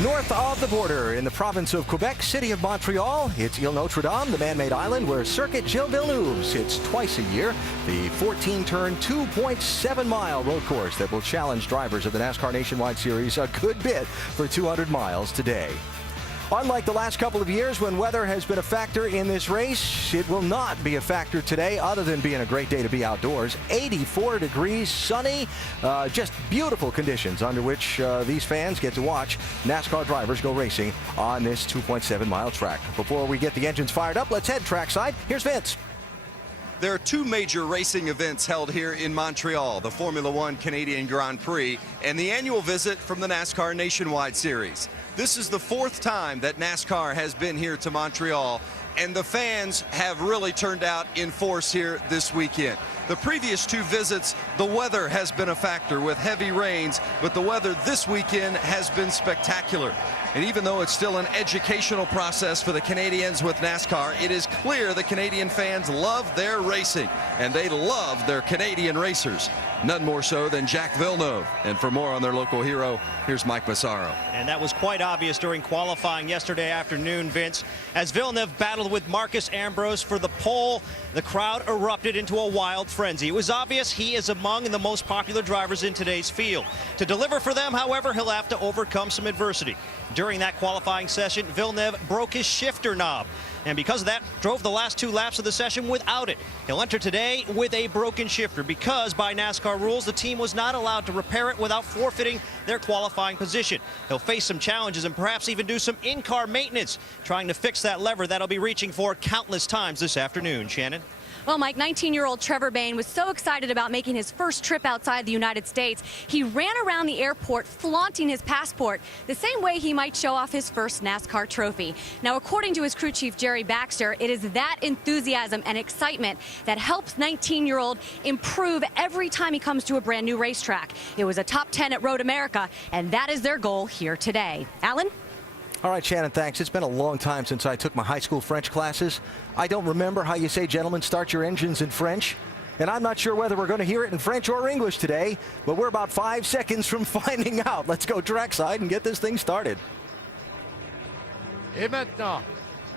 North of the border in the province of Quebec, city of Montreal, it's Ile Notre Dame, the man-made island where Circuit Gilles Villeneuve sits twice a year. The 14-turn, 2.7-mile road course that will challenge drivers of the NASCAR Nationwide Series a good bit for 200 miles today. Unlike the last couple of years when weather has been a factor in this race, it will not be a factor today other than being a great day to be outdoors. 84 degrees, sunny, just beautiful conditions under which these fans get to watch NASCAR drivers go racing on this 2.7-mile track. Before we get the engines fired up, let's head trackside. Here's Vince. There are two major racing events held here in Montreal, the Formula One Canadian Grand Prix and the annual visit from the NASCAR Nationwide Series. This is the fourth time that NASCAR has been here to Montreal, and the fans have really turned out in force here this weekend. The previous two visits, the weather has been a factor with heavy rains, but the weather this weekend has been spectacular. And even though it's still an educational process for the Canadians with NASCAR, it is clear the Canadian fans love their racing, and they love their Canadian racers. None more so than Jacques Villeneuve. And for more on their local hero, here's Mike Massaro. And that was quite obvious during qualifying yesterday afternoon, Vince. As Villeneuve battled with Marcus Ambrose for the pole, the crowd erupted into a wild frenzy. It was obvious he is among the most popular drivers in today's field. To deliver for them, however, he'll have to overcome some adversity. During that qualifying session, Villeneuve broke his shifter knob, and because of that, drove the last two laps of the session without it. He'll enter today with a broken shifter because by NASCAR rules, the team was not allowed to repair it without forfeiting their qualifying position. He'll face some challenges and perhaps even do some in-car maintenance, trying to fix that lever that he'll be reaching for countless times this afternoon. Shannon? Well, Mike, 19-year-old Trevor Bayne was so excited about making his first trip outside the United States, he ran around the airport flaunting his passport the same way he might show off his first NASCAR trophy. Now, according to his crew chief, Jerry Baxter, it is that enthusiasm and excitement that helps 19-year-old improve every time he comes to a brand new racetrack. It was a top 10 at Road America, and that is their goal here today. Alan? All right, Shannon, thanks. It's been a long time since I took my high school French classes. I don't remember how you say, gentlemen, start your engines in French. And I'm not sure whether we're going to hear it in French or English today, but we're about 5 seconds from finding out. Let's go trackside and get this thing started. Et maintenant,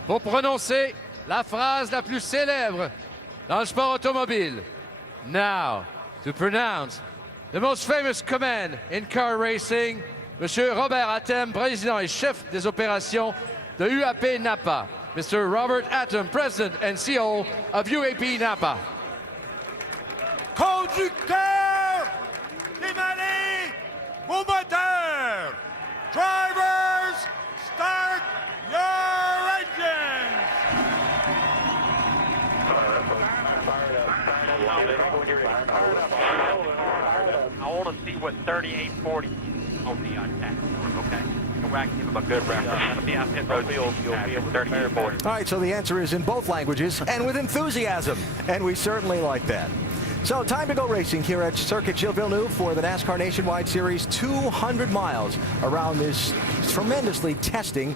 pour prononcer la phrase la plus célèbre dans le sport automobile. Now, to pronounce the most famous command in car racing, Monsieur Robert Atem, président et chef des opérations de UAP NAPA. Mr. Robert Atem, president and CEO of UAP NAPA. Conducteur, démarrez vos moteurs. Drivers, start your engines. I want to see what 3840 on the attack, okay? And we're give him a good reference. That'll be out pit road field. You'll be able to 3840. All right, so the answer is in both languages and with enthusiasm, and we certainly like that. So time to go racing here at Circuit Gilles Villeneuve for the NASCAR Nationwide Series, 200 miles around this tremendously testing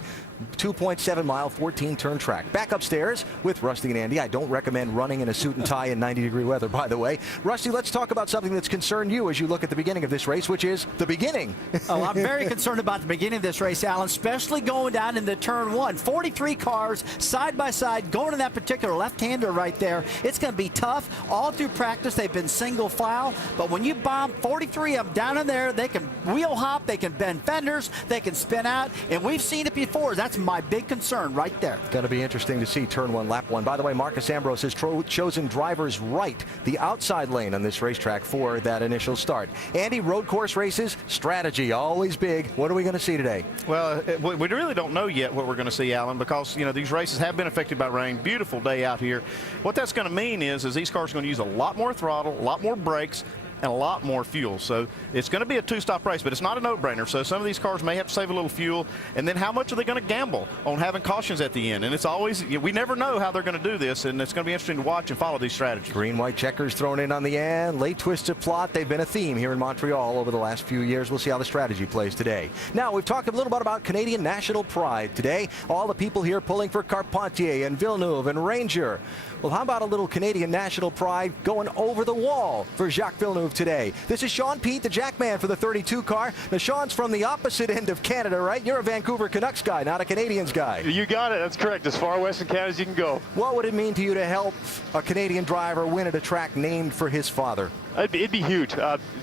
2.7-mile, 14-turn track. Back upstairs with Rusty and Andy. I don't recommend running in a suit and tie in 90-degree weather, by the way. Rusty, let's talk about something that's concerned you as you look at the beginning of this race, which is the beginning. Oh, I'm very concerned about the beginning of this race, Alan, especially going down into turn one. 43 cars side by side going to that particular left-hander right there. It's going to be tough. All through practice, they've been single file, but when you bomb 43 of them down in there, they can wheel hop, they can bend fenders, they can spin out, and we've seen it before. That's my big concern right there. Going to be interesting to see turn one, lap one. By the way, Marcus Ambrose has chosen drivers right, the outside lane on this racetrack for that initial start. Andy, road course races, strategy, always big. What are we going to see today? Well, we really don't know yet what we're going to see, Alan, because, you know, these races have been affected by rain. Beautiful day out here. What that's going to mean is these cars are going to use a lot more throttle, a lot more brakes, and a lot more fuel. So it's going to be a two-stop race, but it's not a no-brainer. So some of these cars may have to save a little fuel. And then how much are they going to gamble on having cautions at the end? And it's always, we never know how they're going to do this, and it's going to be interesting to watch and follow these strategies. Green-white checkers thrown in on the end. Late twisted plot. They've been a theme here in Montreal over the last few years. We'll see how the strategy plays today. Now, we've talked a little bit about Canadian national pride today. All the people here pulling for Carpentier and Villeneuve and Ranger. Well, how about a little Canadian national pride going over the wall for Jacques Villeneuve Villeneuve today. This is Sean Pete, the Jackman for the 32 car. Now, Sean's from the opposite end of Canada, right? You're a Vancouver Canucks guy, not a Canadiens guy. You got it. That's correct. As far west in Canada as you can go. What would it mean to you to help a Canadian driver win at a track named for his father? It'd be huge.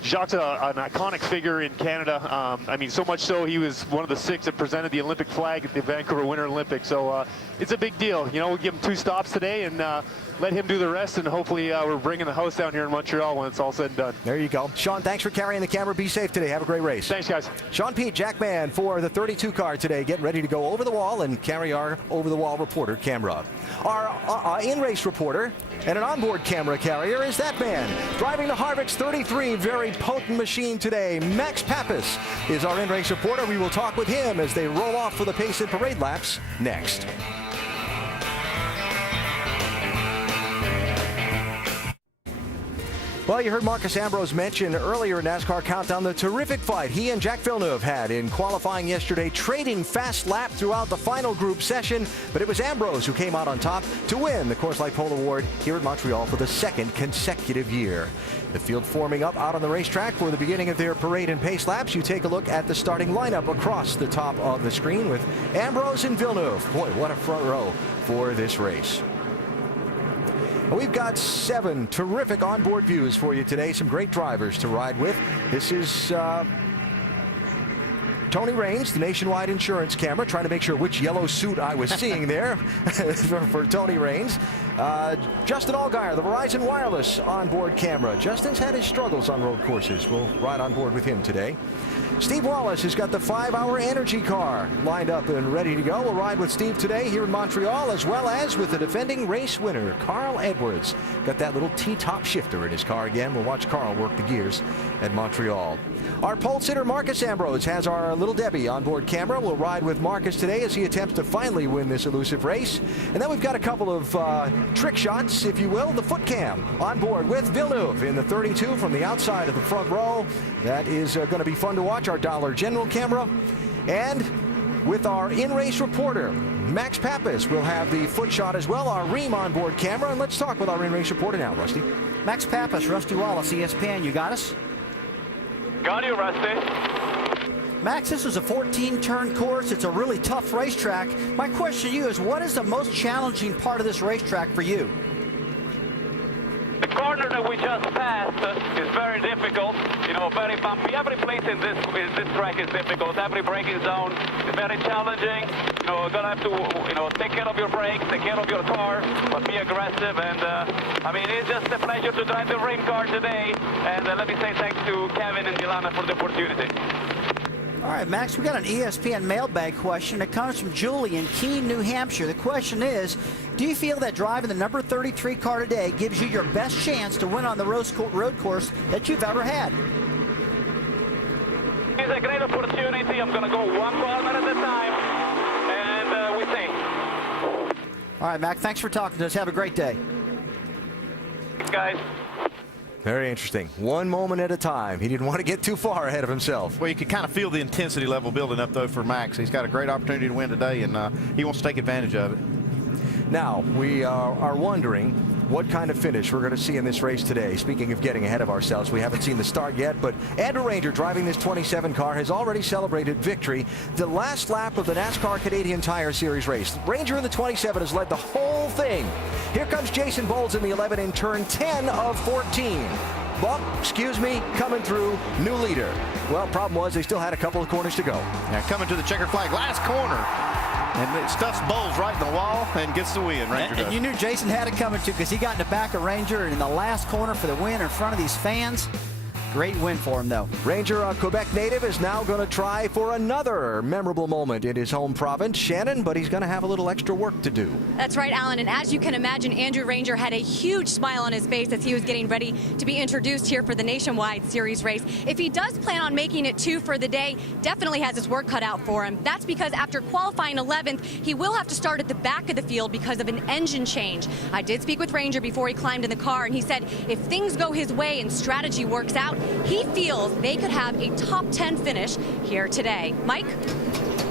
Jacques an iconic figure in Canada. I mean, so much so he was one of the 6 that presented the Olympic flag at the Vancouver Winter Olympics. So it's a big deal. You know, we'll give him 2 stops today and let him do the rest. And hopefully we're bringing the house down here in Montreal when it's all said and done. There you go. Sean, thanks for carrying the camera. Be safe today. Have a great race. Thanks, guys. Sean Pete, Jackman for the 32 car today. Getting ready to go over the wall and carry our over-the-wall reporter camera. Our in-race reporter and an onboard camera carrier is that man. Driving the Harvick's 33 very potent machine today, Max Pappas is our in-race reporter. We will talk with him as they roll off for the pace and parade laps next. Well, you heard Marcus Ambrose mention earlier in NASCAR Countdown the terrific fight he and Jacques Villeneuve had in qualifying yesterday, trading fast lap throughout the final group session. But it was Ambrose who came out on top to win the Coors Light Pole Award here at Montreal for the 2nd consecutive year. The field forming up out on the racetrack for the beginning of their parade and pace laps. You take a look at the starting lineup across the top of the screen with Ambrose and Villeneuve. Boy, what a front row for this race. We've got 7 terrific onboard views for you today. Some great drivers to ride with. This is Tony Raines, the Nationwide Insurance camera, trying to make sure which yellow suit I was seeing there for Tony Raines. Justin Allgaier, the Verizon Wireless onboard camera. Justin's had his struggles on road courses. We'll ride on board with him today. Steve Wallace has got the 5-hour energy car lined up and ready to go. We'll ride with Steve today here in Montreal, as well as with the defending race winner, Carl Edwards. Got that little T-top shifter in his car again. We'll watch Carl work the gears at Montreal. Our pole sitter, Marcus Ambrose, has our little Debbie onboard camera. We'll ride with Marcus today as he attempts to finally win this elusive race. And then we've got a couple of trick shots, if you will. The foot cam on board with Villeneuve in the 32 from the outside of the front row. That is going to be fun to watch. Our Dollar General camera. And with our in-race reporter, Max Pappas, will have the foot shot as well, our Ream onboard camera. And let's talk with our in-race reporter now, Rusty. Max Pappas, Rusty Wallace, ESPN. You got us? Got you, Rusty. Max, this is a 14-turn course. It's a really tough racetrack. My question to you is, what is the most challenging part of this racetrack for you? The corner that we just passed is very difficult, you know, very bumpy. Every place in this track is difficult. Every braking zone is very challenging. You know, you're going to have to, you know, take care of your brakes, take care of your car, but be aggressive. And, I mean, it's just a pleasure to drive the Rim car today. And let me say thanks to Kevin and Milana for the opportunity. All right, Max, we got an ESPN mailbag question that comes from Julie in Keene, New Hampshire. The question is, do you feel that driving the number 33 car today gives you your best chance to win on the road course that you've ever had? It's a great opportunity. I'm going to go one corner at a time, and we see. All right, Max, thanks for talking to us. Have a great day. Thanks, guys. Very interesting. One moment at a time. He didn't want to get too far ahead of himself. Well, you can kind of feel the intensity level building up, though, for Max. He's got a great opportunity to win today, and he wants to take advantage of it. Now, we are wondering what kind of finish we're going to see in this race today. Speaking of getting ahead of ourselves, we haven't seen the start yet, but Andrew Ranger, driving this 27 car, has already celebrated victory. The last lap of the NASCAR Canadian Tire Series race. Ranger in the 27 has led the whole thing. Here comes Jason Bowles in the 11 in turn 10 of 14. Bump, coming through, new leader. Well, problem was they still had a couple of corners to go. Now coming to the checker flag, last corner. And it stuffs Bowles right in the wall and gets the win. Ranger does. And you knew Jason had it coming too, because he got in the back of Ranger and in the last corner for the win in front of these fans. Great win for him, though. Ranger, a Quebec native, is now going to try for another memorable moment in his home province, Shannon, but he's going to have a little extra work to do. That's right, Alan, and as you can imagine, Andrew Ranger had a huge smile on his face as he was getting ready to be introduced here for the Nationwide Series race. If he does plan on making it 2 for the day, definitely has his work cut out for him. That's because after qualifying 11th, he will have to start at the back of the field because of an engine change. I did speak with Ranger before he climbed in the car, and he said if things go his way and strategy works out, he feels they could have a top 10 finish here today. Mike?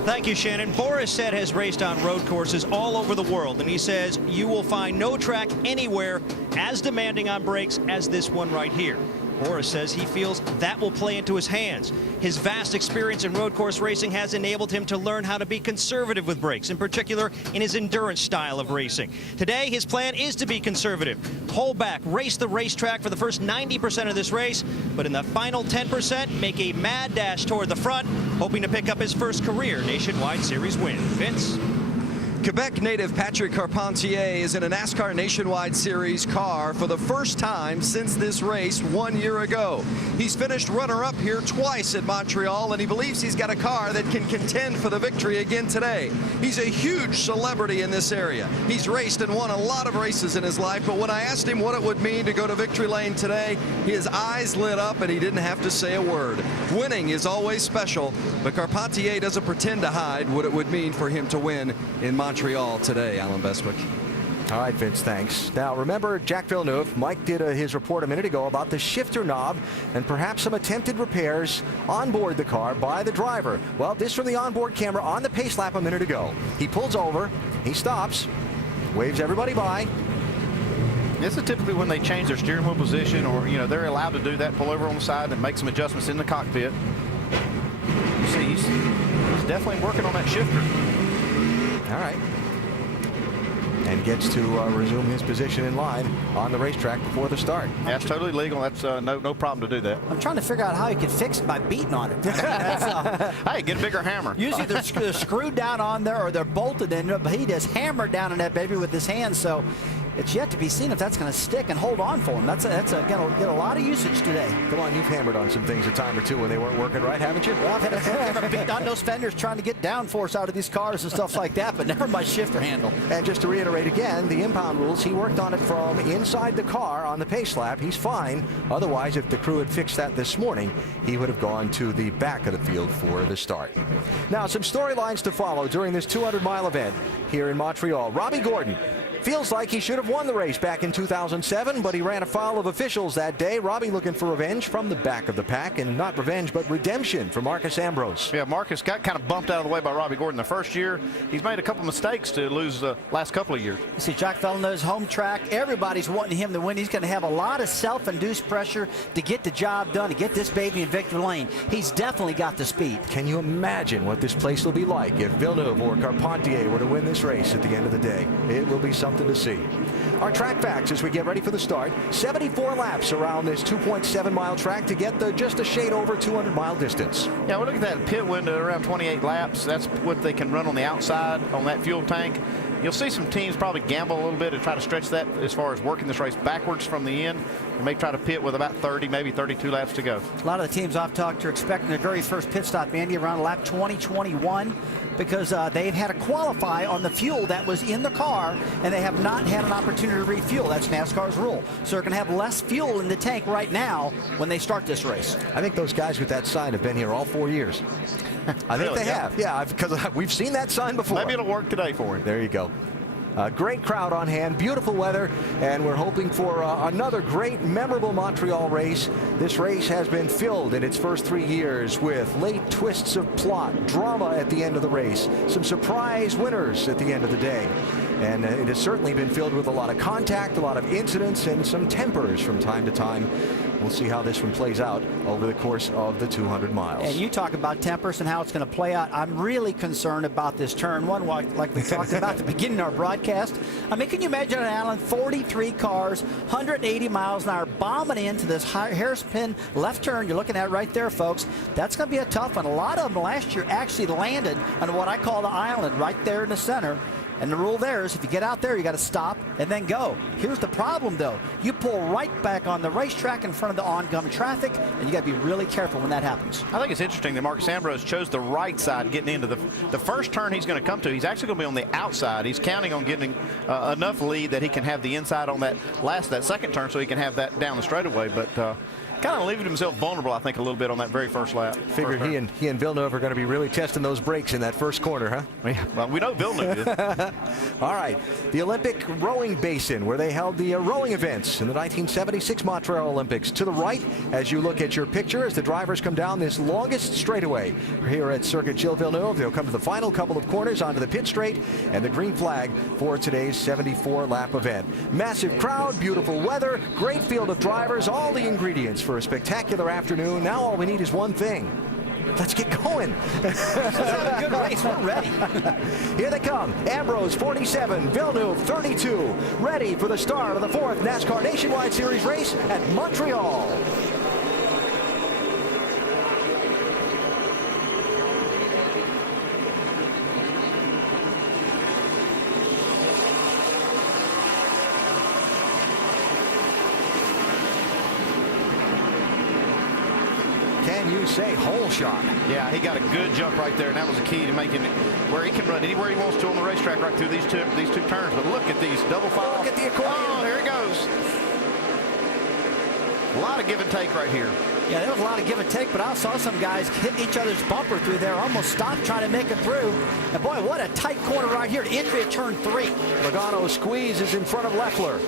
Thank you, Shannon. Boris said has raced on road courses all over the world, and he says you will find no track anywhere as demanding on brakes as this one right here. Horace says he feels that will play into his hands. His vast experience in road course racing has enabled him to learn how to be conservative with brakes, in particular in his endurance style of racing. Today, his plan is to be conservative. Hold back, race the racetrack for the first 90% of this race, but in the final 10%, make a mad dash toward the front, hoping to pick up his first career Nationwide Series win. Vince? Quebec native Patrick Carpentier is in a NASCAR Nationwide Series car for the first time since this race 1 year ago. He's finished runner-up here twice at Montreal, and he believes he's got a car that can contend for the victory again today. He's a huge celebrity in this area. He's raced and won a lot of races in his life, but when I asked him what it would mean to go to victory lane today, his eyes lit up and he didn't have to say a word. Winning is always special, but Carpentier doesn't pretend to hide what it would mean for him to win in Montreal today. Alan Bestwick. All right, Vince, thanks. Now, remember Jack Villeneuve, Mike did his report a minute ago about the shifter knob and perhaps some attempted repairs on board the car by the driver. Well, this from the onboard camera on the pace lap a minute ago. He pulls over, he stops, waves everybody by. This is typically when they change their steering wheel position, or, you know, they're allowed to do that, pull over on the side and make some adjustments in the cockpit. You see, he's definitely working on that shifter. All right. And gets to resume his position in line on the racetrack before the start. That's totally legal. That's no problem to do that. I'm trying to figure out how you can fix it by beating on it. Hey, get a bigger hammer. Usually they're screwed down on there or they're bolted in it, but he just hammered down on that baby with his hands. So it's yet to be seen if that's going to stick and hold on for him. That's going to get a lot of usage today. Come on, you've hammered on some things a time or two when they weren't working right, haven't you? Well, I've had to beat on those fenders trying to get downforce out of these cars and stuff like that, but never my shifter handle. And just to reiterate again, the impound rules, he worked on it from inside the car on the pace lap. He's fine. Otherwise, if the crew had fixed that this morning, he would have gone to the back of the field for the start. Now, some storylines to follow during this 200-mile event here in Montreal. Robbie Gordon feels like he should have won the race back in 2007, but he ran afoul of officials that day. Robbie looking for revenge from the back of the pack, and not revenge, but redemption for Marcus Ambrose. Yeah, Marcus got kind of bumped out of the way by Robbie Gordon the first year. He's made a couple mistakes to lose the last couple of years. You see, Jacques Villeneuve's home track, everybody's wanting him to win. He's going to have a lot of self-induced pressure to get the job done, to get this baby in victory lane. He's definitely got the speed. Can you imagine what this place will be like if Villeneuve or Carpentier were to win this race at the end of the day? It will be something to see. Our track facts as we get ready for the start. 74 laps around this 2.7-mile track to get just a shade over 200-mile distance. Yeah, we look at that pit window around 28 laps. That's what they can run on the outside on that fuel tank. You'll see some teams probably gamble a little bit to try to stretch that as far as working this race backwards from the end. They may try to pit with about 30, maybe 32 laps to go. A lot of the teams I've talked to are expecting their very first pit stop, Andy, around lap 2021, because they've had to qualify on the fuel that was in the car, and they have not had an opportunity to refuel. That's NASCAR's rule. So they're going to have less fuel in the tank right now when they start this race. I think those guys with that sign have been here all 4 years. I think they have. Yeah, because we've seen that sign before. Maybe it'll work today for him. There you go. Great crowd on hand, beautiful weather, and we're hoping for another great, memorable Montreal race. This race has been filled in its first 3 years with late twists of plot, drama at the end of the race, some surprise winners at the end of the day. And it has certainly been filled with a lot of contact, a lot of incidents, and some tempers from time to time. We'll see how this one plays out over the course of the 200 miles. And you talk about tempers and how it's going to play out. I'm really concerned about this turn one, like we talked about at the beginning of our broadcast. I mean, can you imagine, Alan, 43 cars, 180 miles an hour, bombing into this hairspin left turn you're looking at right there, folks. That's going to be a tough one. A lot of them last year actually landed on what I call the island right there in the center. And the rule there is if you get out there, you got to stop and then go. Here's the problem, though. You pull right back on the racetrack in front of the oncoming traffic, and you got to be really careful when that happens. I think it's interesting that Marcus Ambrose chose the right side getting into the first turn he's going to come to. He's actually going to be on the outside. He's counting on getting enough lead that he can have the inside on that second turn so he can have that down the straightaway. But kind of leaving himself vulnerable, I think, a little bit on that very first lap. Figured he and Villeneuve are going to be really testing those brakes in that first corner, huh? Yeah, well, we know Villeneuve did. All right, the Olympic rowing basin where they held the rowing events in the 1976 Montreal Olympics. To the right, as you look at your picture, as the drivers come down this longest straightaway here at Circuit Gilles Villeneuve, they'll come to the final couple of corners onto the pit straight and the green flag for today's 74-lap event. Massive crowd, beautiful weather, great field of drivers, all the ingredients for a spectacular afternoon. Now all we need is one thing. Let's get going. Let's have a good race. We're ready. Here they come. Ambrose, 47. Villeneuve, 32. Ready for the start of the 4th NASCAR Nationwide Series race at Montreal. Can you say hole shot? Yeah, he got a good jump right there, and that was the key to making it where he can run anywhere he wants to on the racetrack right through these two turns. But look at these double file. Look at the accordion. Oh, here he goes. A lot of give and take right here. Yeah, there was a lot of give and take, but I saw some guys hitting each other's bumper through there, almost stopped trying to make it through. And boy, what a tight corner right here to entry at turn 3. Logano squeezes in front of Leffler.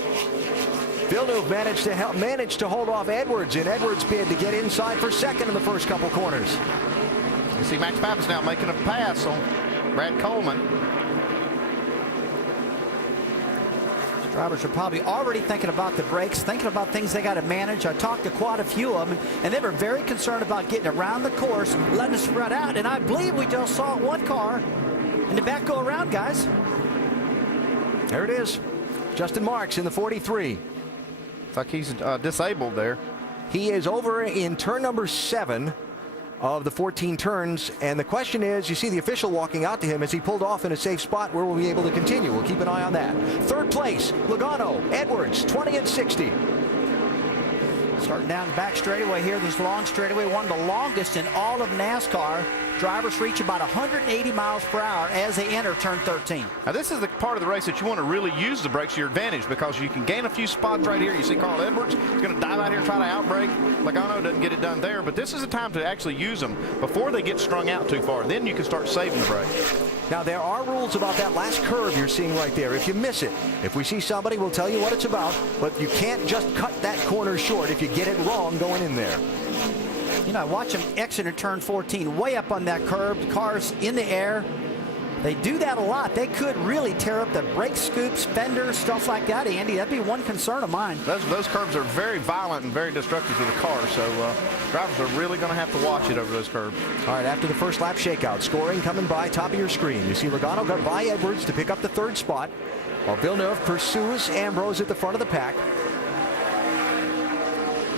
Villeneuve managed to hold off Edwards in Edwards' bid to get inside for second in the first couple corners. You see Max Pappas now making a pass on Brad Coleman. Drivers are probably already thinking about the brakes, thinking about things they got to manage. I talked to quite a few of them, and they were very concerned about getting around the course, letting it spread out. And I believe we just saw one car in the back go around, guys. There it is. Justin Marks in the 43. It's like he's disabled there. He is over in turn number 7 of the 14 turns, and the question is, you see the official walking out to him as he pulled off in a safe spot. Where will we be able to continue? We'll keep an eye on that. 3rd place, Logano, Edwards, 20 and 60. Starting down the back straightaway here, this long straightaway, one of the longest in all of NASCAR. Drivers reach about 180 miles per hour as they enter turn 13. Now this is the part of the race that you want to really use the brakes to your advantage, because you can gain a few spots right here. You see Carl Edwards is going to dive out here and try to outbrake. Logano doesn't get it done there, but this is the time to actually use them before they get strung out too far. Then you can start saving the brakes. Now there are rules about that last curve you're seeing right there. If you miss it, if we see somebody, we'll tell you what it's about, but you can't just cut that corner short if you get it wrong going in there. You know, I watch them exit at turn 14, way up on that curb, cars in the air. They do that a lot. They could really tear up the brake scoops, fenders, stuff like that, Andy. That'd be one concern of mine. Those curbs are very violent and very destructive to the car, so drivers are really going to have to watch it over those curbs. All right, after the first lap shakeout, scoring coming by top of your screen. You see Logano got by Edwards to pick up the 3rd spot, while Villeneuve pursues Ambrose at the front of the pack.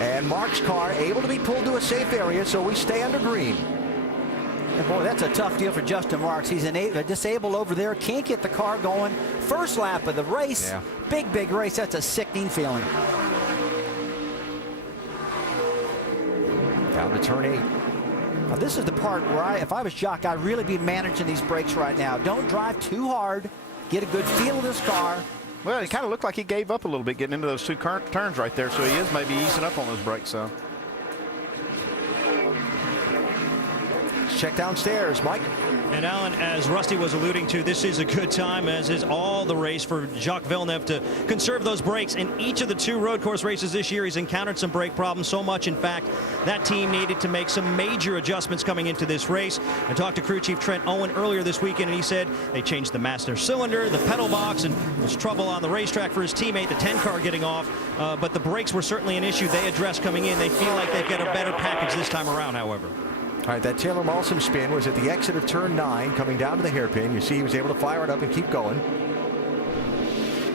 And Mark's car able to be pulled to a safe area, so we stay under green. And boy, that's a tough deal for Justin Marks. He's disabled over there, can't get the car going. First lap of the race, yeah. Big race. That's a sickening feeling. Down to turn 8. Now, this is the part where if I was Jock, I'd really be managing these brakes right now. Don't drive too hard. Get a good feel of this car. Well, it kind of looked like he gave up a little bit getting into those 2 turns right there, so he is maybe easing up on those brakes. So. Check downstairs, Mike. And Alan, as Rusty was alluding to, this is a good time, as is all the race, for Jacques Villeneuve to conserve those brakes. In each of the 2 road course races this year, he's encountered some brake problems, so much, in fact, that team needed to make some major adjustments coming into this race. I talked to crew chief Trent Owen earlier this weekend, and he said they changed the master cylinder, the pedal box, and there's trouble on the racetrack for his teammate, the 10 car, getting off. But the brakes were certainly an issue they addressed coming in. They feel like they've got a better package this time around, however. All right, that Taylor Malsom spin was at the exit of turn 9, coming down to the hairpin. You see he was able to fire it up and keep going.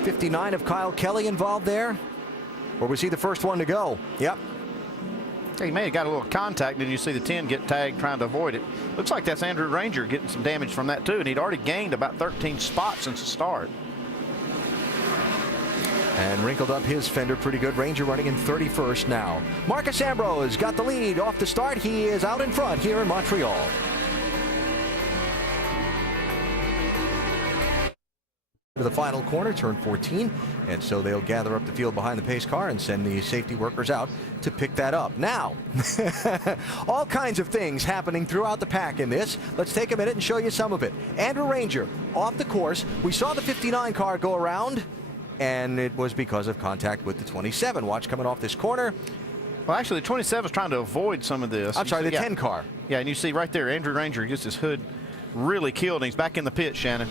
59 of Kyle Kelly involved there. Or was he the first one to go? Yep. He may have got a little contact, and you see the 10 get tagged trying to avoid it. Looks like that's Andrew Ranger getting some damage from that too, and he'd already gained about 13 spots since the start. And wrinkled up his fender pretty good. Ranger running in 31st now. Marcus Ambrose got the lead off the start. He is out in front here in Montreal. To the final corner, turn 14, and so they'll gather up the field behind the pace car and send the safety workers out to pick that up. Now, all kinds of things happening throughout the pack in this. Let's take a minute and show you some of it. Andrew Ranger off the course. We saw the 59 car go around, and it was because of contact with the 27. Watch coming off this corner. Well, actually, the 27 is trying to avoid some of this. I'm sorry, the 10 car. Yeah, and you see right there, Andrew Ranger gets his hood really killed, and he's back in the pit, Shannon.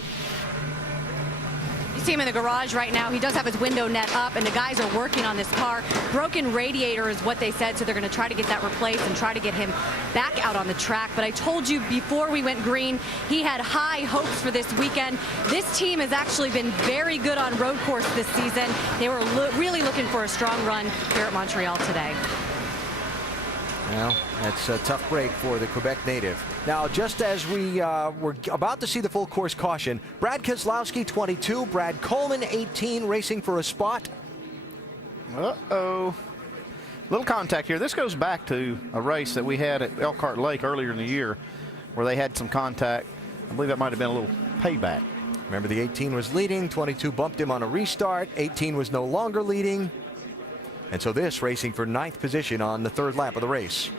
You see him in the garage right now. He does have his window net up, and the guys are working on this car. Broken radiator is what they said, so they're going to try to get that replaced and try to get him back out on the track. But I told you before we went green, he had high hopes for this weekend. This team has actually been very good on road course this season. They were really looking for a strong run here at Montreal today. Well, that's a tough break for the Quebec native. Now, just as we were about to see the full course caution, Brad Keselowski, 22, Brad Coleman, 18, racing for a spot. Uh-oh. Little contact here. This goes back to a race that we had at Elkhart Lake earlier in the year where they had some contact. I believe that might have been a little payback. Remember, the 18 was leading, 22 bumped him on a restart, 18 was no longer leading. And so this racing for 9th position on the 3rd lap of the race.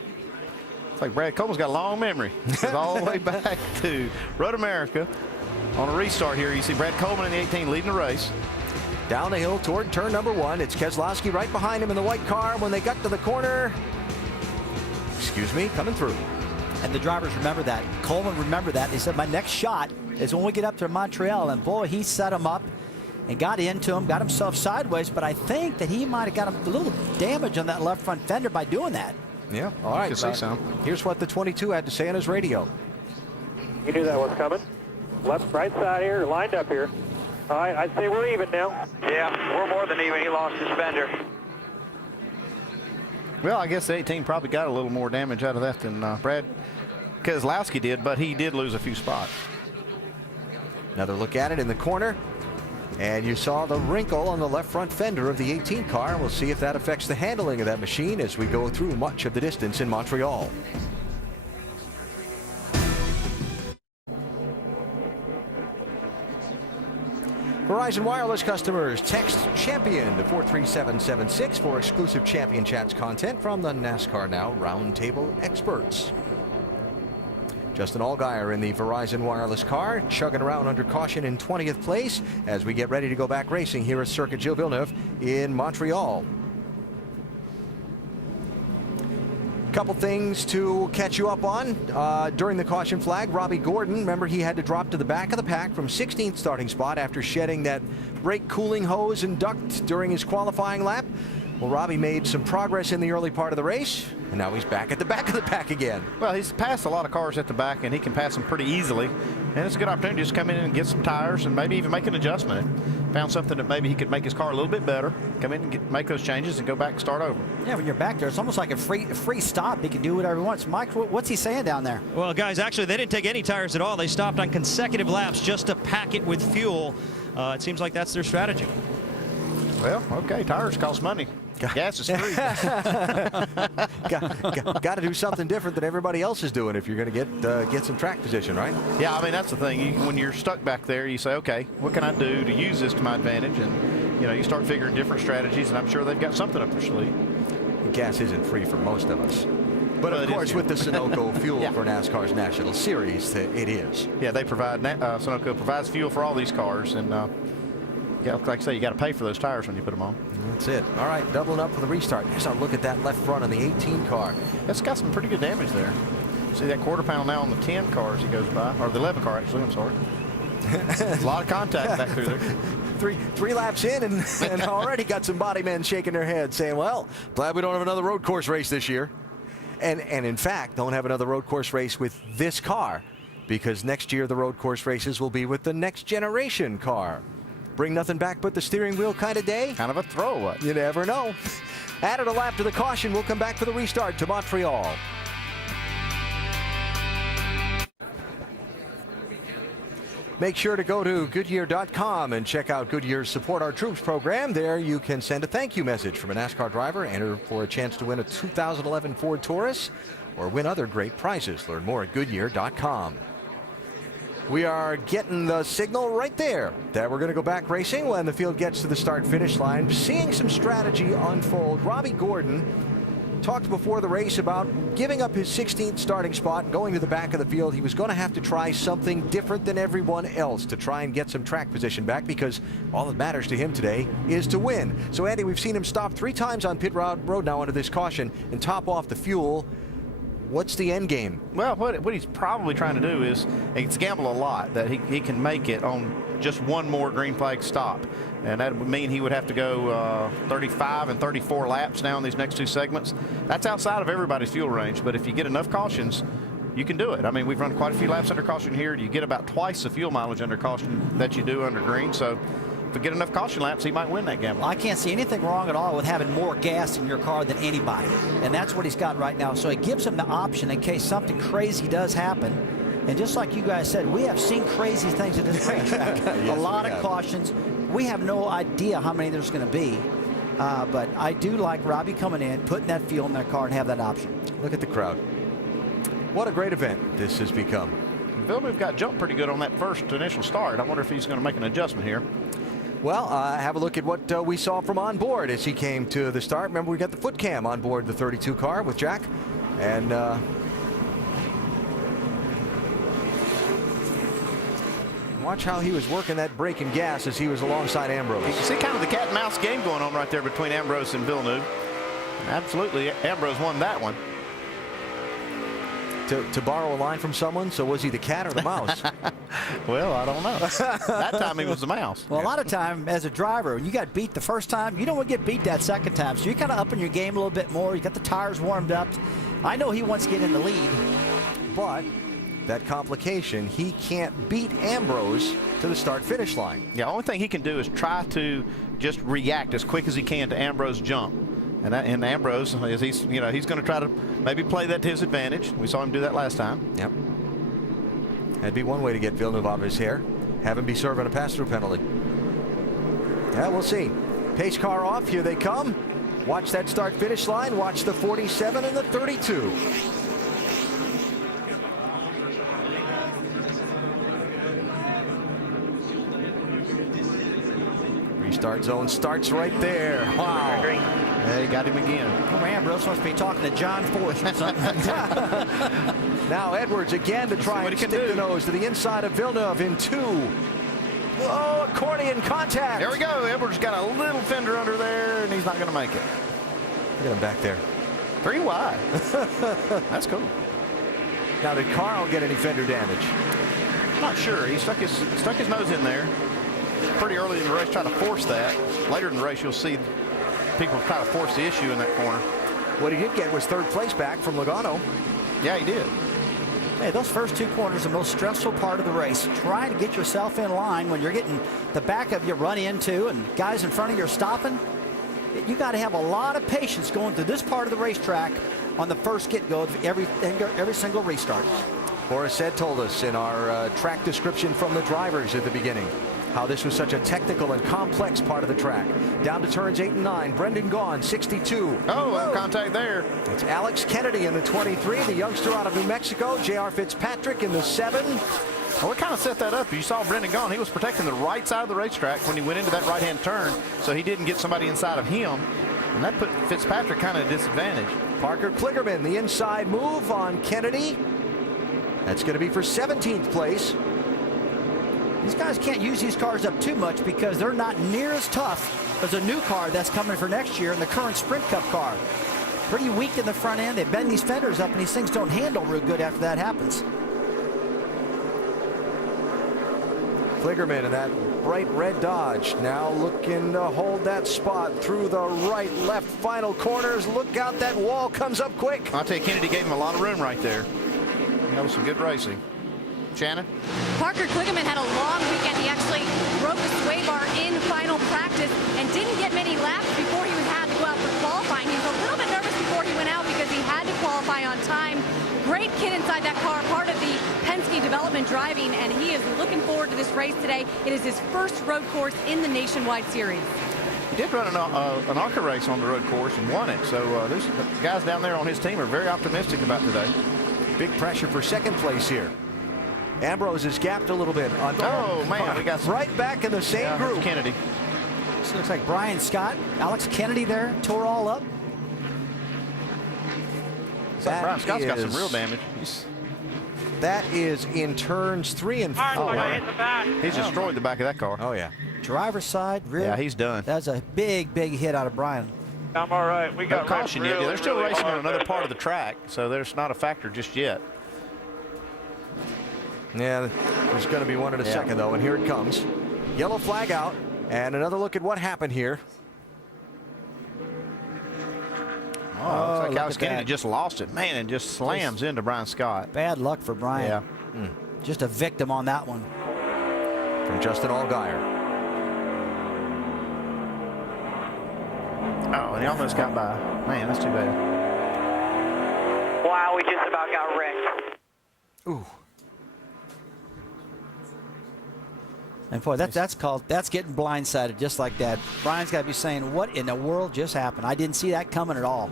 It's like Brad Coleman's got a long memory. It's all the way back to Road America. On a restart here, you see Brad Coleman in the 18 leading the race. Down the hill toward turn number 1. It's Keselowski right behind him in the white car. When they got to the corner, coming through. And the drivers remember that. Coleman remembered that. He said, my next shot is when we get up to Montreal. And boy, he set him up and got into him, got himself sideways, but I think that he might have got a little damage on that left front fender by doing that. Yeah, all right. You can see some. Here's what the 22 had to say on his radio. You knew that was coming. Left, right side here, lined up here. All right, I'd say we're even now. Yeah, we're more than even. He lost his fender. Well, I guess the 18 probably got a little more damage out of that than Brad Keselowski did, but he did lose a few spots. Another look at it in the corner. And you saw the wrinkle on the left front fender of the 18 car. We'll see if that affects the handling of that machine as we go through much of the distance in Montreal. Verizon Wireless customers, text CHAMPION to 43776 for exclusive Champion Chats content from the NASCAR Now Roundtable experts. Justin Allgaier in the Verizon Wireless car, chugging around under caution in 20th place as we get ready to go back racing here at Circuit Gilles Villeneuve in Montreal. Couple things to catch you up on during the caution flag. Robbie Gordon, remember he had to drop to the back of the pack from 16th starting spot after shedding that brake cooling hose and duct during his qualifying lap. Well, Robbie made some progress in the early part of the race, and now he's back at the back of the pack again. Well, he's passed a lot of cars at the back, and he can pass them pretty easily. And it's a good opportunity to just come in and get some tires and maybe even make an adjustment. Found something that maybe he could make his car a little bit better, come in and make those changes and go back and start over. Yeah, when you're back there, it's almost like a free stop. He can do whatever he wants. Mike, what's he saying down there? Well, guys, actually, they didn't take any tires at all. They stopped on consecutive laps just to pack it with fuel. It seems like that's their strategy. Well, okay, tires cost money. Gas is free. Got to do something different than everybody else is doing if you're going to get some track position, right? Yeah, I mean, that's the thing. When you're stuck back there, you say, okay, what can I do to use this to my advantage? And, you know, you start figuring different strategies, and I'm sure they've got something up their sleeve. Gas isn't free for most of us. But of course, with the Sunoco fuel for NASCAR's National Series, it is. Yeah, they provide, Sunoco provides fuel for all these cars, and like I say, you got to pay for those tires when you put them on. That's it. All right, doubling up for the restart. Here's a look at that left front on the 18 car. That's got some pretty good damage there. See that quarter panel now on the 10 cars he goes by, or the 11 car actually, I'm sorry. A lot of contact back through there. Three laps in and already got some body men shaking their heads saying, well, glad we don't have another road course race this year. And in fact, don't have another road course race with this car, because next year the road course races will be with the next generation car. Bring nothing back but the steering wheel kind of day. Kind of a throwaway. You never know. Added a lap to the caution. We'll come back for the restart to Montreal. Make sure to go to Goodyear.com and check out Goodyear's Support Our Troops program. There you can send a thank you message from a NASCAR driver, enter for a chance to win a 2011 Ford Taurus, or win other great prizes. Learn more at Goodyear.com. We are getting the signal right there that we're going to go back racing when the field gets to the start-finish line. Seeing some strategy unfold. Robbie Gordon talked before the race about giving up his 16th starting spot and going to the back of the field. He was going to have to try something different than everyone else to try and get some track position back, because all that matters to him today is to win. So, Andy, we've seen him stop 3 times on pit road now under this caution and top off the fuel. What's the end game? Well, what he's probably trying to do is he's gamble a lot that he can make it on just one more green flag stop. And that would mean he would have to go 35 and 34 laps now in these next 2 segments. That's outside of everybody's fuel range. But if you get enough cautions, you can do it. I mean, we've run quite a few laps under caution here. You get about twice the fuel mileage under caution that you do under green. So if we get enough caution laps, he might win that gamble. I can't see anything wrong at all with having more gas in your car than anybody. And that's what he's got right now. So it gives him the option in case something crazy does happen. And just like you guys said, we have seen crazy things at this racetrack. Yes, a lot of cautions. We have no idea how many there's going to be. But I do like Robbie coming in, putting that fuel in their car and have that option. Look at the crowd. What a great event this has become. Villeneuve got jumped pretty good on that first initial start. I wonder if he's going to make an adjustment here. Well, have a look at what we saw from on board as he came to the start. Remember, we got the foot cam on board the 32 car with Jack. And watch how he was working that brake and gas as he was alongside Ambrose. You can see kind of the cat and mouse game going on right there between Ambrose and Villeneuve. Absolutely, Ambrose won that one. To borrow a line from someone, so was he the cat or the mouse? Well, I don't know. That time he was the mouse. Well, a lot of time as a driver, you got beat the first time, you don't want to get beat that second time. So you're kind of upping your game a little bit more. You got the tires warmed up. I know he wants to get in the lead. But that complication, he can't beat Ambrose to the start-finish line. Yeah, only thing he can do is try to just react as quick as he can to Ambrose's jump. And Ambrose, he's going to try to maybe play that to his advantage. We saw him do that last time. Yep. That'd be one way to get Villeneuve off his hair. Have him be serving a pass-through penalty. Yeah, we'll see. Pace car off. Here they come. Watch that start-finish line. Watch the 47 and the 32. Restart zone starts right there. Wow. Yeah, he got him again. Oh, Ambrose must be talking to John Force or something. Now Edwards again to try and stick the nose to the inside of Villeneuve in 2. Oh, accordion contact. There we go. Edwards got a little fender under there, and he's not going to make it. Look at him back there. 3 wide. That's cool. Now, did Carl get any fender damage? Not sure. He stuck his nose in there pretty early in the race, trying to force that. Later in the race, you'll see people try to force the issue in that corner. What he did get was 3rd place back from Logano. Yeah, he did. Hey, those first 2 corners are the most stressful part of the race. Trying to get yourself in line when you're getting the back of you run into and guys in front of you are stopping. You got to have a lot of patience going through this part of the racetrack on the first get-go of every single restart. Boris Ed told us in our track description from the drivers at the beginning how this was such a technical and complex part of the track. Down to turns 8 and 9. Brendan Gaughan, 62. Oh, contact there. It's Alex Kennedy in the 23, the youngster out of New Mexico. J.R. Fitzpatrick in the 7. Well, we kind of set that up. You saw Brendan Gaughan. He was protecting the right side of the racetrack when he went into that right-hand turn, so he didn't get somebody inside of him. And that put Fitzpatrick kind of at a disadvantage. Parker Kligerman, the inside move on Kennedy. That's going to be for 17th place. These guys can't use these cars up too much because they're not near as tough as a new car that's coming for next year in the current Sprint Cup car. Pretty weak in the front end. They bend these fenders up, and these things don't handle real good after that happens. Kligerman in that bright red Dodge now looking to hold that spot through the right, left final corners. Look out, that wall comes up quick. I'll tell you, Kennedy gave him a lot of room right there. That was some good racing. Shannon? Parker Kligerman had a long weekend. He actually broke a sway bar in final practice and didn't get many laps before he had to go out for qualifying. He was a little bit nervous before he went out because he had to qualify on time. Great kid inside that car, part of the Penske development driving, and he is looking forward to this race today. It is his first road course in the Nationwide Series. He did run an ARCA race on the road course and won it, so there's guys down there on his team are very optimistic about today. Big pressure for 2nd place here. Ambrose is gapped a little bit. Oh, man, we got some, right back in the same group. Kennedy. This looks like Brian Scott, Alex Kennedy there, tore all up. Brian Scott's got some real damage. That is in turns 3 and 4. He's destroyed the back of that car. Oh, yeah. Driver's side, rear. Yeah, he's done. That's a big, big hit out of Brian. I'm all right. We No got caution yet. really, They're still really racing on hard another there. part of the track, so there's not a factor just yet. Yeah, there's going to be one in a second, though, and here it comes. Yellow flag out, and another look at what happened here. Oh, looks like Alex at Kennedy that. just lost it, man, and just slams into Brian Scott. Bad luck for Brian. Yeah. Just a victim on that one. From Justin Allgaier. Oh, and he almost got by. Man, that's too bad. Wow, we just about got wrecked. Ooh. And boy, that's getting blindsided just like that. Brian's got to be saying, what in the world just happened? I didn't see that coming at all.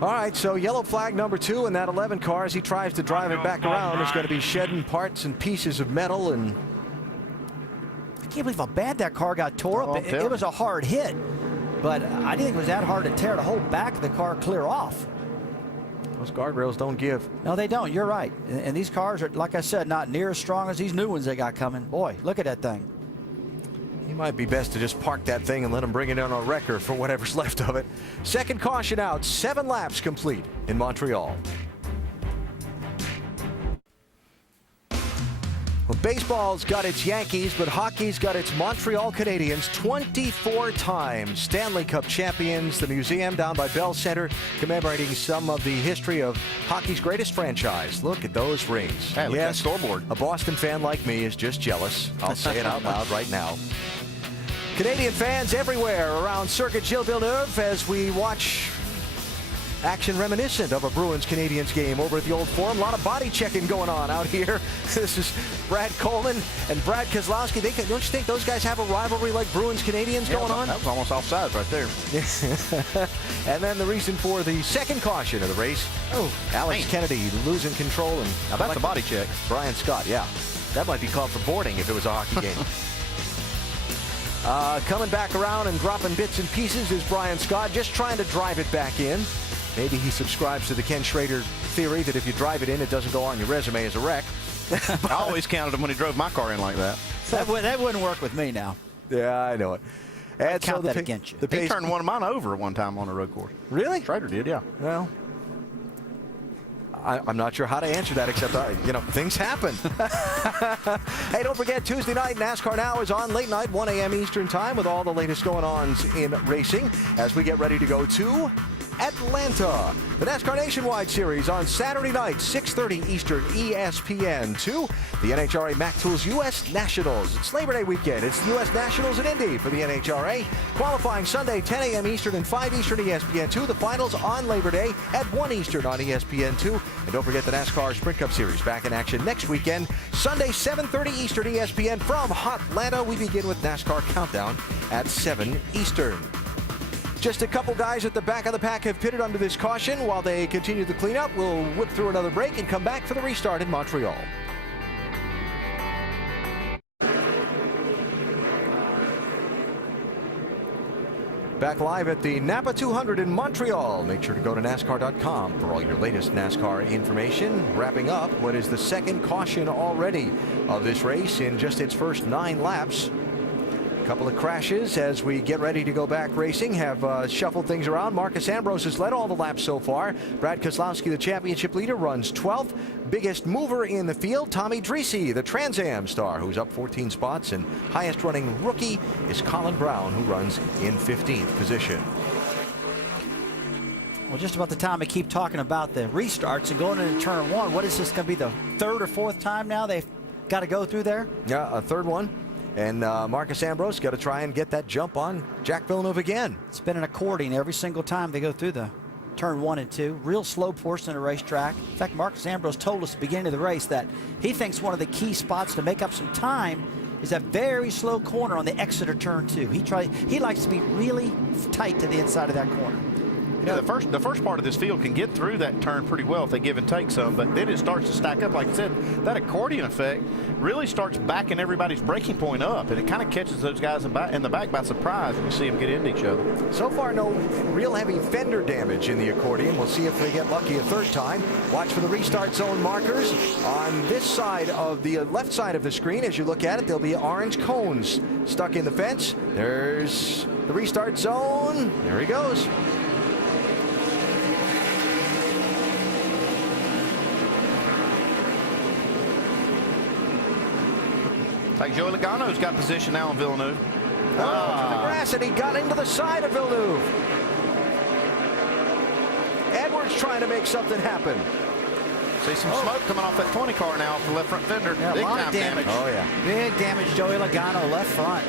All right, so yellow flag number 2 in that 11 car as he tries to drive it back around. Is going to be shedding parts and pieces of metal. And I can't believe how bad that car got tore up. It was a hard hit, but I didn't think it was that hard to tear the whole back of the car clear off. those guardrails don't give. No, they don't. You're right. And these cars are, like I said, not near as strong as these new ones they got coming. Boy, look at that thing. He might be best to just park that thing and let him bring it in on a wrecker for whatever's left of it. Second caution out, 7 laps complete in Montreal. Well, baseball's got its Yankees, but hockey's got its Montreal Canadiens, 24 times Stanley Cup champions. The museum down by Bell Center commemorating some of the history of hockey's greatest franchise. Look at those rings. Hey, look at that scoreboard. A Boston fan like me is just jealous. I'll say it out loud right now. Canadian fans everywhere around Circuit Gilles Villeneuve as we watch action reminiscent of a Bruins-Canadiens game over at the Old Forum. A lot of body checking going on out here. This is Brad Coleman and Brad Keselowski. Don't you think those guys have a rivalry like Bruins-Canadiens going on? That was almost offsides right there. And then the reason for the second caution of the race. Oh, Alex Kennedy losing control. And now that's a body check. Brian Scott, yeah. That might be called for boarding if it was a hockey game. Coming back around and dropping bits and pieces is Brian Scott, just trying to drive it back in. Maybe he subscribes to the Ken Schrader theory that if you drive it in, it doesn't go on your resume as a wreck. I always counted him when he drove my car in like that. That wouldn't work with me now. Yeah, I know it. I'd count that against you. He turned one of mine over one time on a road course. Really? Schrader did, yeah. Well, I'm not sure how to answer that, except, things happen. Hey, don't forget, Tuesday night, NASCAR Now is on late night, 1 a.m. Eastern Time, with all the latest going-ons in racing as we get ready to go to Atlanta. The NASCAR Nationwide Series on Saturday night, 6:30 Eastern, ESPN2. The NHRA Mac Tools U.S. Nationals. It's Labor Day weekend. It's the U.S. Nationals in Indy for the NHRA. Qualifying Sunday, 10 a.m. Eastern and 5 Eastern, ESPN2. The finals on Labor Day at 1 Eastern on ESPN2. And don't forget the NASCAR Sprint Cup Series back in action next weekend. Sunday, 7:30 Eastern, ESPN. From Hotlanta, we begin with NASCAR Countdown at 7 Eastern. Just a couple guys at the back of the pack have pitted under this caution. While they continue the cleanup, we'll whip through another break and come back for the restart in Montreal. Back live at the NAPA 200 in Montreal. Make sure to go to NASCAR.com for all your latest NASCAR information. Wrapping up what is the second caution already of this race in just its first 9 laps. Couple of crashes as we get ready to go back racing, have shuffled things around. Marcus Ambrose has led all the laps so far. Brad Keselowski, the championship leader, runs 12th. Biggest mover in the field, Tommy Dreese, the Trans Am star, who's up 14 spots. And highest running rookie is Colin Brown, who runs in 15th position. Well, just about the time I keep talking about the restarts and going into turn 1, what is this going to be, the 3rd or 4th time now they've got to go through there? Yeah, a 3rd one. And Marcus Ambrose got to try and get that jump on Jack Villeneuve again. It's been an accordion every single time they go through the turn 1 and 2. Real slow portion of the racetrack. In fact, Marcus Ambrose told us at the beginning of the race that he thinks one of the key spots to make up some time is that very slow corner on the exit of turn 2. He likes to be really tight to the inside of that corner. Yeah, the first part of this field can get through that turn pretty well if they give and take some, but then it starts to stack up. Like I said, that accordion effect really starts backing everybody's braking point up, and it kind of catches those guys in the back by surprise when you see them get into each other. So far, no real heavy fender damage in the accordion. We'll see if they get lucky a third time. Watch for the restart zone markers on this side of the left side of the screen. As you look at it, there'll be orange cones stuck in the fence. There's the restart zone. There he goes. Like Joey Logano's got position now in Villeneuve. To the grass, and he got into the side of Villeneuve. Edwards trying to make something happen. See some smoke coming off that 20 car now off the left front fender. Yeah, Big a lot time of damage. Oh, yeah. Big damage, Joey Logano, left front.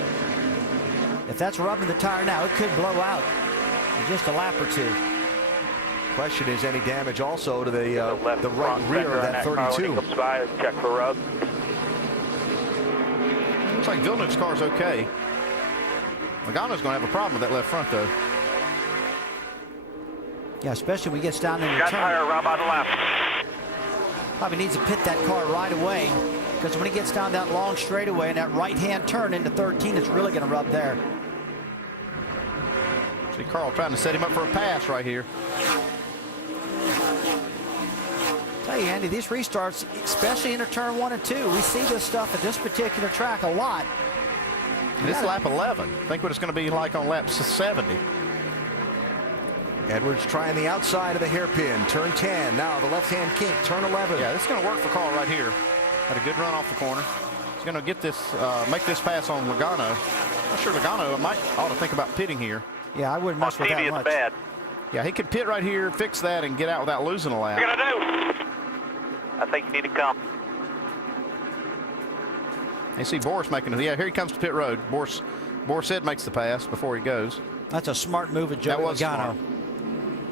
If that's rubbing the tire now, it could blow out in just a lap or two. Question is any damage also to the left right front rear fender of on that car when he 32. comes by, check for rub. Looks like Villeneuve's car's okay. Logano's going to have a problem with that left front, though. Yeah, especially when he gets down in the Got turn. tire rub on the left. Probably needs to pit that car right away, because when he gets down that long straightaway and that right-hand turn into 13, it's really going to rub there. See Carl trying to set him up for a pass right here. Tell you, Andy, these restarts, especially into turn 1 and 2, we see this stuff at this particular track a lot. This is lap 11. Think what it's going to be like on lap 70. Edwards trying the outside of the hairpin. Turn 10. Now the left-hand kink. Turn 11. Yeah, this is going to work for Carl right here. Had a good run off the corner. He's going to get this, make this pass on Logano. I'm sure Logano ought to think about pitting here. Yeah, I wouldn't mess with that much. Bad. Yeah, he could pit right here, fix that, and get out without losing a lap. What are you gonna do? I think you need to come. You see Boris making it. Yeah, here he comes to pit road. Boris said makes the pass before he goes. That's a smart move of Joey That was Logano. smart.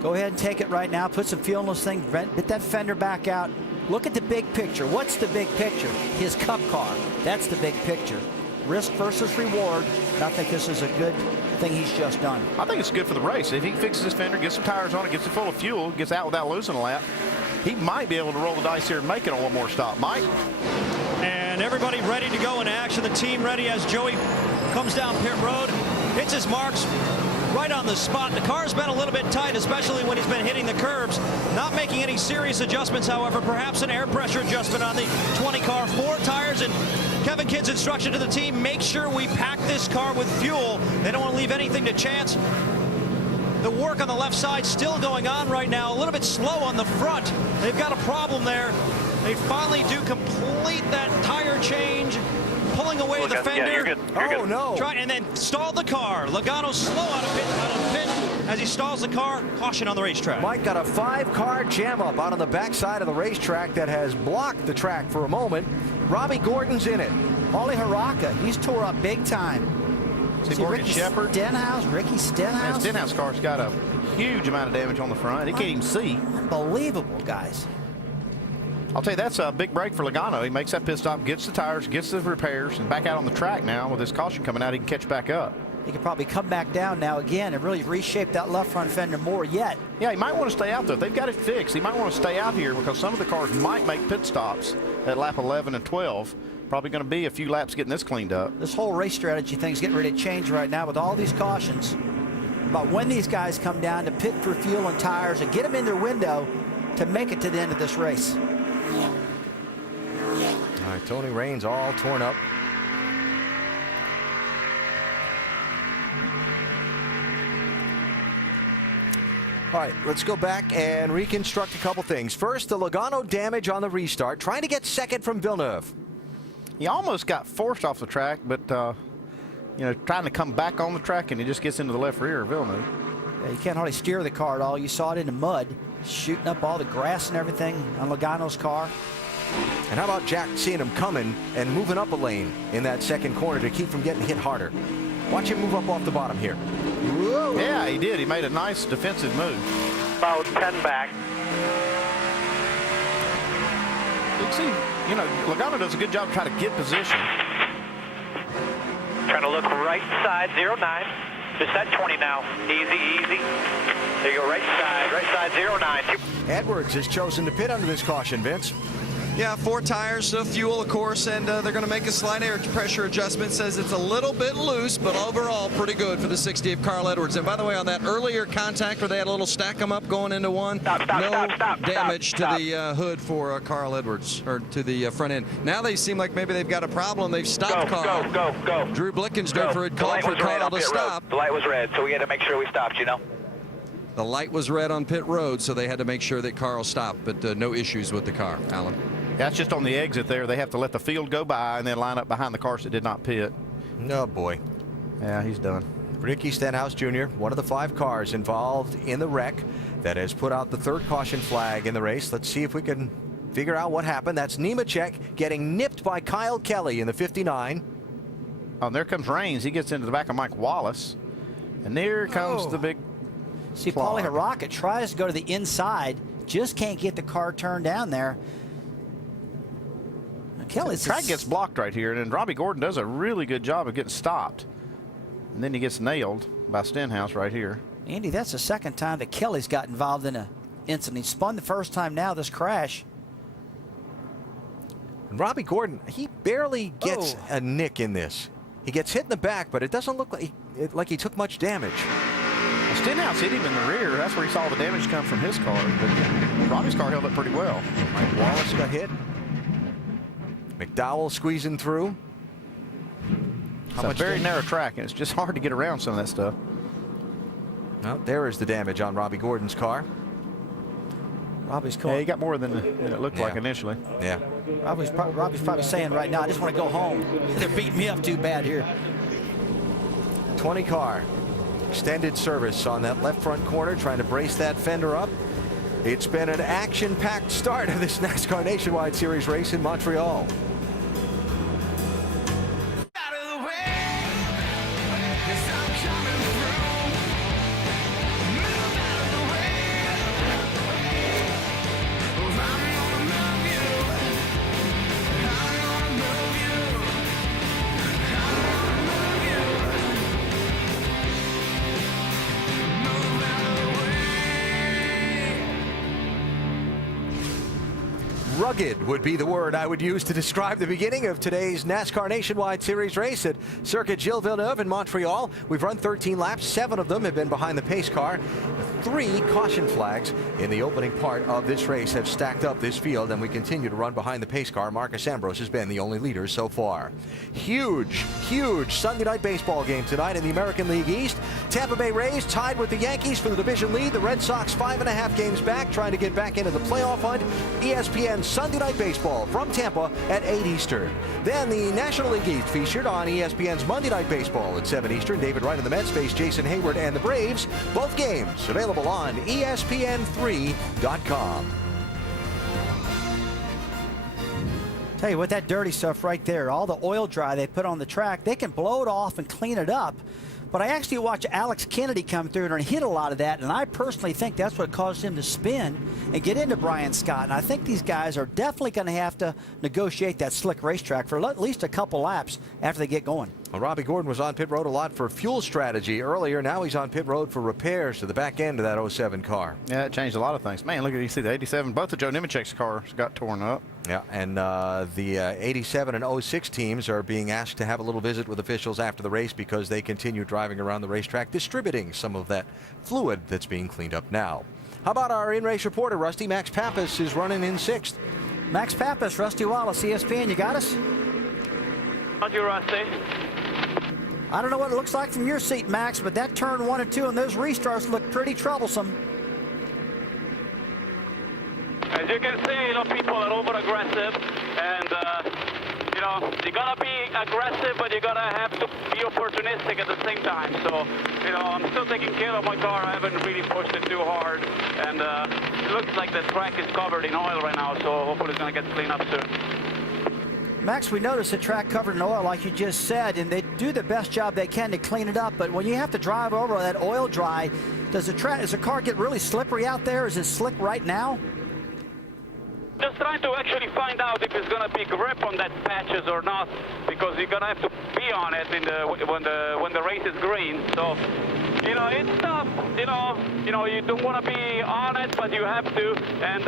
Go ahead and take it right now. Put some fuel in this thing. Get that fender back out. Look at the big picture. What's the big picture? His Cup car. That's the big picture. Risk versus reward. And I think this is a good thing he's just done. I think it's good for the race. If he fixes his fender, gets some tires on it, gets it full of fuel, gets out without losing a lap, he might be able to roll the dice here and make it on one more stop. Mike? And everybody ready to go in action. The team ready as Joey comes down pit road, hits his marks right on the spot. The car's been a little bit tight, especially when he's been hitting the curbs. Not making any serious adjustments, however. Perhaps an air pressure adjustment on the 20 car. 4 tires, and Kevin Kidd's instruction to the team, make sure we pack this car with fuel. They don't want to leave anything to chance. The work on the left side still going on right now. A little bit slow on the front. They've got a problem there. They finally do complete that tire change, pulling away the fender. Yeah, you're good. Oh, no. And then stalled the car. Logano slow out of pit as he stalls the car. Caution on the racetrack. Mike got a 5-car jam up out on the backside of the racetrack that has blocked the track for a moment. Robbie Gordon's in it. Ollie Haraka, he's tore up big time. See Morgan Shepherd? Ricky Stenhouse. And Stenhouse car's got a huge amount of damage on the front. He can't even see. Unbelievable, guys. I'll tell you, that's a big break for Logano. He makes that pit stop, gets the tires, gets the repairs, and back out on the track now. With this caution coming out, he can catch back up. He could probably come back down now again and really reshape that left front fender more yet. Yeah, he might want to stay out there. If they've got it fixed, he might want to stay out here because some of the cars might make pit stops at lap 11 and 12. Probably going to be a few laps getting this cleaned up. This whole race strategy thing's getting ready to change right now with all these cautions about when these guys come down to pit for fuel and tires and get them in their window to make it to the end of this race. All right, Tony Raines all torn up. All right, let's go back and reconstruct a couple things. First, the Logano damage on the restart, trying to get second from Villeneuve. He almost got forced off the track, but, you know, trying to come back on the track, and he just gets into the left rear of Villeneuve. Yeah, you can't hardly steer the car at all. You saw it in the mud, shooting up all the grass and everything on Logano's car. And how about Jack seeing him coming and moving up a lane in that second corner to keep from getting hit harder? Watch him move up off the bottom here. Whoa. Yeah, he did. He made a nice defensive move. About 10 back. You can see, you know, Logano does a good job trying to get position. Trying to look right side, 09. Just at 20 now. Easy, easy. There you go, right side 09. Edwards has chosen to pit under this caution, Vince. Yeah, 4 tires, fuel, of course, and they're going to make a slight air pressure adjustment. Says it's a little bit loose, but overall pretty good for the 60 of Carl Edwards. And by the way, on that earlier contact where they had a little stack them up going into one, no damage to the hood for Carl Edwards, or to the front end. Now they seem like maybe they've got a problem. They've stopped Carl. Go. Drew Blickensderfer had called for Carl to stop. The light was red, so we had to make sure we stopped, you know. The light was red on pit road, so they had to make sure that Carl stopped, but no issues with the car. Alan. That's just on the exit there. They have to let the field go by and then line up behind the cars that did not pit. Oh, boy. Yeah, he's done. Ricky Stenhouse Jr., one of the 5 cars involved in the wreck that has put out the 3rd caution flag in the race. Let's see if we can figure out what happened. That's Nemechek getting nipped by Kyle Kelly in the 59. Oh, and there comes Rains. He gets into the back of Mike Wallace. And there comes the big See, Paulie Haraka tries to go to the inside, just can't get the car turned down there. The track gets blocked right here, and then Robbie Gordon does a really good job of getting stopped. And then he gets nailed by Stenhouse right here. Andy, that's the 2nd time that Kelly's got involved in an incident. He spun the 1st time now, this crash. And Robbie Gordon, he barely gets a nick in this. He gets hit in the back, but it doesn't look like he took much damage. Well, Stenhouse hit him in the rear. That's where he saw the damage come from his car. But Robbie's car held up pretty well. Mike Wallace got hit. McDowell squeezing through. It's a very narrow track, and it's just hard to get around some of that stuff. Well, there is the damage on Robbie Gordon's car. Robbie's car. Yeah, he got more than it looked like initially. Yeah. Robbie's probably saying right now, I just want to go home. They're beating me up too bad here. 20 car. Extended service on that left front corner, trying to brace that fender up. It's been an action-packed start of this NASCAR Nationwide Series race in Montreal. Rugged would be the word I would use to describe the beginning of today's NASCAR Nationwide Series race at Circuit Gilles Villeneuve in Montreal. We've run 13 laps. 7 of them have been behind the pace car. 3 caution flags in the opening part of this race have stacked up this field, and we continue to run behind the pace car. Marcus Ambrose has been the only leader so far. Huge Sunday night baseball game tonight in the American League East. Tampa Bay Rays tied with the Yankees for the division lead. The Red Sox 5.5 games back, trying to get back into the playoff hunt. ESPN Sunday Night Baseball from Tampa at 8 Eastern. Then the National League East featured on ESPN's Monday Night Baseball at 7 Eastern. David Wright and the Mets face Jason Hayward and the Braves. Both games available on ESPN3.com. Tell you what, that dirty stuff right there, all the oil dry they put on the track, they can blow it off and clean it up. But I actually watched Alex Kennedy come through and hit a lot of that, and I personally think that's what caused him to spin and get into Brian Scott. And I think these guys are definitely going to have to negotiate that slick racetrack for at least a couple laps after they get going. Well, Robbie Gordon was on pit road a lot for fuel strategy earlier. Now he's on pit road for repairs to the back end of that 07 car. Yeah, it changed a lot of things. Man, look at you see the 87. Both of Joe Nemechek's cars got torn up. Yeah, and the 87 and 06 teams are being asked to have a little visit with officials after the race because they continue driving around the racetrack, distributing some of that fluid that's being cleaned up now. How about our in-race reporter, Rusty? Max Pappas is running in 6th. Max Pappas, Rusty Wallace, ESPN, you got us? Roger, Rusty. I don't know what it looks like from your seat, Max, but that turn 1 and 2 and those restarts look pretty troublesome. As you can see, people are over-aggressive, and, you gotta be aggressive, but you gotta have to be opportunistic at the same time. So, I'm still taking care of my car. I haven't really pushed it too hard, and it looks like the track is covered in oil right now, so hopefully it's gonna get cleaned up soon. Max, we noticed the track covered in oil, like you just said, and they do the best job they can to clean it up. But when you have to drive over that oil dry, does the car get really slippery out there? Is it slick right now? Just trying to actually find out if it's going to be grip on that patches or not, because you're going to have to be on it when the race is green. So, you know, it's tough. You know, you don't want to be on it, but you have to, and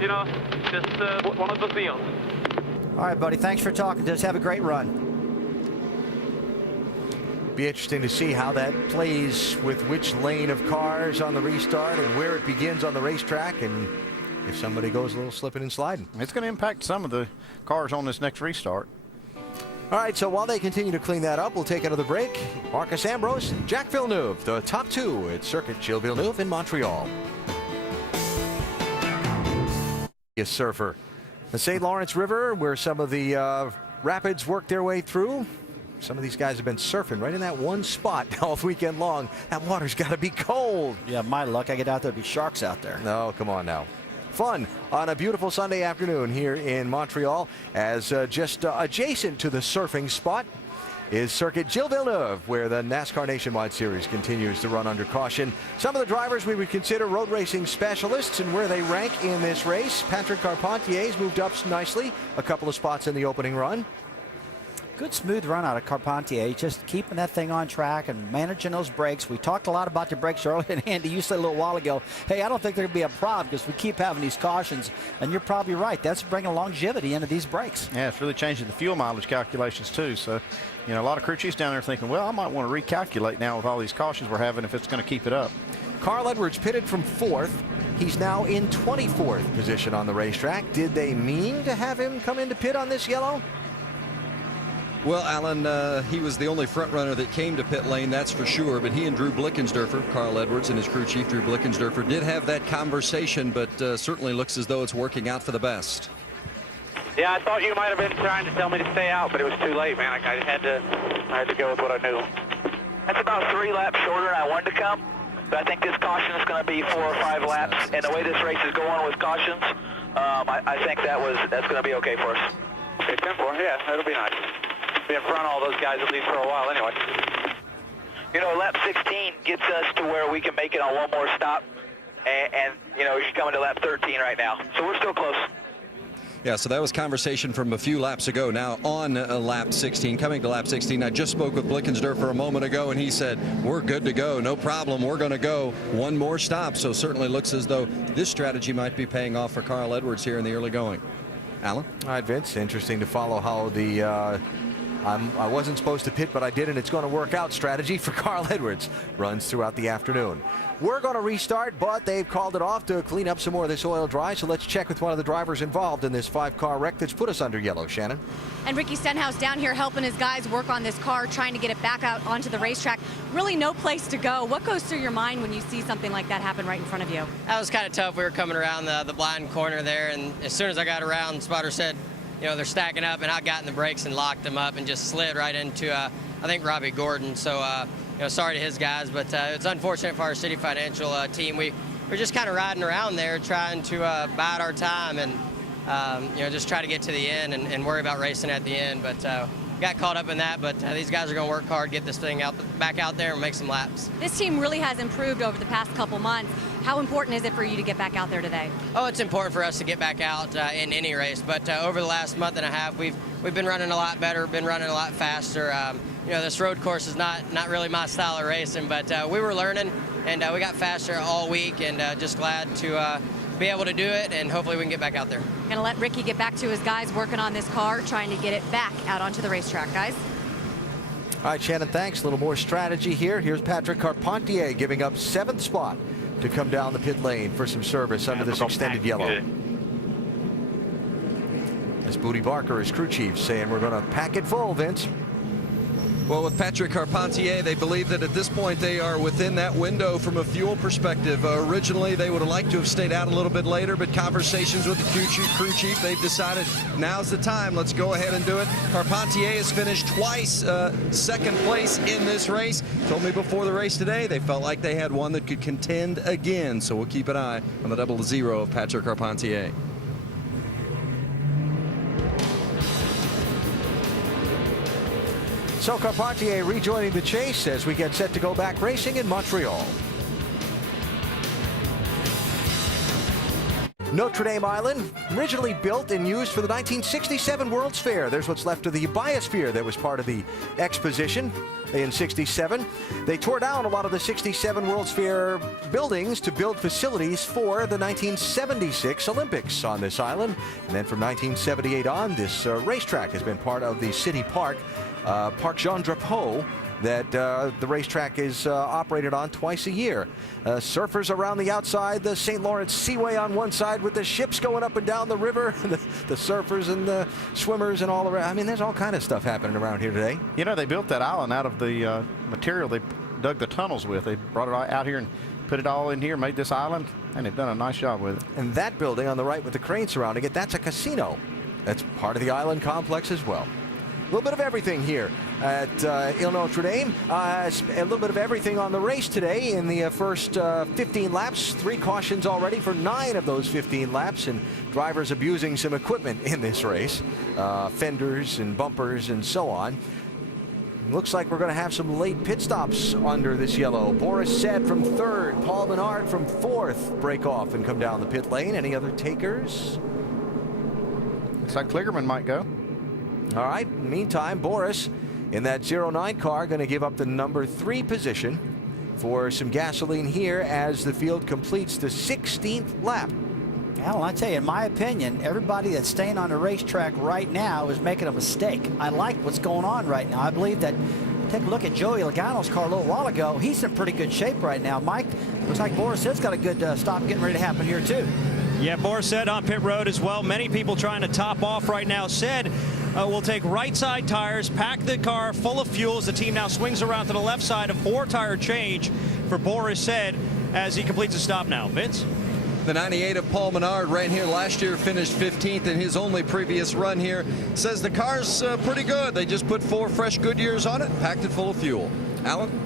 you know, just one of those deals. All right, buddy. Thanks for talking to us. Have a great run. Be interesting to see how that plays with which lane of cars on the restart and where it begins on the racetrack, and if somebody goes a little slipping and sliding. It's going to impact some of the cars on this next restart. All right, so while they continue to clean that up, we'll take another break. Marcus Ambrose and Jack Villeneuve, the top two at Circuit Gilles Villeneuve in Montreal. A surfer. The St. Lawrence River, where some of the rapids work their way through. Some of these guys have been surfing right in that one spot all weekend long. That water's got to be cold. Yeah, my luck. I get out there, there'll be sharks out there. No, come on now. Fun on a beautiful Sunday afternoon here in Montreal, as just adjacent to the surfing spot is Circuit Gilles Villeneuve, where the NASCAR Nationwide Series continues to run under caution. Some of the drivers we would consider road racing specialists, and where they rank in this race. Patrick Carpentier's moved up nicely, a couple of spots in the opening run. Good smooth run out of Carpentier, just keeping that thing on track and managing those brakes. We talked a lot about the brakes earlier, and Andy, you said a little while ago, hey, I don't think there'll be a problem because we keep having these cautions, and you're probably right. That's bringing longevity into these brakes. Yeah, it's really changing the fuel mileage calculations too. So, you know, a lot of crew chiefs down there thinking, well, I might want to recalculate now with all these cautions we're having if it's going to keep it up. Carl Edwards pitted from 4th. He's now in 24th position on the racetrack. Did they mean to have him come into pit on this yellow? Well, Alan, he was the only front runner that came to pit lane, that's for sure. But he and Drew Blickensderfer, Carl Edwards and his crew chief Drew Blickensderfer, did have that conversation, but certainly looks as though it's working out for the best. Yeah, I thought you might have been trying to tell me to stay out, but it was too late, man. I had to go with what I knew. That's about 3 laps shorter than I wanted to come, but I think this caution is going to be 4 or 5 laps, and the way this race is going with cautions, I think that's going to be okay for us. Okay, 10-4, yeah, that'll be nice. Be in front of all those guys at least for a while anyway. You know, lap 16 gets us to where we can make it on one more stop, and you know, he's coming to lap 13 right now, so we're still close. Yeah, so that was conversation from a few laps ago. Now on lap 16, coming to lap 16, I just spoke with Blickensderfer a moment ago, and he said, we're good to go, no problem, we're going to go one more stop. So certainly looks as though this strategy might be paying off for Carl Edwards here in the early going. Alan? All right, Vince, interesting to follow how the I wasn't supposed to pit, but I did, and it's going to work out strategy for Carl Edwards runs throughout the afternoon. We're going to restart, but they've called it off to clean up some more of this oil dry, so let's check with one of the drivers involved in this 5-car wreck that's put us under yellow. Shannon? And Ricky Stenhouse down here helping his guys work on this car, trying to get it back out onto the racetrack. Really no place to go. What goes through your mind when you see something like that happen right in front of you? That was kind of tough. We were coming around the blind corner there, and as soon as I got around, spotter said, you know, they're stacking up, and I got in the brakes and locked them up and just slid right into, I think, Robbie Gordon. So, you know, sorry to his guys, but it's unfortunate for our City Financial team. We're just kind of riding around there trying to bide our time and, you know, just try to get to the end and worry about racing at the end. But got caught up in that, but these guys are going to work hard, get this thing back out there and make some laps. This team really has improved over the past couple months. How important is it for you to get back out there today? Oh, it's important for us to get back out in any race, but over the last month and a half, we've been running a lot better, been running a lot faster. You know, this road course is not really my style of racing, but we were learning, and we got faster all week, and just glad to be able to do it, and hopefully we can get back out there. Gonna let Ricky get back to his guys working on this car, trying to get it back out onto the racetrack, guys. All right, Shannon, thanks. A little more strategy here. Here's Patrick Carpentier giving up 7th spot to come down the pit lane for some service under this extended yellow. As Booty Barker, his crew chief, saying we're going to pack it full, Vince. Well, with Patrick Carpentier, they believe that at this point they are within that window from a fuel perspective. Originally, they would have liked to have stayed out a little bit later, but conversations with the crew chief, they've decided now's the time. Let's go ahead and do it. Carpentier has finished twice second place in this race. Told me before the race today they felt like they had one that could contend again. So we'll keep an eye on the 00 of Patrick Carpentier. So Carpentier rejoining the chase as we get set to go back racing in Montreal. Notre Dame Island, originally built and used for the 1967 World's Fair. There's what's left of the biosphere that was part of the exposition in 67. They tore down a lot of the 67 World's Fair buildings to build facilities for the 1976 Olympics on this island. And then from 1978 on, this racetrack has been part of the city park, Parc Jean Drapeau, that the racetrack is operated on twice a year. Surfers around the outside, the St. Lawrence Seaway on one side with the ships going up and down the river, the surfers and the swimmers and all around. I mean, there's all kind of stuff happening around here today. You know, they built that island out of the material they dug the tunnels with. They brought it out here and put it all in here, made this island, and they've done a nice job with it. And that building on the right with the crane surrounding it, that's a casino. That's part of the island complex as well. A little bit of everything here at Ile Notre Dame. A little bit of everything on the race today in the first 15 laps. 3 cautions already for 9 of those 15 laps, and drivers abusing some equipment in this race. Fenders and bumpers and so on. Looks like we're going to have some late pit stops under this yellow. Boris Said from 3rd, Paul Menard from 4th break off and come down the pit lane. Any other takers? Looks like Kligerman might go. All right, meantime, Boris in that 09 car going to give up the number 3 position for some gasoline here as the field completes the 16th lap. Alan, I tell you, in my opinion, everybody that's staying on the racetrack right now is making a mistake. I like what's going on right now. I believe that, take a look at Joey Logano's car a little while ago. He's in pretty good shape right now. Mike, looks like Boris has got a good stop getting ready to happen here, too. Yeah, Boris Said on pit road as well. Many people trying to top off right now. Said will take right side tires, pack the car full of fuel as the team now swings around to the left side. A 4-tire change for Boris Said as he completes a stop now. Vince? The 98 of Paul Menard ran here last year, finished 15th in his only previous run here. Says the car's pretty good. They just put 4 fresh Goodyears on it, packed it full of fuel. Alan?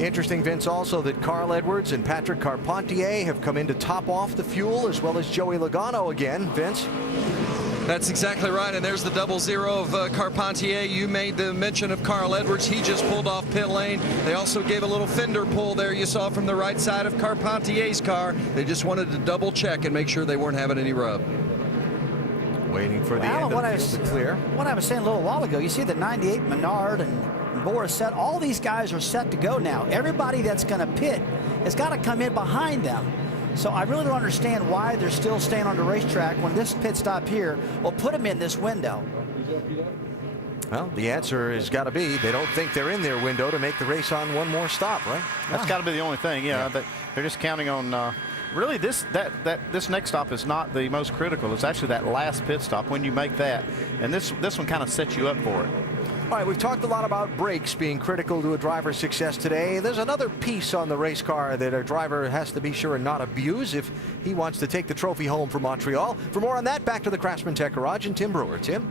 Interesting, Vince, also that Carl Edwards and Patrick Carpentier have come in to top off the fuel, as well as Joey Logano again. Vince? That's exactly right, and there's the 00 of Carpentier. You made the mention of Carl Edwards. He just pulled off pit lane. They also gave a little fender pull there you saw from the right side of Carpentier's car. They just wanted to double check and make sure they weren't having any rub. Waiting for the end of the field to clear. What I was saying a little while ago, you see the 98 Menard and Boris Said, all these guys are set to go now. Everybody that's going to pit has got to come in behind them. So I really don't understand why they're still staying on the racetrack when this pit stop here will put them in this window. Well, the answer has got to be they don't think they're in their window to make the race on one more stop, right? That's got to be the only thing. Yeah. They're just counting on. Really, this next stop is not the most critical. It's actually that last pit stop when you make that, and this one kind of sets you up for it. All right, we've talked a lot about brakes being critical to a driver's success today. There's another piece on the race car that a driver has to be sure and not abuse if he wants to take the trophy home for Montreal. For more on that, back to the Craftsman Tech Garage and Tim Brewer. Tim?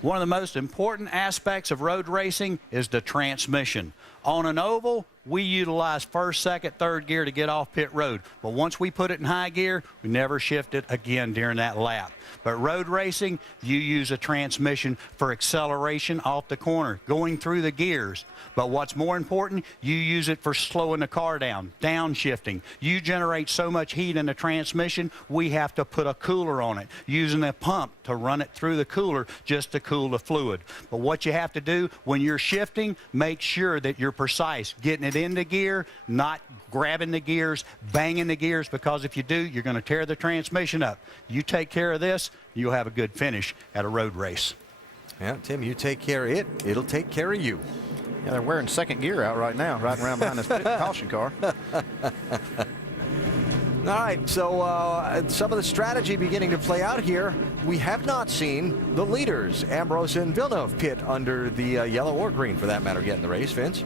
One of the most important aspects of road racing is the transmission. On an oval, we utilize first, second, third gear to get off pit road. But once we put it in high gear, we never shift it again during that lap. But road racing, you use a transmission for acceleration off the corner, going through the gears. But what's more important, you use it for slowing the car down, downshifting. You generate so much heat in the transmission, we have to put a cooler on it, using a pump to run it through the cooler just to cool the fluid. But what you have to do when you're shifting, make sure that you're precise, getting it into gear, not grabbing the gears, banging the gears, because if you do, you're going to tear the transmission up. You take care of this, you'll have a good finish at a road race. Yeah, Tim, you take care of it, it'll take care of you. Yeah, they're wearing second gear out right now, riding around behind this caution car. All right, so some of the strategy beginning to play out here. We have not seen the leaders, Ambrose and Villeneuve, pit under the yellow or green, for that matter, yet in the race. Vince?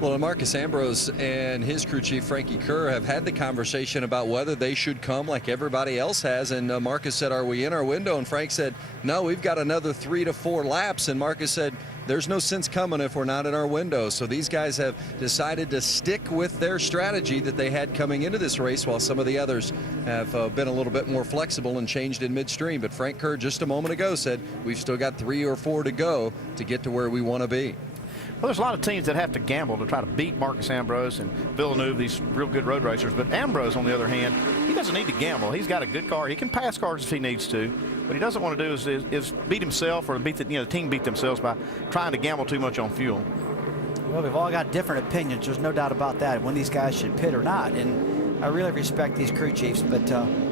Well, Marcus Ambrose and his crew chief, Frankie Kerr, have had the conversation about whether they should come like everybody else has. And Marcus said, are we in our window? And Frank said, no, we've got another 3 to 4 laps. And Marcus said, there's no sense coming if we're not in our window. So these guys have decided to stick with their strategy that they had coming into this race, while some of the others have been a little bit more flexible and changed in midstream. But Frank Kerr just a moment ago said, we've still got 3 or 4 to go to get to where we want to be. Well, there's a lot of teams that have to gamble to try to beat Marcus Ambrose and Villeneuve, these real good road racers. But Ambrose, on the other hand, he doesn't need to gamble. He's got a good car. He can pass cars if he needs to. What he doesn't want to do is beat himself or beat the team beat themselves by trying to gamble too much on fuel. Well, we've all got different opinions. There's no doubt about that, when these guys should pit or not. And I really respect these crew chiefs, but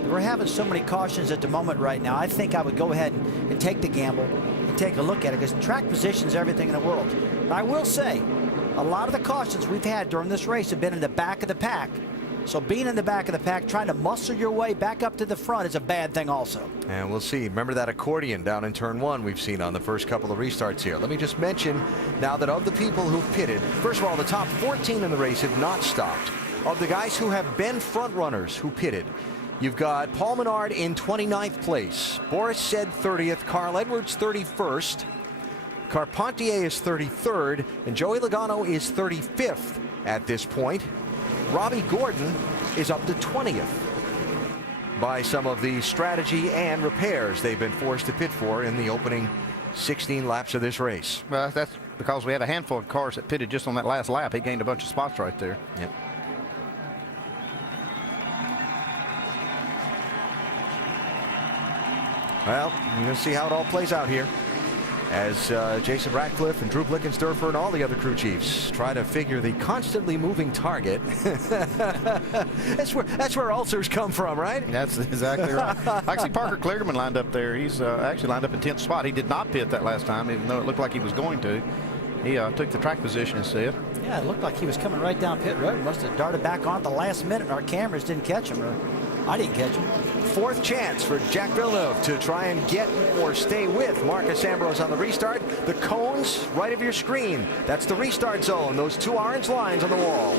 we're having so many cautions at the moment right now. I think I would go ahead and take the gamble and take a look at it, because track position is everything in the world. But I will say, a lot of the cautions we've had during this race have been in the back of the pack. So being in the back of the pack, trying to muscle your way back up to the front is a bad thing also. And we'll see. Remember that accordion down in turn 1 we've seen on the first couple of restarts here. Let me just mention now that of the people who've pitted, first of all, the top 14 in the race have not stopped. Of the guys who have been front runners who pitted, you've got Paul Menard in 29th place, Boris Said 30th, Carl Edwards 31st, Carpentier is 33rd, and Joey Logano is 35th at this point. Robbie Gordon is up to 20th by some of the strategy and repairs they've been forced to pit for in the opening 16 laps of this race. Well, that's because we had a handful of cars that pitted just on that last lap. He gained a bunch of spots right there. Yep. Well, you're going to see how it all plays out here as Jason Ratcliffe and Drew Blickensderfer and all the other crew chiefs try to figure the constantly moving target. That's where ulcers come from, right? That's exactly right. I see Parker Kligerman lined up there. He's actually lined up in 10th spot. He did not pit that last time, even though it looked like he was going to. He took the track position instead. Yeah, it looked like he was coming right down pit road. Must have darted back on at the last minute, and our cameras didn't catch him. Or I didn't catch him. Fourth chance for Jack Villeneuve to try and get or stay with Marcus Ambrose on the restart. The cones right of your screen. That's the restart zone. Those two orange lines on the wall.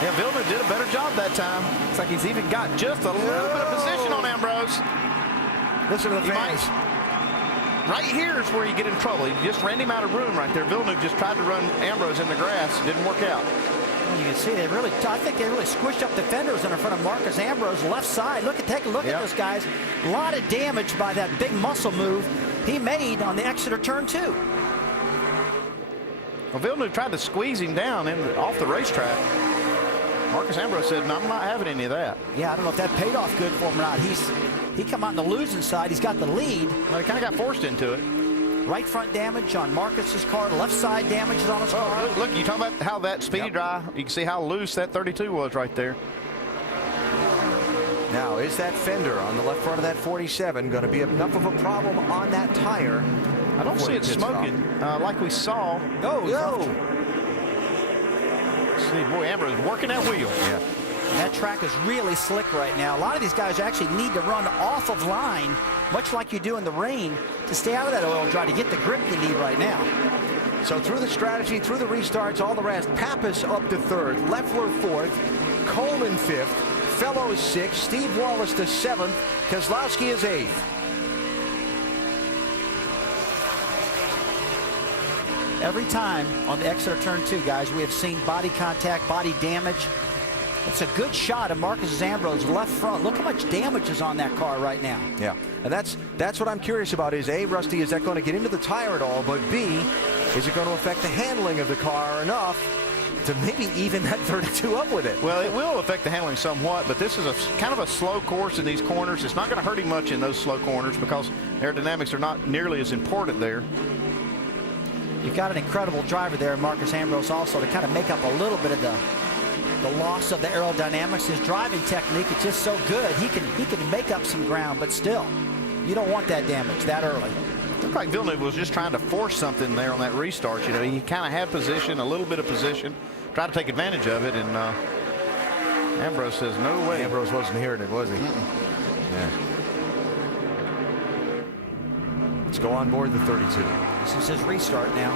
Yeah, Villeneuve did a better job that time. Looks like he's even got just a little bit of position on Ambrose. Listen to the fans. Right here is where you get in trouble. He just ran him out of room right there. Villeneuve just tried to run Ambrose in the grass. Didn't work out. Well, you can see they really, I think they really squished up the fenders in front of Marcus Ambrose left side. Take a look at this, guys. A lot of damage by that big muscle move he made on the Exeter turn 2. Well, Villeneuve tried to squeeze him down off the racetrack. Marcus Ambrose said, no, I'm not having any of that. Yeah, I don't know if that paid off good for him or not. He come out on the losing side. He's got the lead. Well, he kind of got forced into it. Right front damage on Marcus's car. Left side damage is on his car. Look, you talking about how that speedy dry. You can see how loose that 32 was right there. Now, is that fender on the left front of that 47 going to be enough of a problem on that tire? I don't see it smoking like we saw. See, boy, Ambrose working that wheel. Yeah. That track is really slick right now. A lot of these guys actually need to run off of line, much like you do in the rain, to stay out of that oil dry to get the grip you need right now. So through the strategy, through the restarts, all the rest, Pappas up to 3rd, Leffler 4th, Coleman 5th, Fellows 6th, Steve Wallace to 7th, Keselowski is 8th. Every time on the Exeter turn 2, guys, we have seen body contact, body damage. It's a good shot of Marcus Ambrose left front. Look how much damage is on that car right now. Yeah, and that's what I'm curious about is, A, Rusty, is that going to get into the tire at all? But B, is it going to affect the handling of the car enough to maybe even that 32 up with it? Well, it will affect the handling somewhat, but this is kind of a slow course in these corners. It's not going to hurt him much in those slow corners because aerodynamics are not nearly as important there. You've got an incredible driver there, Marcus Ambrose, also to kind of make up a little bit of the loss of the aerodynamics. His driving technique is just so good. He can make up some ground, but still, you don't want that damage that early. Looked like Villeneuve was just trying to force something there on that restart. You know, he kind of had position, a little bit of position, tried to take advantage of it, and Ambrose says, no way. Ambrose wasn't hearing it, was he? Yeah. Let's go on board the 32. This is his restart now.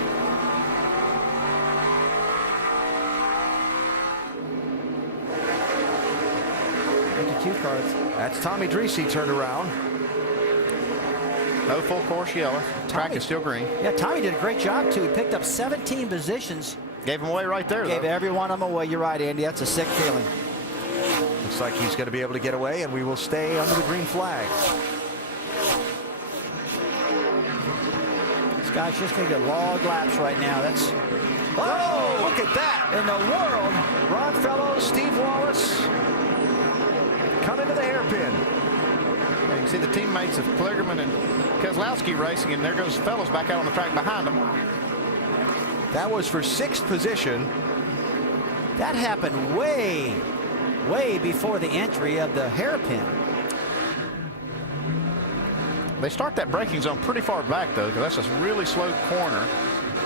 Cards. That's Tommy Dreese turned around. No full course yellow. Track is still green. Yeah, Tommy did a great job, too. He picked up 17 positions. Gave them away right there, Gave every one of them away. You're right, Andy. That's a sick feeling. Looks like he's going to be able to get away, and we will stay under the green flag. Guys just need to log laps right now. That's Oh, look at that. in the world. Ron Fellows, Steve Wallace coming to the hairpin. You can see the teammates of Kligerman and Keselowski racing, and there goes Fellows back out on the track behind them. That was for 6th position. That happened way before the entry of the hairpin. They start that braking zone pretty far back, though, because that's a really slow corner.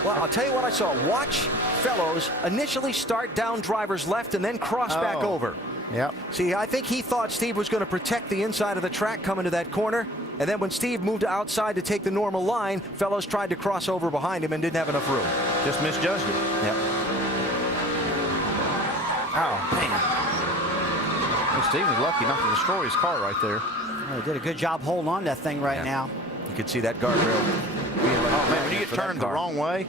Well, I'll tell you what I saw. Watch Fellows initially start down driver's left and then cross back over. Yep. See, I think he thought Steve was going to protect the inside of the track coming to that corner. And then when Steve moved outside to take the normal line, Fellows tried to cross over behind him and didn't have enough room. Just misjudged it. Yep. Oh, man. Well, Steve was lucky not to destroy his car right there. Well, he did a good job holding on to that thing right now. You can see that guardrail. Oh, man, when you get turned the wrong way,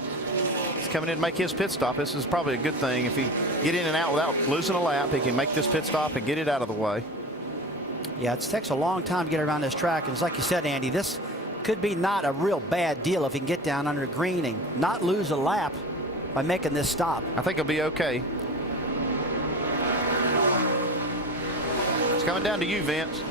he's coming in to make his pit stop. This is probably a good thing. If he get in and out without losing a lap, he can make this pit stop and get it out of the way. Yeah, it takes a long time to get around this track. And it's like you said, Andy, this could be not a real bad deal if he can get down under green and not lose a lap by making this stop. I think he'll be okay. It's coming down to you, Vince.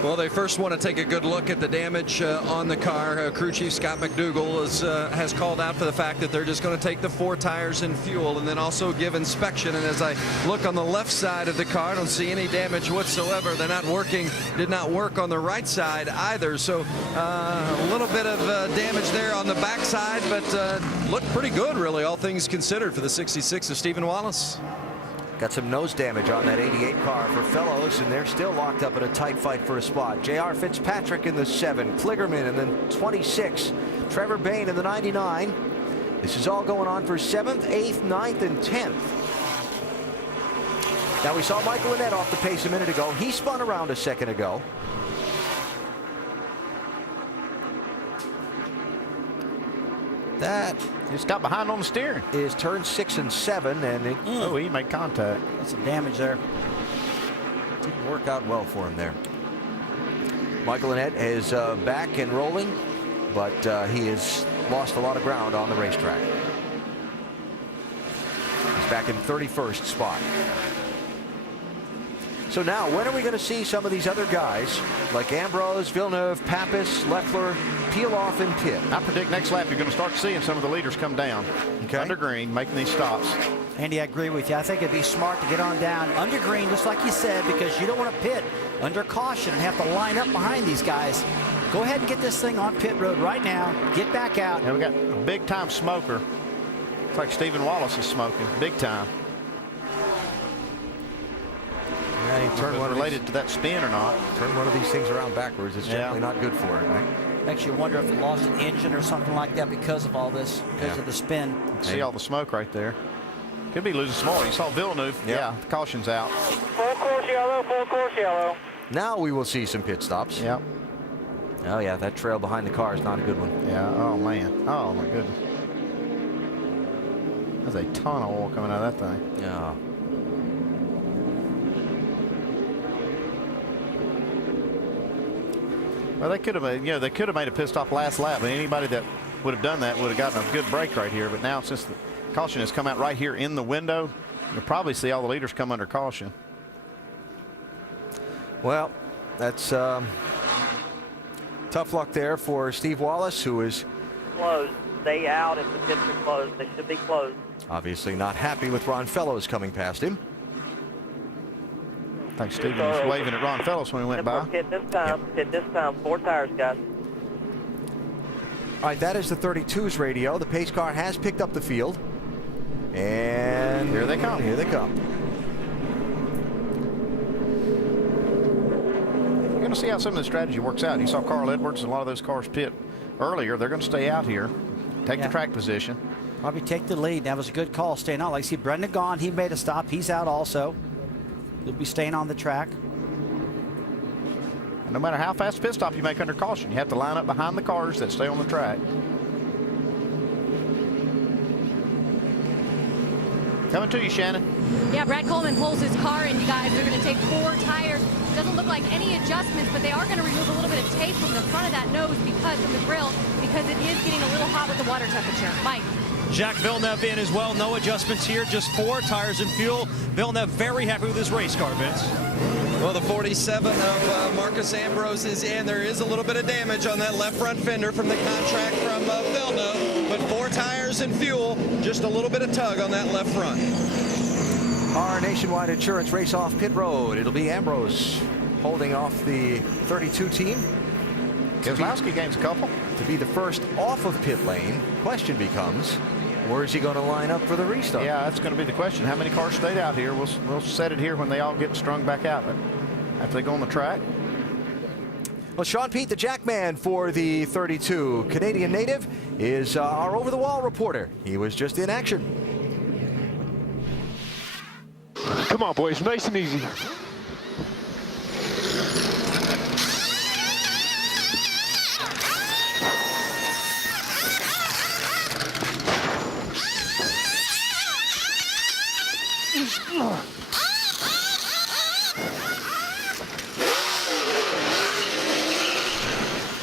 Well, they first want to take a good look at the damage on the car. Crew Chief Scott McDougall has called out for the fact that they're just going to take the 4 tires and fuel and then also give inspection. And as I look on the left side of the car, I don't see any damage whatsoever. They're not working, did not work on the right side either. So a little bit of damage there on the back side, but looked pretty good, really, all things considered, for the 66 of Stephen Wallace. Got some nose damage on that 88 car for Fellows, and they're still locked up in a tight fight for a spot. J.R. Fitzpatrick in the 7, Kligerman in the 26, Trevor Bayne in the 99. This is all going on for 7th, 8th, 9th, and 10th. Now, we saw Michael Annett off the pace a minute ago. He spun around a second ago. That just got behind on the steering. Is turn 6 and 7, and it, oh, he made contact. That's some damage there. Didn't work out well for him there. Michael Annett is back and rolling, but he has lost a lot of ground on the racetrack. He's back in 31st spot. So now, when are we going to see some of these other guys, like Ambrose, Villeneuve, Pappas, Leffler, peel off and pit? I predict next lap you're going to start seeing some of the leaders come down. Okay. Under green, making these stops. Andy, I agree with you. I think it'd be smart to get on down under green, just like you said, because you don't want to pit under caution and have to line up behind these guys. Go ahead and get this thing on pit road right now. Get back out. And we got a big-time smoker. It's like Stephen Wallace is smoking, big time. Yeah, he turned one related to that spin or not. Turn one of these things around backwards. It's generally not good for it, right? Makes you wonder if it lost an engine or something like that because of all this, because of the spin. See all the smoke right there. Could be losing some more. You saw Villeneuve. Yeah, the caution's out. Full course yellow, full course yellow. Now we will see some pit stops. Yep. Oh, yeah, that trail behind the car is not a good one. Yeah, oh, man. Oh, my goodness. There's a ton of oil coming out of that thing. Yeah. Well, they could have made, they could have made a pit stop last lap, but anybody that would have done that would have gotten a good break right here. But now, since the caution has come out right here in the window, you'll probably see all the leaders come under caution. Well, that's tough luck there for Steve Wallace, who is closed. Stay out if the pits are closed. They should be closed. Obviously not happy with Ron Fellows coming past him. I think Stephen was waving at Ron Fellows when he went by. Pit this time. Pit this time. 4 tires, guys. All right, that is the 32's radio. The pace car has picked up the field. And here they come. Here they come. You're going to see how some of the strategy works out. You saw Carl Edwards and a lot of those cars pit earlier. They're going to stay out here, take the track position. Probably take the lead. That was a good call, staying out. Like, see, Brendan gone. He made a stop. He's out also. He'll be staying on the track. And no matter how fast pit stop you make under caution, you have to line up behind the cars that stay on the track. Coming to you, Shannon. Yeah, Brad Coleman pulls his car in, guys. They're going to take 4 tires. Doesn't look like any adjustments, but they are going to remove a little bit of tape from the front of that nose because of the grill, because it is getting a little hot with the water temperature. Mike. Jacques Villeneuve in as well. No adjustments here, just 4 tires and fuel. Villeneuve very happy with his race car, Vince. Well, the 47 of Marcus Ambrose is in. There is a little bit of damage on that left front fender from the contract from Villeneuve, but 4 tires and fuel, just a little bit of tug on that left front. Our Nationwide Insurance race off pit road. It'll be Ambrose holding off the 32 team. Keselowski gains a couple. To be the first off of pit lane, question becomes, where is he going to line up for the restart? Yeah, that's going to be the question. How many cars stayed out here? We'll set it here when they all get strung back out. But after they go on the track. Well, Sean Pete, the Jackman for the 32 Canadian native, is our over-the-wall reporter. He was just in action. Come on, boys, nice and easy.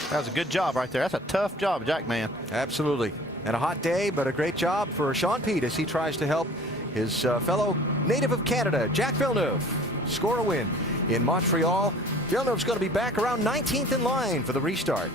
That was a good job right there. That's a tough job, Jackman. Absolutely. And a hot day, but a great job for Sean Pete as he tries to help his fellow native of Canada, Jacques Villeneuve, score a win in Montreal. Villeneuve's going to be back around 19th in line for the restart.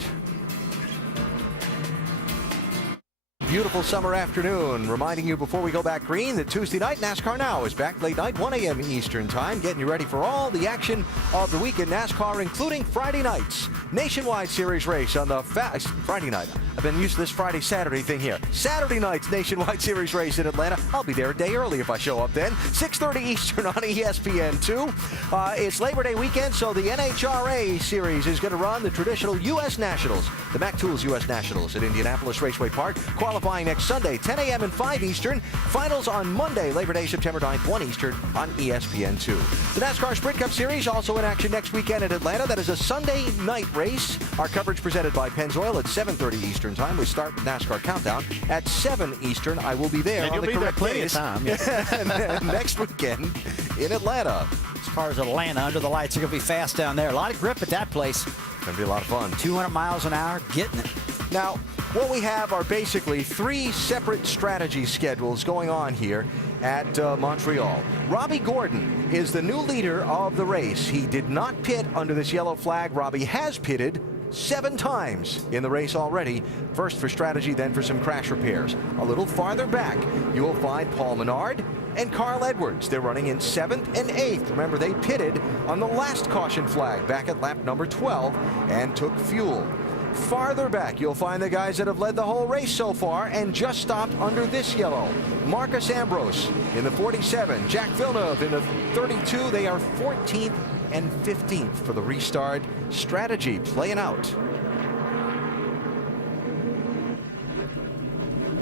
Beautiful summer afternoon. Reminding you before we go back green that Tuesday night NASCAR Now is back late night, 1 a.m. Eastern time, getting you ready for all the action of the week in NASCAR, including Friday night's Nationwide Series race on the Friday night. I've been used to this Friday-Saturday thing here. Saturday night's Nationwide Series race in Atlanta. I'll be there a day early if I show up then. 6:30 Eastern on ESPN2. It's Labor Day weekend, so the NHRA Series is going to run the traditional U.S. Nationals, the Mac Tools U.S. Nationals at Indianapolis Raceway Park. Qualifying next Sunday, 10 a.m. and 5 Eastern. Finals on Monday, Labor Day, September 9th, 1 Eastern on ESPN2. The NASCAR Sprint Cup Series also in action next weekend in Atlanta. That is a Sunday night race. Our coverage presented by Pennzoil at 7:30 Eastern time. We start with NASCAR Countdown at 7 Eastern. I will be there and on the correct plenty days. of time. Yeah. Next weekend in Atlanta. As far as Atlanta, under the lights, are going to be fast down there. A lot of grip at that place. Going to be a lot of fun. 200 miles an hour, getting it. Now, what we have are basically 3 separate strategy schedules going on here at Montreal. Robbie Gordon is the new leader of the race. He did not pit under this yellow flag. Robbie has pitted 7 times in the race already. First for strategy, then for some crash repairs. A little farther back, you will find Paul Menard and Carl Edwards. They're running in 7th and 8th. Remember, they pitted on the last caution flag back at lap number 12 and took fuel. Farther back, you'll find the guys that have led the whole race so far and just stopped under this yellow. Marcus Ambrose in the 47, Jacques Villeneuve in the 32. They are 14th and 15th for the restart. Strategy playing out.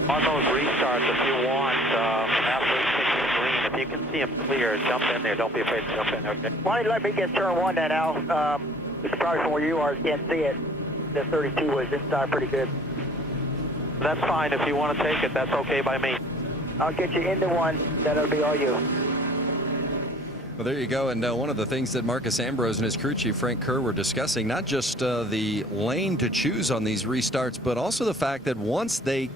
On those restarts, if you want, after 16 green, if you can see them clear, jump in there. Don't be afraid to jump in there. Okay? Why don't you let me get turn 1 then, Al? It's probably from where you are, you can't see it. The 32 was inside pretty good. That's fine. If you want to take it, that's okay by me. I'll get you into 1, then it'll be all you. Well, there you go. And one of the things that Marcus Ambrose and his crew chief Frank Kerr were discussing, not just the lane to choose on these restarts, but also the fact that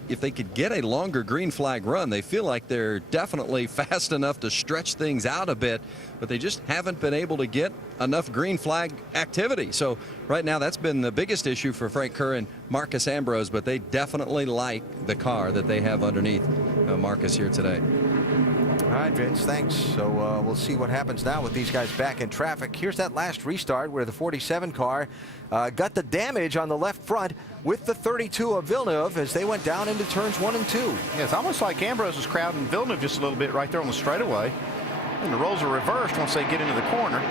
if they could get a longer green flag run, they feel like they're definitely fast enough to stretch things out a bit, but they just haven't been able to get enough green flag activity. So right now, that's been the biggest issue for Frank Kerr and Marcus Ambrose, but they definitely like the car that they have underneath Marcus here today. All right, Vince, thanks. So we'll see what happens now with these guys back in traffic. Here's that last restart where the 47 car got the damage on the left front with the 32 of Villeneuve as they went down into turns 1 and 2. Yeah, it's almost like Ambrose was crowding Villeneuve just a little bit right there on the straightaway. And the roles are reversed once they get into the corner.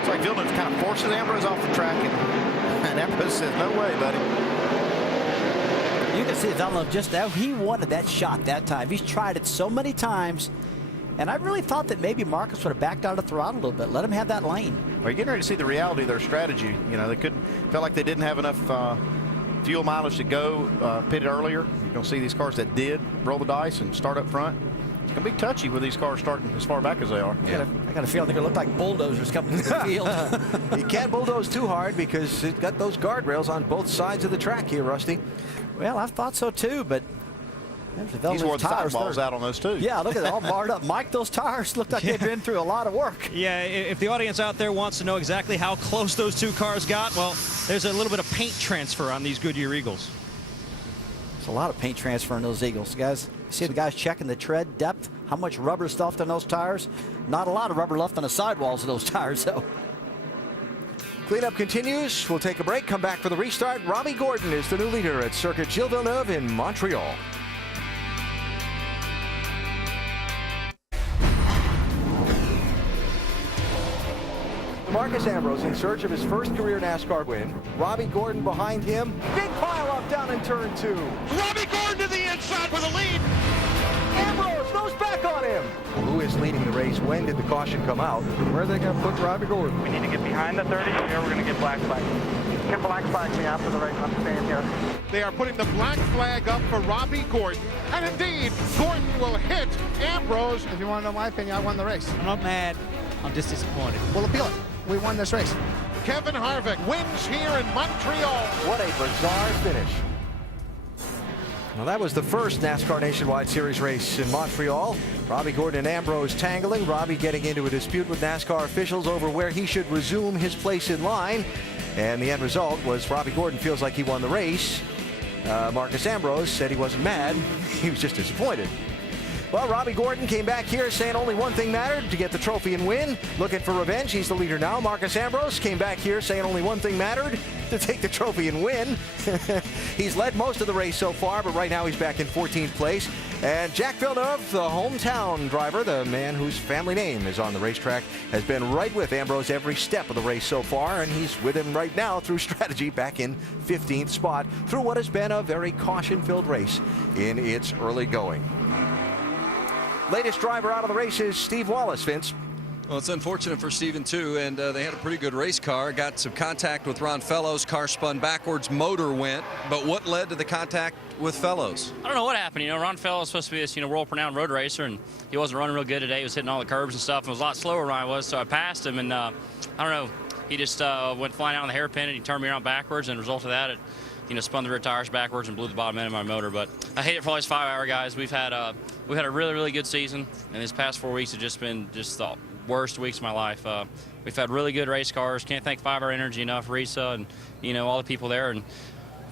It's like Villeneuve kind of forces Ambrose off the track, and Ambrose says, no way, buddy. You can see Villeneuve just now, he wanted that shot that time. He's tried it so many times. And I really thought that maybe Marcus would have backed out of the throttle a little bit, let him have that lane. Well, you're getting ready to see the reality of their strategy. You know, they felt like they didn't have enough fuel mileage to go pitted earlier. You're going to see these cars that did roll the dice and start up front. It's going to be touchy with these cars starting as far back as they are. I got a feeling they're going to look like bulldozers coming to the field. You can't bulldoze too hard because it's got those guardrails on both sides of the track here, Rusty. Well, I thought so too, but He's wore the sidewalls out on those too. Yeah, look at it, all barred up. Mike, those tires look like they've been through a lot of work. Yeah, if the audience out there wants to know exactly how close those two cars got, well, there's a little bit of paint transfer on these Goodyear Eagles. There's a lot of paint transfer in those Eagles, guys. See the guys checking the tread depth, how much rubber is left on those tires? Not a lot of rubber left on the sidewalls of those tires, though. Cleanup continues. We'll take a break, come back for the restart. Robbie Gordon is the new leader at Circuit Gilles Villeneuve in Montreal. Marcus Ambrose in search of his first career NASCAR win. Robbie Gordon behind him. Big pile up down in turn 2. Robbie Gordon to the inside for the lead. Ambrose goes back on him. Who is leading the race? When did the caution come out? Where are they going to put Robbie Gordon? We need to get behind the 30 here. We're going to get black flag. Get black flag me after the race. I'm staying here. They are putting the black flag up for Robbie Gordon. And indeed, Gordon will hit Ambrose. If you want to know my opinion, I won the race. I'm not mad. I'm just disappointed. We'll appeal it. We won this race. Kevin Harvick wins here in Montreal. What a bizarre finish. Well, that was the first NASCAR Nationwide Series race in Montreal. Robbie Gordon and Ambrose tangling. Robbie getting into a dispute with NASCAR officials over where he should resume his place in line. And the end result was Robbie Gordon feels like he won the race. Marcus Ambrose said he wasn't mad. He was just disappointed. Well, Robbie Gordon came back here saying only one thing mattered, to get the trophy and win. Looking for revenge. He's the leader now. Marcus Ambrose came back here saying only one thing mattered, to take the trophy and win. He's led most of the race so far, but right now he's back in 14th place. And Jack Villeneuve, the hometown driver, the man whose family name is on the racetrack, has been right with Ambrose every step of the race so far, and he's with him right now through strategy, back in 15th spot through what has been a very caution-filled race in its early going. Latest driver out of the race is Steve Wallace, Vince. Well, it's unfortunate for Steven, too, and they had a pretty good race car. Got some contact with Ron Fellows. Car spun backwards, motor went. But what led to the contact with Fellows? I don't know what happened. You know, Ron Fellows was supposed to be this, world-renowned road racer, and he wasn't running real good today. He was hitting all the curbs and stuff, and was a lot slower than I was, so I passed him, and I don't know. He just went flying out on the hairpin, and he turned me around backwards, and as a result of that, it spun the rear tires backwards and blew the bottom end of my motor. But I hate it for all these 5-hour guys. We've had a really, really good season, and these past 4 weeks have just been the worst weeks of my life. We've had really good race cars. Can't thank 5-Hour Energy enough, Risa, and all the people there. And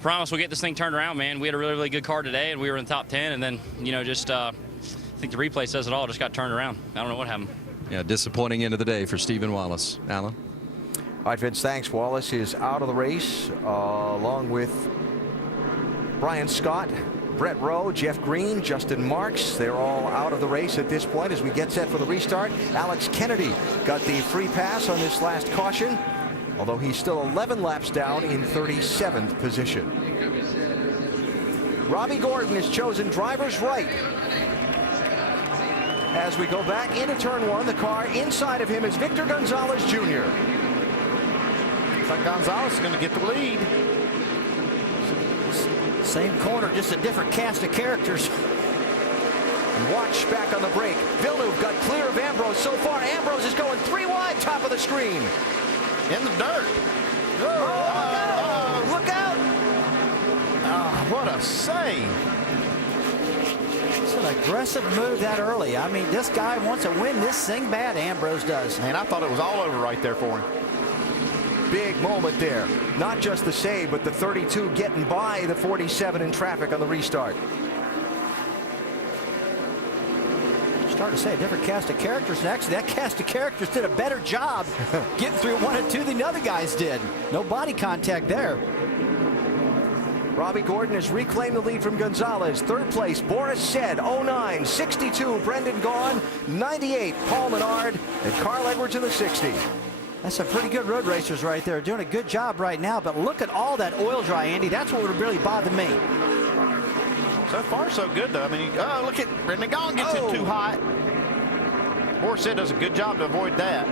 promise we'll get this thing turned around, man. We had a really, really good car today, and we were in the top 10. And then I think the replay says it all. Just got turned around. I don't know what happened. Yeah, disappointing end of the day for Stephen Wallace. Alan. All right, Vince, thanks. Wallace is out of the race, along with Brian Scott, Brett Rowe, Jeff Green, Justin Marks. They're all out of the race at this point as we get set for the restart. Alex Kennedy got the free pass on this last caution, although he's still 11 laps down in 37th position. Robbie Gordon is chosen driver's right. As we go back into turn 1, the car inside of him is Victor Gonzalez Jr. Looks like Gonzalez is going to get the lead. Same corner, just a different cast of characters. And watch back on the brake. Villeneuve got clear of Ambrose so far. Ambrose is going 3 wide, top of the screen. In the dirt. Look out! What a save. It's an aggressive move that early. I mean, this guy wants to win this thing bad, Ambrose does. Man, I thought it was all over right there for him. Big moment there. Not just the save, but the 32 getting by the 47 in traffic on the restart. Starting to say a different cast of characters. And actually, that cast of characters did a better job getting through 1 and 2 than the other guys did. No body contact there. Robbie Gordon has reclaimed the lead from Gonzalez. 3rd place, Boris Said, 09. 62, Brendan Gaughan. 98, Paul Menard. And Carl Edwards in the 60. That's some pretty good road racers right there. Doing a good job right now. But look at all that oil dry, Andy. That's what would really bother me. So far, so good, though. I mean, look at Brendan Gaughan gets it too hot. Boris Said does a good job to avoid that.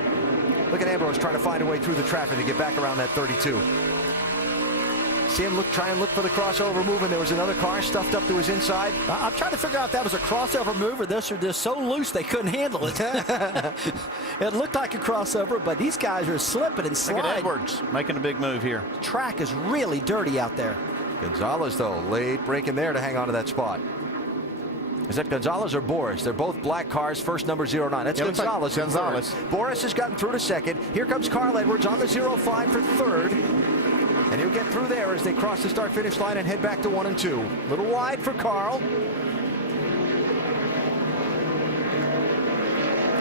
Look at Ambrose trying to find a way through the traffic to get back around that 32. See him try and look for the crossover move, and there was another car stuffed up to his inside. I'm trying to figure out if that was a crossover move or this, or just so loose they couldn't handle it. It looked like a crossover, but these guys are slipping and sliding. Look at Edwards making a big move here. The track is really dirty out there. Gonzalez, though, late breaking there to hang on to that spot. Is that Gonzalez or Boris? They're both black cars, first number 09. That's Gonzalez. Gonzalez. Boris has gotten through to second. Here comes Carl Edwards on the 05 for third. And he'll get through there as they cross the start-finish line and head back to 1 and 2. A little wide for Carl.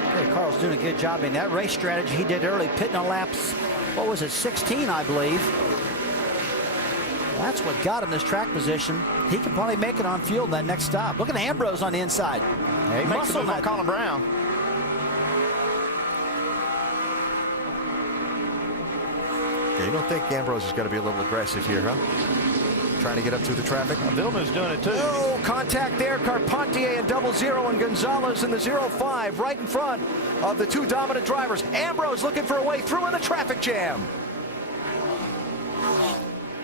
Okay, Carl's doing a good job in that race strategy he did early, pitting on laps, what was it, 16, I believe. That's what got him this track position. He can probably make it on fuel that next stop. Look at Ambrose on the inside. Yeah, he makes a move on Colin Brown. Yeah, you don't think Ambrose is going to be a little aggressive here, huh? Trying to get up through the traffic. Villeneuve's doing it too. Oh, contact there. Carpentier and 00 and Gonzalez in the 05 right in front of the two dominant drivers. Ambrose looking for a way through in the traffic jam.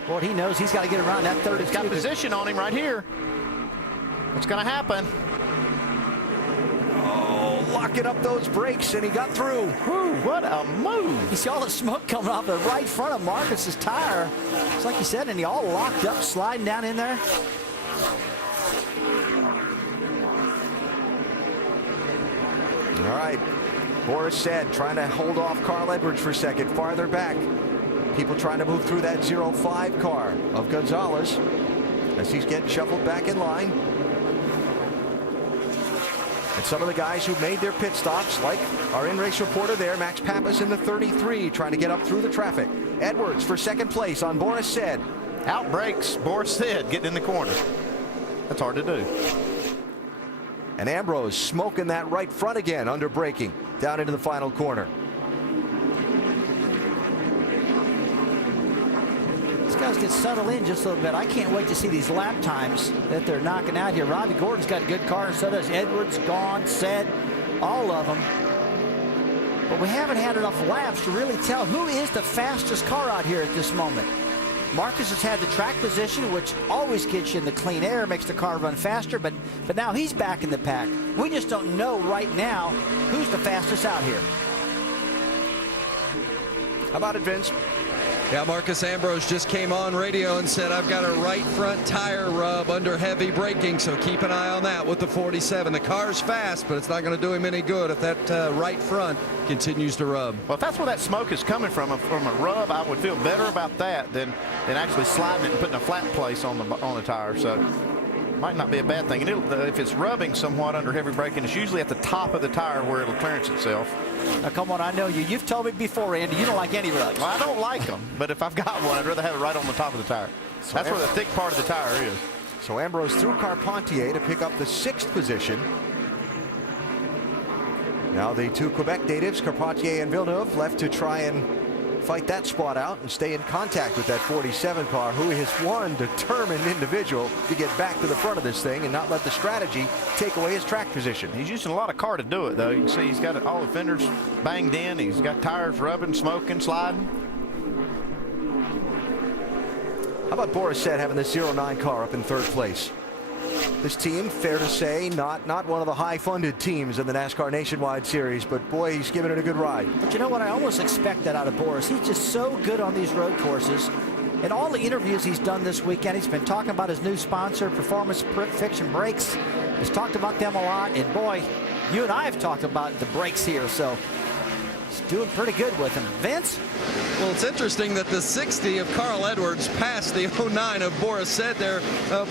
Boy, he knows he's got to get around that third. He's got position on him right here. What's going to happen? Oh, locking up those brakes, and he got through. Whew, what a move. You see all the smoke coming off the right front of Marcus's tire. It's like you said, and he all locked up, sliding down in there. All right. Boris said, trying to hold off Carl Edwards for a second, farther back. People trying to move through that 05 car of Gonzalez as he's getting shuffled back in line. And some of the guys who made their pit stops, like our in-race reporter there, Max Pappas in the 33, trying to get up through the traffic. Edwards for second place on Boris Said. Out brakes Boris Said getting in the corner. That's hard to do. And Ambrose smoking that right front again, under braking down into the final corner. Guys get settled in just a little bit. I can't wait to see these lap times that they're knocking out here. Robbie Gordon's got a good car, and so does Edwards, Gone, Said, all of them. But we haven't had enough laps to really tell who is the fastest car out here at this moment. Marcus has had the track position, which always gets you in the clean air, makes the car run faster, but now he's back in the pack. We just don't know right now who's the fastest out here. How about it, Vince? Yeah, Marcus Ambrose just came on radio and said, I've got a right front tire rub under heavy braking, so keep an eye on that with the 47. The car's fast, but it's not going to do him any good if that right front continues to rub. Well, if that's where that smoke is coming from a rub, I would feel better about that than actually sliding it and putting a flat place on the tire. So might not be a bad thing. And if it's rubbing somewhat under heavy braking, it's usually at the top of the tire where it'll clearance itself. Now, come on, I know you. You've told me before, Andy, you don't like any rubs. Well, I don't like them, but if I've got one, I'd rather have it right on the top of the tire. So that's where the thick part of the tire is. So Ambrose through Carpentier to pick up the 6th position. Now the two Quebec natives, Carpentier and Villeneuve, left to try and fight that spot out and stay in contact with that 47 car, who is one determined individual to get back to the front of this thing and not let the strategy take away his track position. He's using a lot of car to do it, though. You can see he's got all the fenders banged in. He's got tires rubbing, smoking, sliding. How about Boris Said having the 09 car up in 3rd place? This team, fair to say, not one of the high-funded teams in the NASCAR Nationwide Series, but boy, he's giving it a good ride. But you know what? I almost expect that out of Boris. He's just so good on these road courses. In all the interviews he's done this weekend, he's been talking about his new sponsor, Performance Fiction Brakes. He's talked about them a lot, and boy, you and I have talked about the brakes here, so he's doing pretty good with them. Vince? Well, it's interesting that the 60 of Carl Edwards passed the 09 of Boris Said there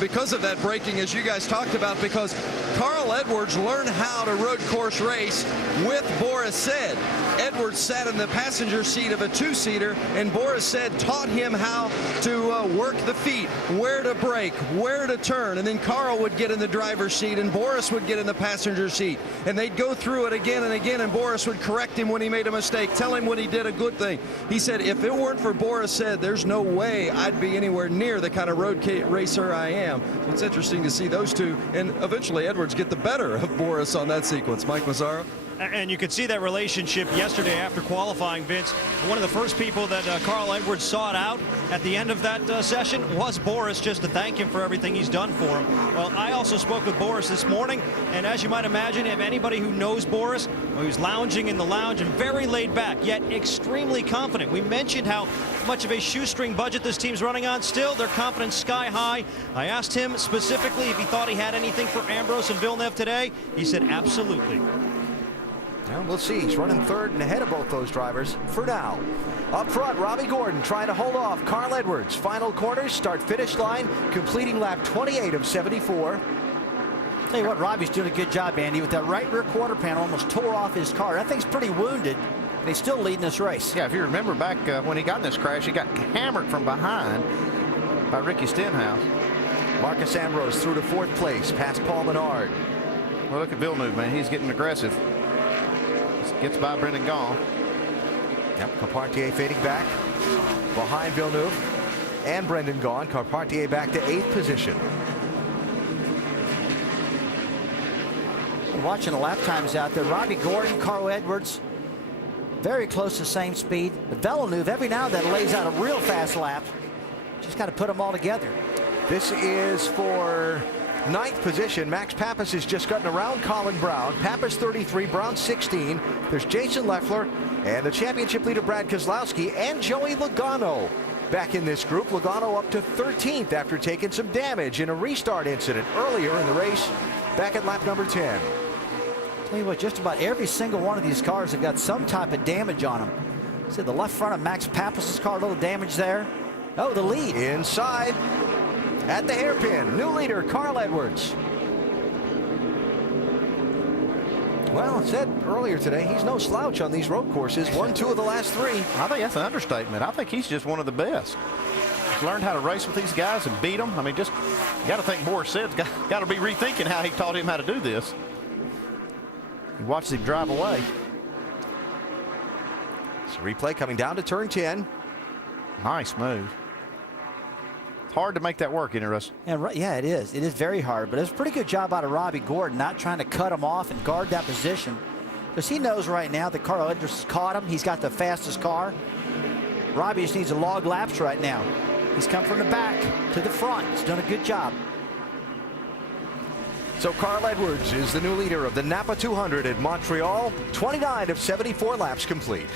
because of that braking, as you guys talked about, because Carl Edwards learned how to road course race with Boris Said. Edwards sat in the passenger seat of a 2-seater, and Boris Said taught him how to work the feet, where to brake, where to turn, and then Carl would get in the driver's seat and Boris would get in the passenger seat, and they'd go through it again and again, and Boris would correct him when he made a mistake, tell him when he did a good thing. He said, if it weren't for Boris Said, there's no way I'd be anywhere near the kind of road racer I am. So it's interesting to see those two, and eventually Edwards get the better of Boris on that sequence. Mike Mazzaro? And you could see that relationship yesterday after qualifying, Vince. One of the first people that Carl Edwards sought out at the end of that session was Boris, just to thank him for everything he's done for him. Well, I also spoke with Boris this morning, and as you might imagine, if anybody who knows Boris, well, he was lounging in the lounge and very laid back, yet extremely confident. We mentioned how much of a shoestring budget this team's running on. Still, their confidence sky high. I asked him specifically if he thought he had anything for Ambrose and Villeneuve today. He said absolutely. Well, we'll see. He's running third and ahead of both those drivers for now. Up front, Robbie Gordon trying to hold off Carl Edwards. Final corners, start-finish line, completing lap 28 of 74. Tell you what, Robbie's doing a good job, Andy, with that right rear quarter panel almost tore off his car. That thing's pretty wounded, and he's still leading this race. Yeah, if you remember back when he got in this crash, he got hammered from behind by Ricky Stenhouse. Marcus Ambrose through to fourth place, past Paul Menard. Well, look at Villeneuve, man. He's getting aggressive. Gets by Brendan Gaughan. Yep, Carpentier fading back behind Villeneuve and Brendan Gaughan. Carpentier back to 8th position. Watching the lap times out there, Robbie Gordon, Carl Edwards, very close to the same speed. But Villeneuve every now and then lays out a real fast lap. Just got to put them all together. This is for 9th position. Max Pappas has just gotten around Colin Brown. Pappas 33, Brown 16. There's Jason Leffler and the championship leader Brad Keselowski and Joey Logano back in this group. Logano up to 13th after taking some damage in a restart incident earlier in the race back at lap number 10. Tell you what, just about every single one of these cars have got some type of damage on them. See the left front of Max Pappas' car, a little damage there. Oh, the lead. Inside. At the hairpin, new leader, Carl Edwards. Well, it said earlier today, he's no slouch on these road courses. Won 2 of the last 3. I think that's an understatement. I think he's just one of the best. He's learned how to race with these guys and beat them. I mean, just you got to think Boris said's got to be rethinking how he taught him how to do this. He watches him drive away. So replay coming down to turn 10. Nice move. Hard to make that work, interesting. Yeah, it is. It is very hard, but it's a pretty good job out of Robbie Gordon, not trying to cut him off and guard that position, because he knows right now that Carl Edwards has caught him. He's got the fastest car. Robbie just needs to log laps right now. He's come from the back to the front. He's done a good job. So Carl Edwards is the new leader of the NAPA 200 at Montreal. 29 of 74 laps complete.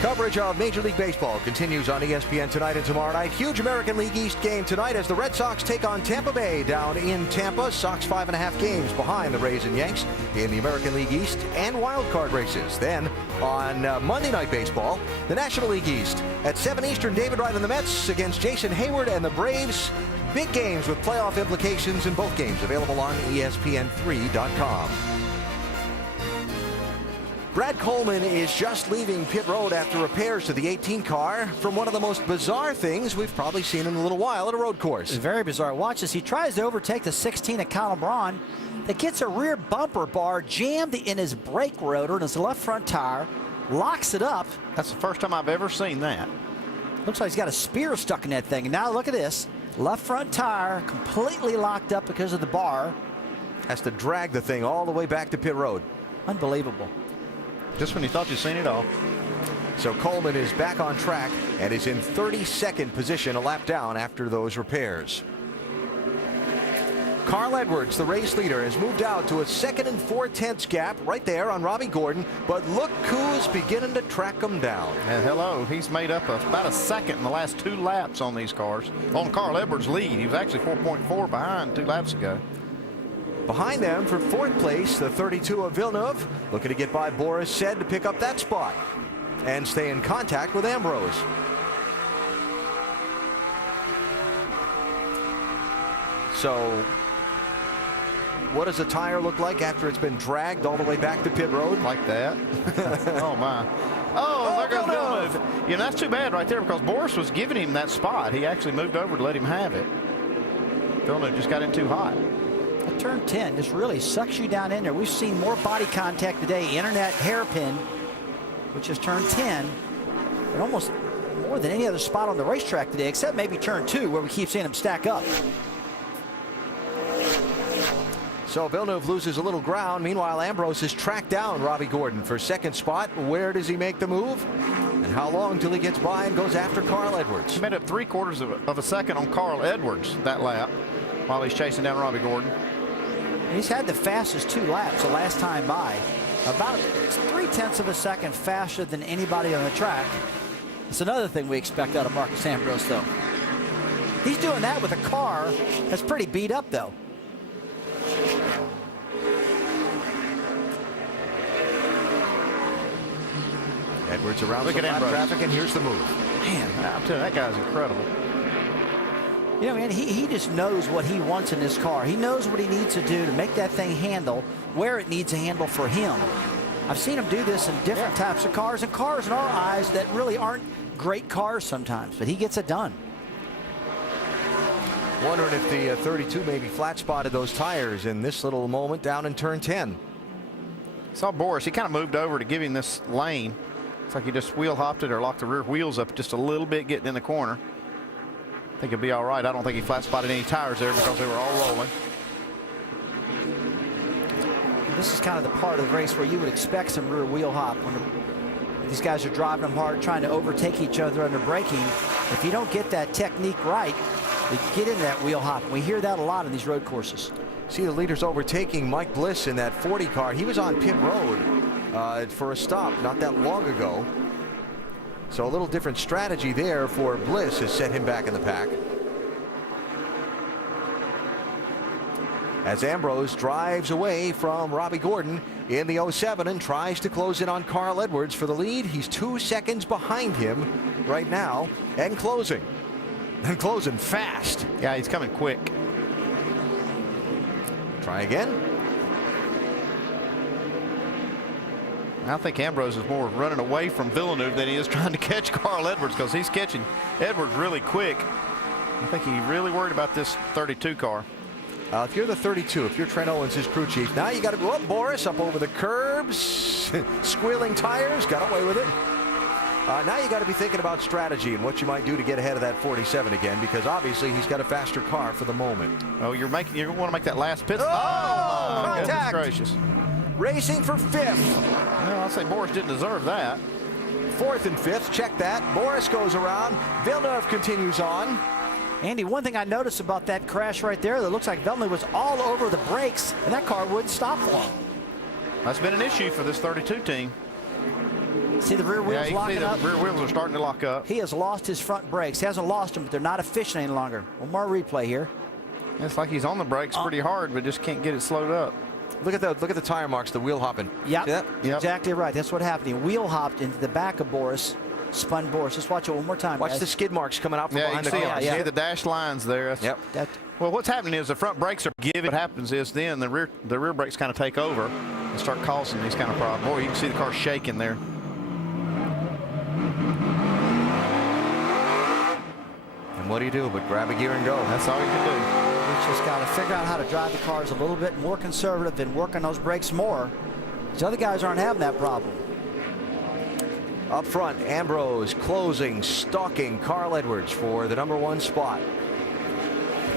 Coverage of Major League Baseball continues on ESPN tonight and tomorrow night. Huge American League East game tonight as the Red Sox take on Tampa Bay down in Tampa. Sox 5.5 games behind the Rays and Yanks in the American League East and wild card races. Then on Monday Night Baseball, the National League East at 7 Eastern, David Wright and the Mets against Jason Hayward and the Braves. Big games with playoff implications in both games, available on ESPN3.com. Brad Coleman is just leaving pit road after repairs to the 18 car from one of the most bizarre things we've probably seen in a little while at a road course. It's very bizarre. Watch as he tries to overtake the 16 at Colin Braun. That gets a rear bumper bar jammed in his brake rotor and his left front tire. Locks it up. That's the first time I've ever seen that. Looks like he's got a spear stuck in that thing. And now look at this. Left front tire completely locked up because of the bar. Has to drag the thing all the way back to pit road. Unbelievable. Just when you thought you'd seen it all. So Coleman is back on track and is in 32nd position, a lap down after those repairs. Carl Edwards, the race leader, has moved out to a 2nd and 4/10 gap right there on Robbie Gordon, but look who's beginning to track him down. And hello, he's made up about a second in the last 2 laps on these cars. On Carl Edwards' lead, he was actually 4.4 behind 2 laps ago. Behind them for 4th place, the 32 of Villeneuve, looking to get by Boris Said to pick up that spot and stay in contact with Ambrose. So what does a tire look like after it's been dragged all the way back to pit road? Like that. Oh, my. Oh, there goes Villeneuve. You know, that's too bad right there because Boris was giving him that spot. He actually moved over to let him have it. Villeneuve just got in too hot. That turn 10 just really sucks you down in there. We've seen more body contact today. Internet hairpin, which is turn 10, and almost more than any other spot on the racetrack today, except maybe turn 2, where we keep seeing them stack up. So Villeneuve loses a little ground. Meanwhile, Ambrose has tracked down Robbie Gordon for second spot. Where does he make the move? And how long till he gets by and goes after Carl Edwards? He made up 3/4 of a second on Carl Edwards that lap while he's chasing down Robbie Gordon. He's had the fastest 2 laps the last time by. About 0.3 of a second faster than anybody on the track. It's another thing we expect out of Marcus Ambrose, though. He's doing that with a car that's pretty beat up, though. Edwards around Look some at lap Ambrose. traffic, and here's the move. Man, I'm telling you, that guy's incredible. You know, man, he just knows what he wants in his car. He knows what he needs to do to make that thing handle where it needs to handle for him. I've seen him do this in different types of cars, and cars in our eyes that really aren't great cars sometimes, but he gets it done. Wondering if the 32 maybe flat spotted those tires in this little moment down in turn 10. Saw Boris, he kind of moved over to give him this lane. It's like he just wheel hopped it or locked the rear wheels up just a little bit getting in the corner. I think he'll be all right. I don't think he flat spotted any tires there because they were all rolling. This is kind of the part of the race where you would expect some rear wheel hop when these guys are driving them hard, trying to overtake each other under braking. If you don't get that technique right, you get into that wheel hop. We hear that a lot in these road courses. See the leaders overtaking Mike Bliss in that 40 car. He was on pit road for a stop not that long ago. So a little different strategy there for Bliss has set him back in the pack. As Ambrose drives away from Robbie Gordon in the 07 and tries to close in on Carl Edwards for the lead. He's 2 seconds behind him right now and closing. And closing fast. Yeah, he's coming quick. Try again. I think Ambrose is more running away from Villeneuve than he is trying to catch Carl Edwards because he's catching Edwards really quick. I think he's really worried about this 32 car. If you're the 32, if you're Trent Owens, his crew chief, now you got to go up, Boris, up over the curbs, squealing tires, got away with it. Now you got to be thinking about strategy and what you might do to get ahead of that 47 again, because obviously he's got a faster car for the moment. Oh, you want to make that last pit. Oh, goodness contact. gracious. Racing for 5th. Well, I'll say Boris didn't deserve that. 4th and 5th, check that. Boris goes around. Villeneuve continues on. Andy, one thing I noticed about that crash right there, that looks like Villeneuve was all over the brakes, and that car wouldn't stop for him. That's been an issue for this 32 team. See the rear wheels locking up? The rear wheels are starting to lock up. He has lost his front brakes. He hasn't lost them, but they're not efficient any longer. One more replay here. It's like he's on the brakes pretty hard, but just can't get it slowed up. Look at the tire marks, the wheel hopping. Yep. Exactly right. That's what happened. He wheel hopped into the back of Boris, spun Boris. Just watch it one more time. Watch guys. the skid marks coming out from behind the car. You see the dashed lines there. Yep. Well, what's happening is the front brakes are giving. What happens is then the rear brakes kind of take over and start causing these kind of problems. Boy, you can see the car shaking there. And what do you do but grab a gear and go? That's all you can do. He's just got to figure out how to drive the cars a little bit more conservative and work on those brakes more. These other guys aren't having that problem. Up front, Ambrose closing, stalking Carl Edwards for the #1 spot.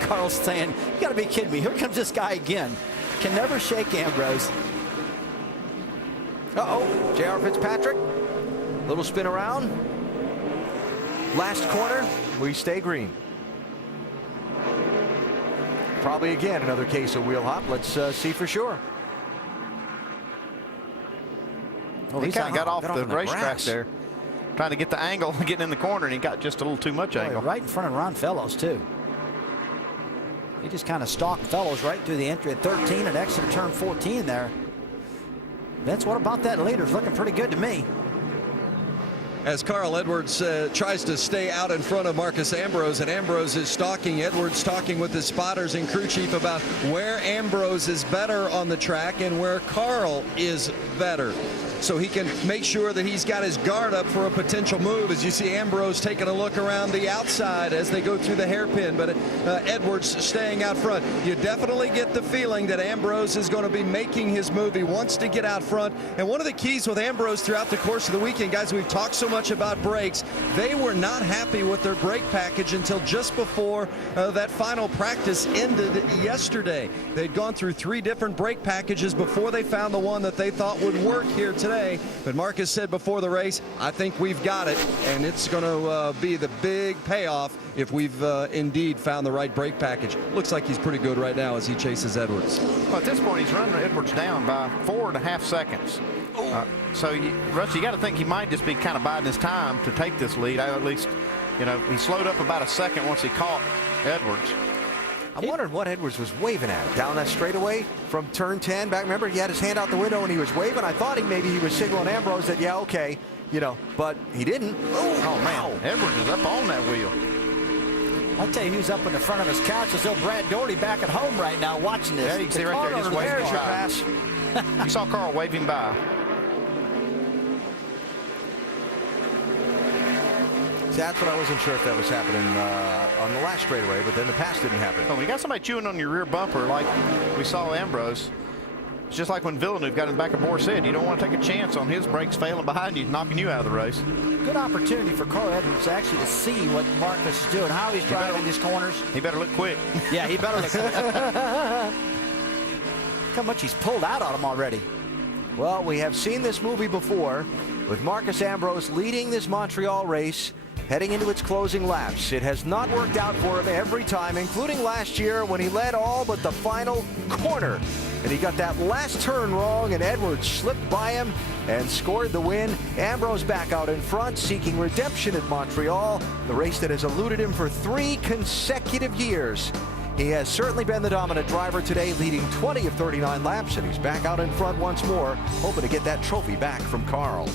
Carl's saying, you got to be kidding me. Here comes this guy again. Can never shake Ambrose. Uh-oh, J.R. Fitzpatrick. Little spin around. Last corner, we stay green. Probably again another case of wheel hop. Let's see for sure. Well, he kind of got off the racetrack there, trying to get the angle, getting in the corner, and he got just a little too much angle. Right in front of Ron Fellows, too. He just kind of stalked Fellows right through the entry at 13 and exit turn 14 there. Vince, what about that leader? It's looking pretty good to me. As Carl Edwards tries to stay out in front of Marcus Ambrose, and Ambrose is stalking Edwards, talking with his spotters and crew chief about where Ambrose is better on the track and where Carl is better. so he can make sure that he's got his guard up for a potential move. As you see Ambrose taking a look around the outside as they go through the hairpin, but Edwards staying out front. You definitely get the feeling that Ambrose is going to be making his move. He wants to get out front. And one of the keys with Ambrose throughout the course of the weekend, guys, we've talked so much about brakes. They were not happy with their brake package until just before that final practice ended yesterday. They'd gone through 3 different brake packages before they found the one that they thought would work here today. But Marcus said before the race, I think we've got it, and it's going to be the big payoff if we've indeed found the right brake package. Looks like he's pretty good right now as he chases Edwards. Well, at this point, he's running Edwards down by 4.5 seconds. So, Russ, you got to think he might just be kind of biding his time to take this lead. At least, you know, he slowed up about a second once he caught Edwards. I wondered what Edwards was waving at down that straightaway from turn 10 back. Remember, he had his hand out the window and he was waving. I thought maybe he was signaling Ambrose that, yeah, okay, you know, but he didn't. Oh man, Edwards is up on that wheel. I'll tell you who's up in the front of his couch is old Brad Doherty back at home right now watching this. Yeah, you can see right there, just waving by. Pass. You saw Carl waving by. That's what I wasn't sure if that was happening on the last straightaway, but then the pass didn't happen. Oh, when you got somebody chewing on your rear bumper like we saw Ambrose, it's just like when Villeneuve got in the back of Boris said, you don't want to take a chance on his brakes failing behind you, knocking you out of the race. Good opportunity for Carl Edwards actually to see what Marcus is doing, how he's driving these corners. He better look quick. Yeah, he better look quick. How much he's pulled out on him already. Well, we have seen this movie before with Marcus Ambrose leading this Montreal race, heading into its closing laps. It has not worked out for him every time, including last year when he led all but the final corner. And he got that last turn wrong, and Edwards slipped by him and scored the win. Ambrose back out in front, seeking redemption at Montreal, the race that has eluded him for 3 consecutive years. He has certainly been the dominant driver today, leading 20 of 39 laps, and he's back out in front once more, hoping to get that trophy back from Carl.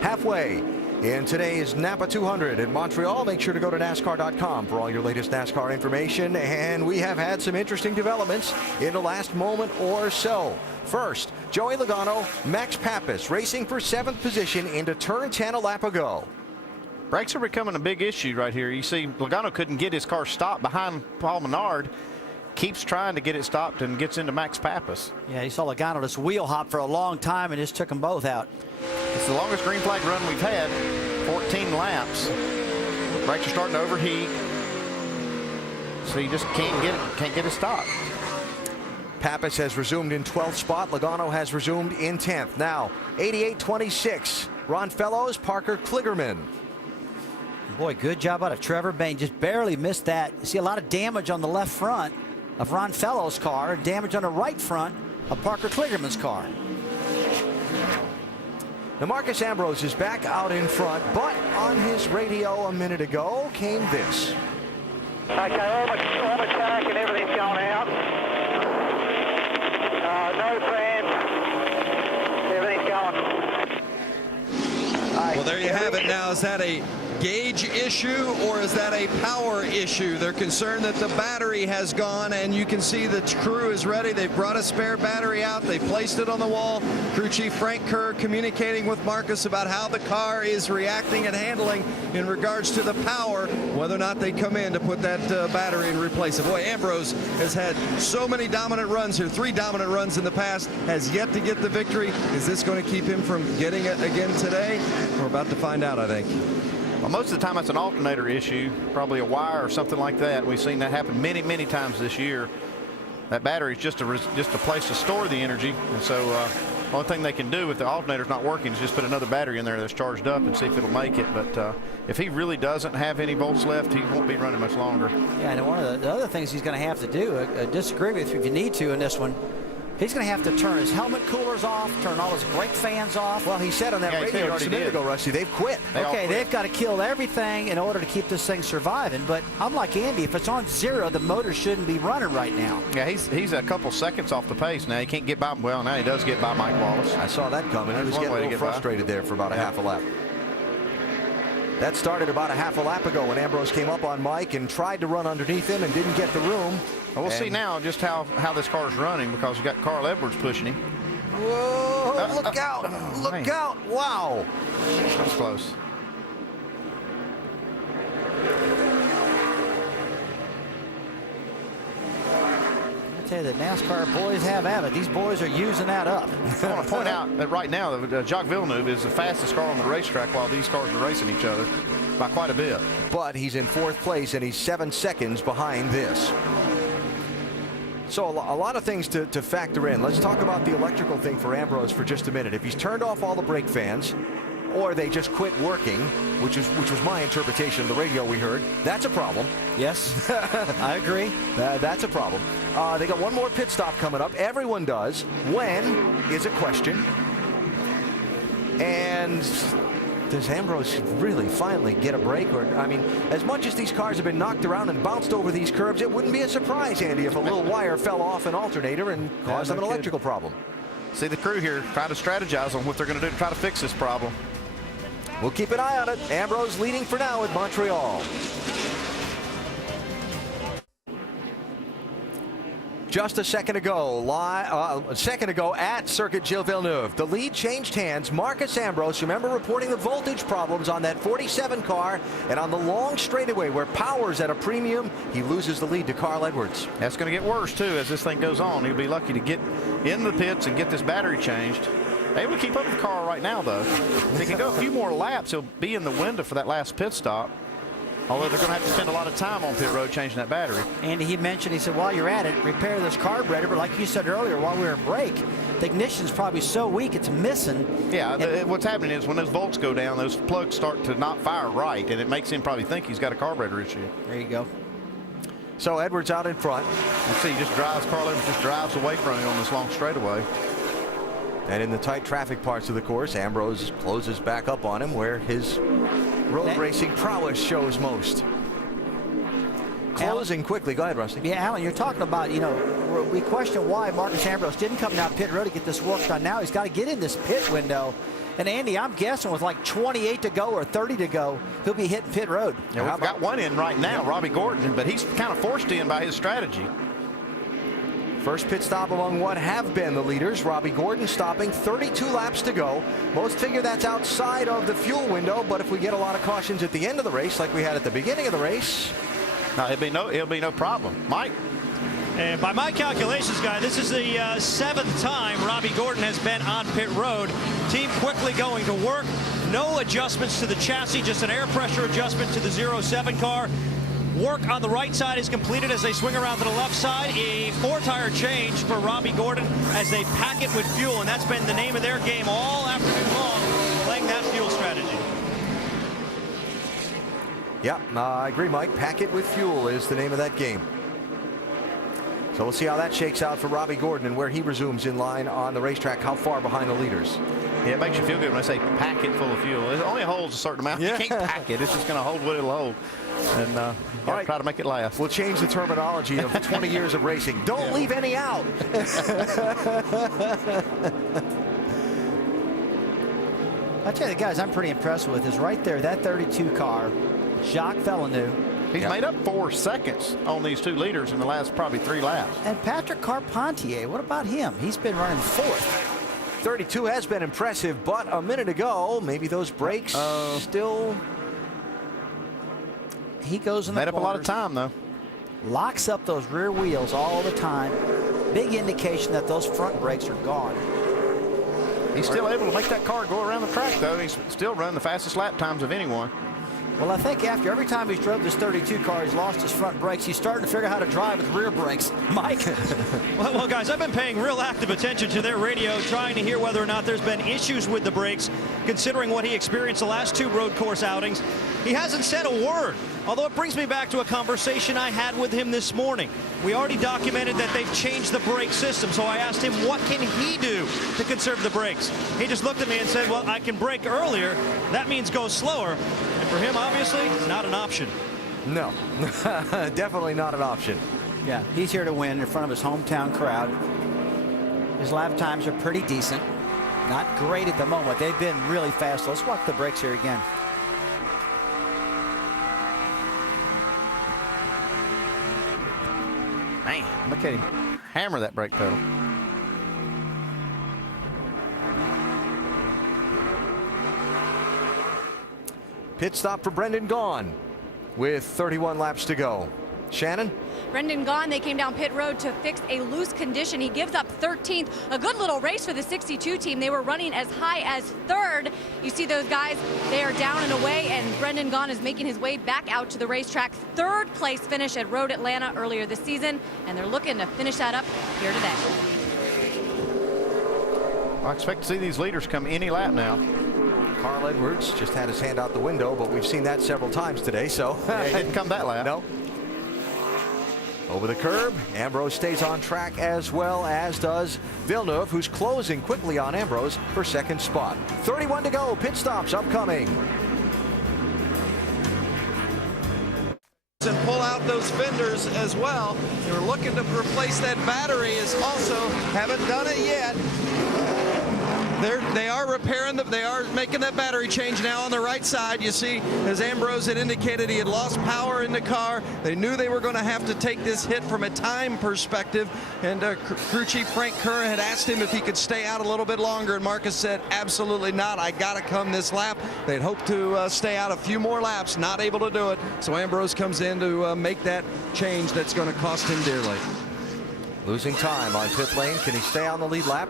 Halfway in today's NAPA 200 in Montreal. Make sure to go to NASCAR.com for all your latest NASCAR information. And we have had some interesting developments in the last moment or so. First, Joey Logano, Max Papis racing for 7th position into turn 10 a lap ago. Brakes are becoming a big issue right here. You see, Logano couldn't get his car stopped behind Paul Menard. Keeps trying to get it stopped and gets into Max Papis. Yeah, he saw Logano just wheel hop for a long time and just took them both out. It's the longest green flag run we've had, 14 laps. Brakes are starting to overheat, so you just can't get it stopped. Papis has resumed in 12th spot. Logano has resumed in 10th. Now, 88-26. Ron Fellows, Parker Kligerman. Boy, good job out of Trevor Bayne. Just barely missed that. You see a lot of damage on the left front of Ron Fellows' car, and damage on the right front of Parker Kligerman's car. Now Marcus Ambrose is back out in front, but on his radio a minute ago came this. Okay, all the track and everything's going out. No fans. Everything's going. Well, there you have it. Now, is that a gauge issue or is that a power issue? They're concerned that the battery has gone, and you can see the crew is ready. They've brought a spare battery out. They placed it on the wall. Crew chief Frank Kerr communicating with Marcus about how the car is reacting and handling in regards to the power, whether or not they come in to put that battery and replace it. Boy, Ambrose has had so many dominant runs here, 3 dominant runs in the past, has yet to get the victory. Is this going to keep him from getting it again today? We're about to find out, I think. Well, most of the time it's an alternator issue, probably a wire or something like that. We've seen that happen many, many times this year. That battery is just a place to store the energy, and so the only thing they can do if the alternator's not working is just put another battery in there that's charged up and see if it'll make it. But if he really doesn't have any volts left, he won't be running much longer. Yeah, and one of the other things he's going to have to do, disagree with you if you need to in this one, he's going to have to turn his helmet coolers off, turn all his brake fans off. Well, he said on that radio just a minute ago, Rusty, they've quit. They've got to kill everything in order to keep this thing surviving. But I'm like Andy, if it's on 0, the motor shouldn't be running right now. Yeah, he's a couple seconds off the pace now. He can't get by. Well, now he does get by Mike Wallace. I saw that coming. He was getting a little frustrated there for about a half a lap. That started about a half a lap ago when Ambrose came up on Mike and tried to run underneath him and didn't get the room. Well, we'll see now just how this car's running, because we've got Carl Edwards pushing him. Whoa, look out. Look man. out. Wow. That was close. I tell you, the NASCAR boys have at it. These boys are using that up. I want to point out that right now, Jacques Villeneuve is the fastest car on the racetrack while these cars are racing each other by quite a bit. But he's in 4th place, and he's 7 seconds behind this. So a lot of things to factor in. Let's talk about the electrical thing for Ambrose for just a minute. If he's turned off all the brake fans, or they just quit working, which was my interpretation of the radio we heard, that's a problem. Yes, I agree. That's a problem. They got one more pit stop coming up. Everyone does. When is a question. And does Ambrose really finally get a break? Or, I mean, as much as these cars have been knocked around and bounced over these curbs, it wouldn't be a surprise, Andy, if a little wire fell off an alternator and caused them an electrical problem. See the crew here trying to strategize on what they're going to do to try to fix this problem. We'll keep an eye on it. Ambrose leading for now at Montreal. Just a second ago at Circuit Gilles Villeneuve, the lead changed hands. Marcus Ambrose, remember, reporting the voltage problems on that 47 car, and on the long straightaway where power's at a premium, he loses the lead to Carl Edwards. That's going to get worse too as this thing goes on. He'll be lucky to get in the pits and get this battery changed. Able to keep up with the car right now, though. If he can go a few more laps, he'll be in the window for that last pit stop. Although they're going to have to spend a lot of time on pit road changing that battery. Andy, he mentioned, he said, while you're at it, repair this carburetor. But like you said earlier, while we were in break, the ignition's probably so weak it's missing. Yeah, what's happening is when those volts go down, those plugs start to not fire right, and it makes him probably think he's got a carburetor issue. There you go. So Edwards out in front. You see, Carl Edwards just drives away from him on this long straightaway. And in the tight traffic parts of the course, Ambrose closes back up on him where his road racing prowess shows most. Closing quickly. Go ahead, Rusty. Yeah, Alan, you're talking about, you know, we question why Marcus Ambrose didn't come down pit road to get this work done. Now he's got to get in this pit window. And Andy, I'm guessing with like 28 to go or 30 to go, he'll be hitting pit road. Yeah, we've got one in right now, Robbie Gordon, but he's kind of forced in by his strategy. First pit stop among what have been the leaders. Robbie Gordon stopping, 32 laps to go. Most figure that's outside of the fuel window, but if we get a lot of cautions at the end of the race like we had at the beginning of the race, no, it'll be no problem. Mike? And by my calculations, guy, this is the 7th time Robbie Gordon has been on pit road. Team quickly going to work. No adjustments to the chassis, just an air pressure adjustment to the 07 car. Work on the right side is completed as they swing around to the left side. A 4-tire change for Robbie Gordon as they pack it with fuel, and that's been the name of their game all afternoon long, playing that fuel strategy. Yeah, I agree, Mike. Pack it with fuel is the name of that game. So we'll see how that shakes out for Robbie Gordon and where he resumes in line on the racetrack, how far behind the leaders. Yeah, it makes you feel good when I say pack it full of fuel. It only holds a certain amount. Yeah. You can't pack it. It's just going to hold what it'll hold. And all right, try to make it last. We'll change the terminology of 20 years of racing. Don't leave any out. I tell you, the guys I'm pretty impressed with is right there, that 32 car, Jacques Villeneuve. He's made up 4 seconds on these 2 leaders in the last probably 3 laps. And Patrick Carpentier, what about him? He's been running 4th. 32 has been impressive, but a minute ago, maybe those brakes still. He goes in the made up a lot of time, though. Locks up those rear wheels all the time. Big indication that those front brakes are gone. He's still able to make that car go around the track, though. He's still running the fastest lap times of anyone. Well, I think after every time he's drove this 32 car, he's lost his front brakes. He's starting to figure out how to drive with rear brakes. Mike? Well, guys, I've been paying real active attention to their radio, trying to hear whether or not there's been issues with the brakes, considering what he experienced the last 2 road course outings. He hasn't said a word, although it brings me back to a conversation I had with him this morning. We already documented that they've changed the brake system, so I asked him what can he do to conserve the brakes. He just looked at me and said, well, I can brake earlier. That means go slower. And for him, obviously, not an option. No, definitely not an option. Yeah, he's here to win in front of his hometown crowd. His lap times are pretty decent. Not great at the moment. They've been really fast. Let's watch the brakes here again. Man, Look at him hammer that brake pedal. Pit stop for Brendan Gaughan with 31 laps to go. Shannon? Brendan Gaughan, they came down pit road to fix a loose condition. He gives up 13th. A good little race for the 62 team. They were running as high as 3rd. You see those guys, they are down and away, and Brendan Gaughan is making his way back out to the racetrack. 3rd place finish at Road Atlanta earlier this season, and they're looking to finish that up here today. I expect to see these leaders come any lap now. Carl Edwards just had his hand out the window, but we've seen that several times today, so. Yeah, he didn't come that lap. No. Over the curb, Ambrose stays on track, as well as does Villeneuve, who's closing quickly on Ambrose for 2nd spot. 31 to go, pit stops upcoming. And pull out those fenders as well. They were looking to replace that battery, is also haven't done it yet. They are repairing they are making that battery change now on the right side. You see, as Ambrose had indicated, he had lost power in the car. They knew they were going to have to take this hit from a time perspective, and crew chief Frank Kerr had asked him if he could stay out a little bit longer, and Marcus said absolutely not. I got to come this lap. They'd hoped to stay out a few more laps, not able to do it, so Ambrose comes in to make that change that's going to cost him dearly. Losing time on pit lane. Can he stay on the lead lap?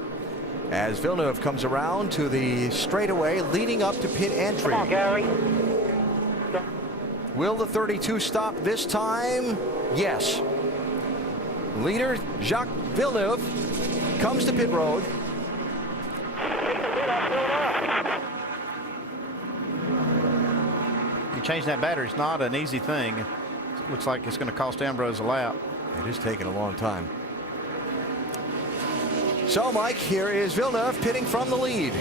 As Villeneuve comes around to the straightaway leading up to pit entry. Come on, Gary. Will the 32 stop this time? Yes. Leader Jacques Villeneuve comes to pit road. You change that battery, it's not an easy thing. It looks like it's going to cost Ambrose a lap. It is taking a long time. So, Mike, here is Villeneuve pitting from the lead.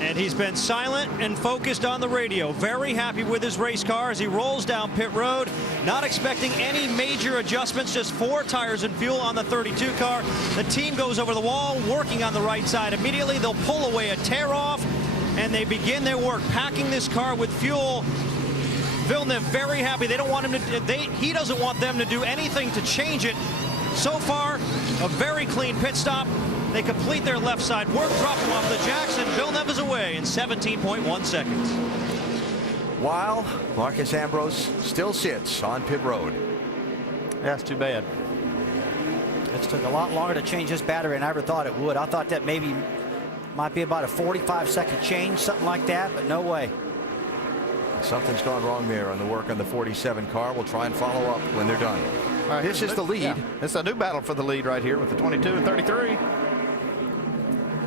And he's been silent and focused on the radio. Very happy with his race car as he rolls down pit road. Not expecting any major adjustments, just 4 tires and fuel on the 32 car. The team goes over the wall, working on the right side. Immediately, they'll pull away a tear off, and they begin their work, packing this car with fuel. Villeneuve very happy. They don't want him to. He doesn't want them to do anything to change it. So far, a very clean pit stop. They complete their left side work, drop him off the jacks, and Villeneuve is away in 17.1 seconds. While Marcus Ambrose still sits on pit road. That's too bad. It took a lot longer to change this battery than I ever thought it would. I thought that maybe might be about a 45-second change, something like that, but no way. Something's gone wrong there on the work on the 47 car. We'll try and follow up when they're done. Right, this is the lead. Yeah, it's a new battle for the lead right here with the 22 and 33.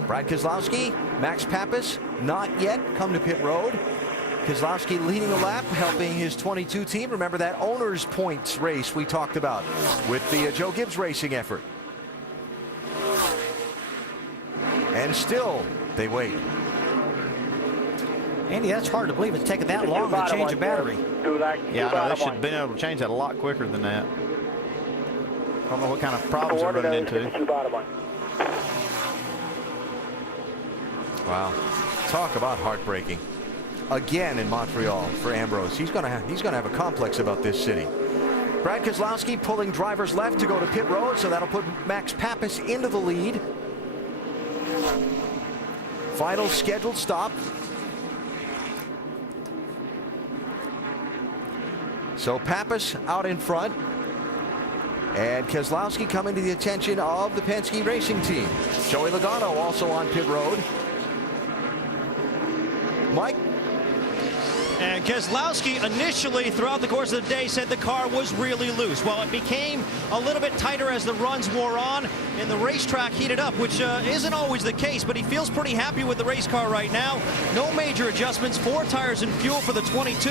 Brad Keselowski, Max Pappas, not yet come to pit road. Keselowski leading the lap, helping his 22 team. Remember that owner's points race we talked about with the Joe Gibbs Racing effort. And still, they wait. Andy, that's hard to believe it's taken that long to change a battery. Yeah, I know. They should have been able to change that a lot quicker than that. I don't know what kind of problems they're running into. Wow, talk about heartbreaking. Again in Montreal for Ambrose. He's gonna have a complex about this city. Brad Keselowski pulling drivers left to go to pit road, so that'll put Max Pappas into the lead. Final scheduled stop. So Pappas out in front. And Keselowski coming to the attention of the Penske Racing team. Joey Logano also on pit road. Mike? And Keselowski initially throughout the course of the day said the car was really loose. Well, it became a little bit tighter as the runs wore on and the racetrack heated up, which isn't always the case, but he feels pretty happy with the race car right now. No major adjustments, 4 tires and fuel for the 22.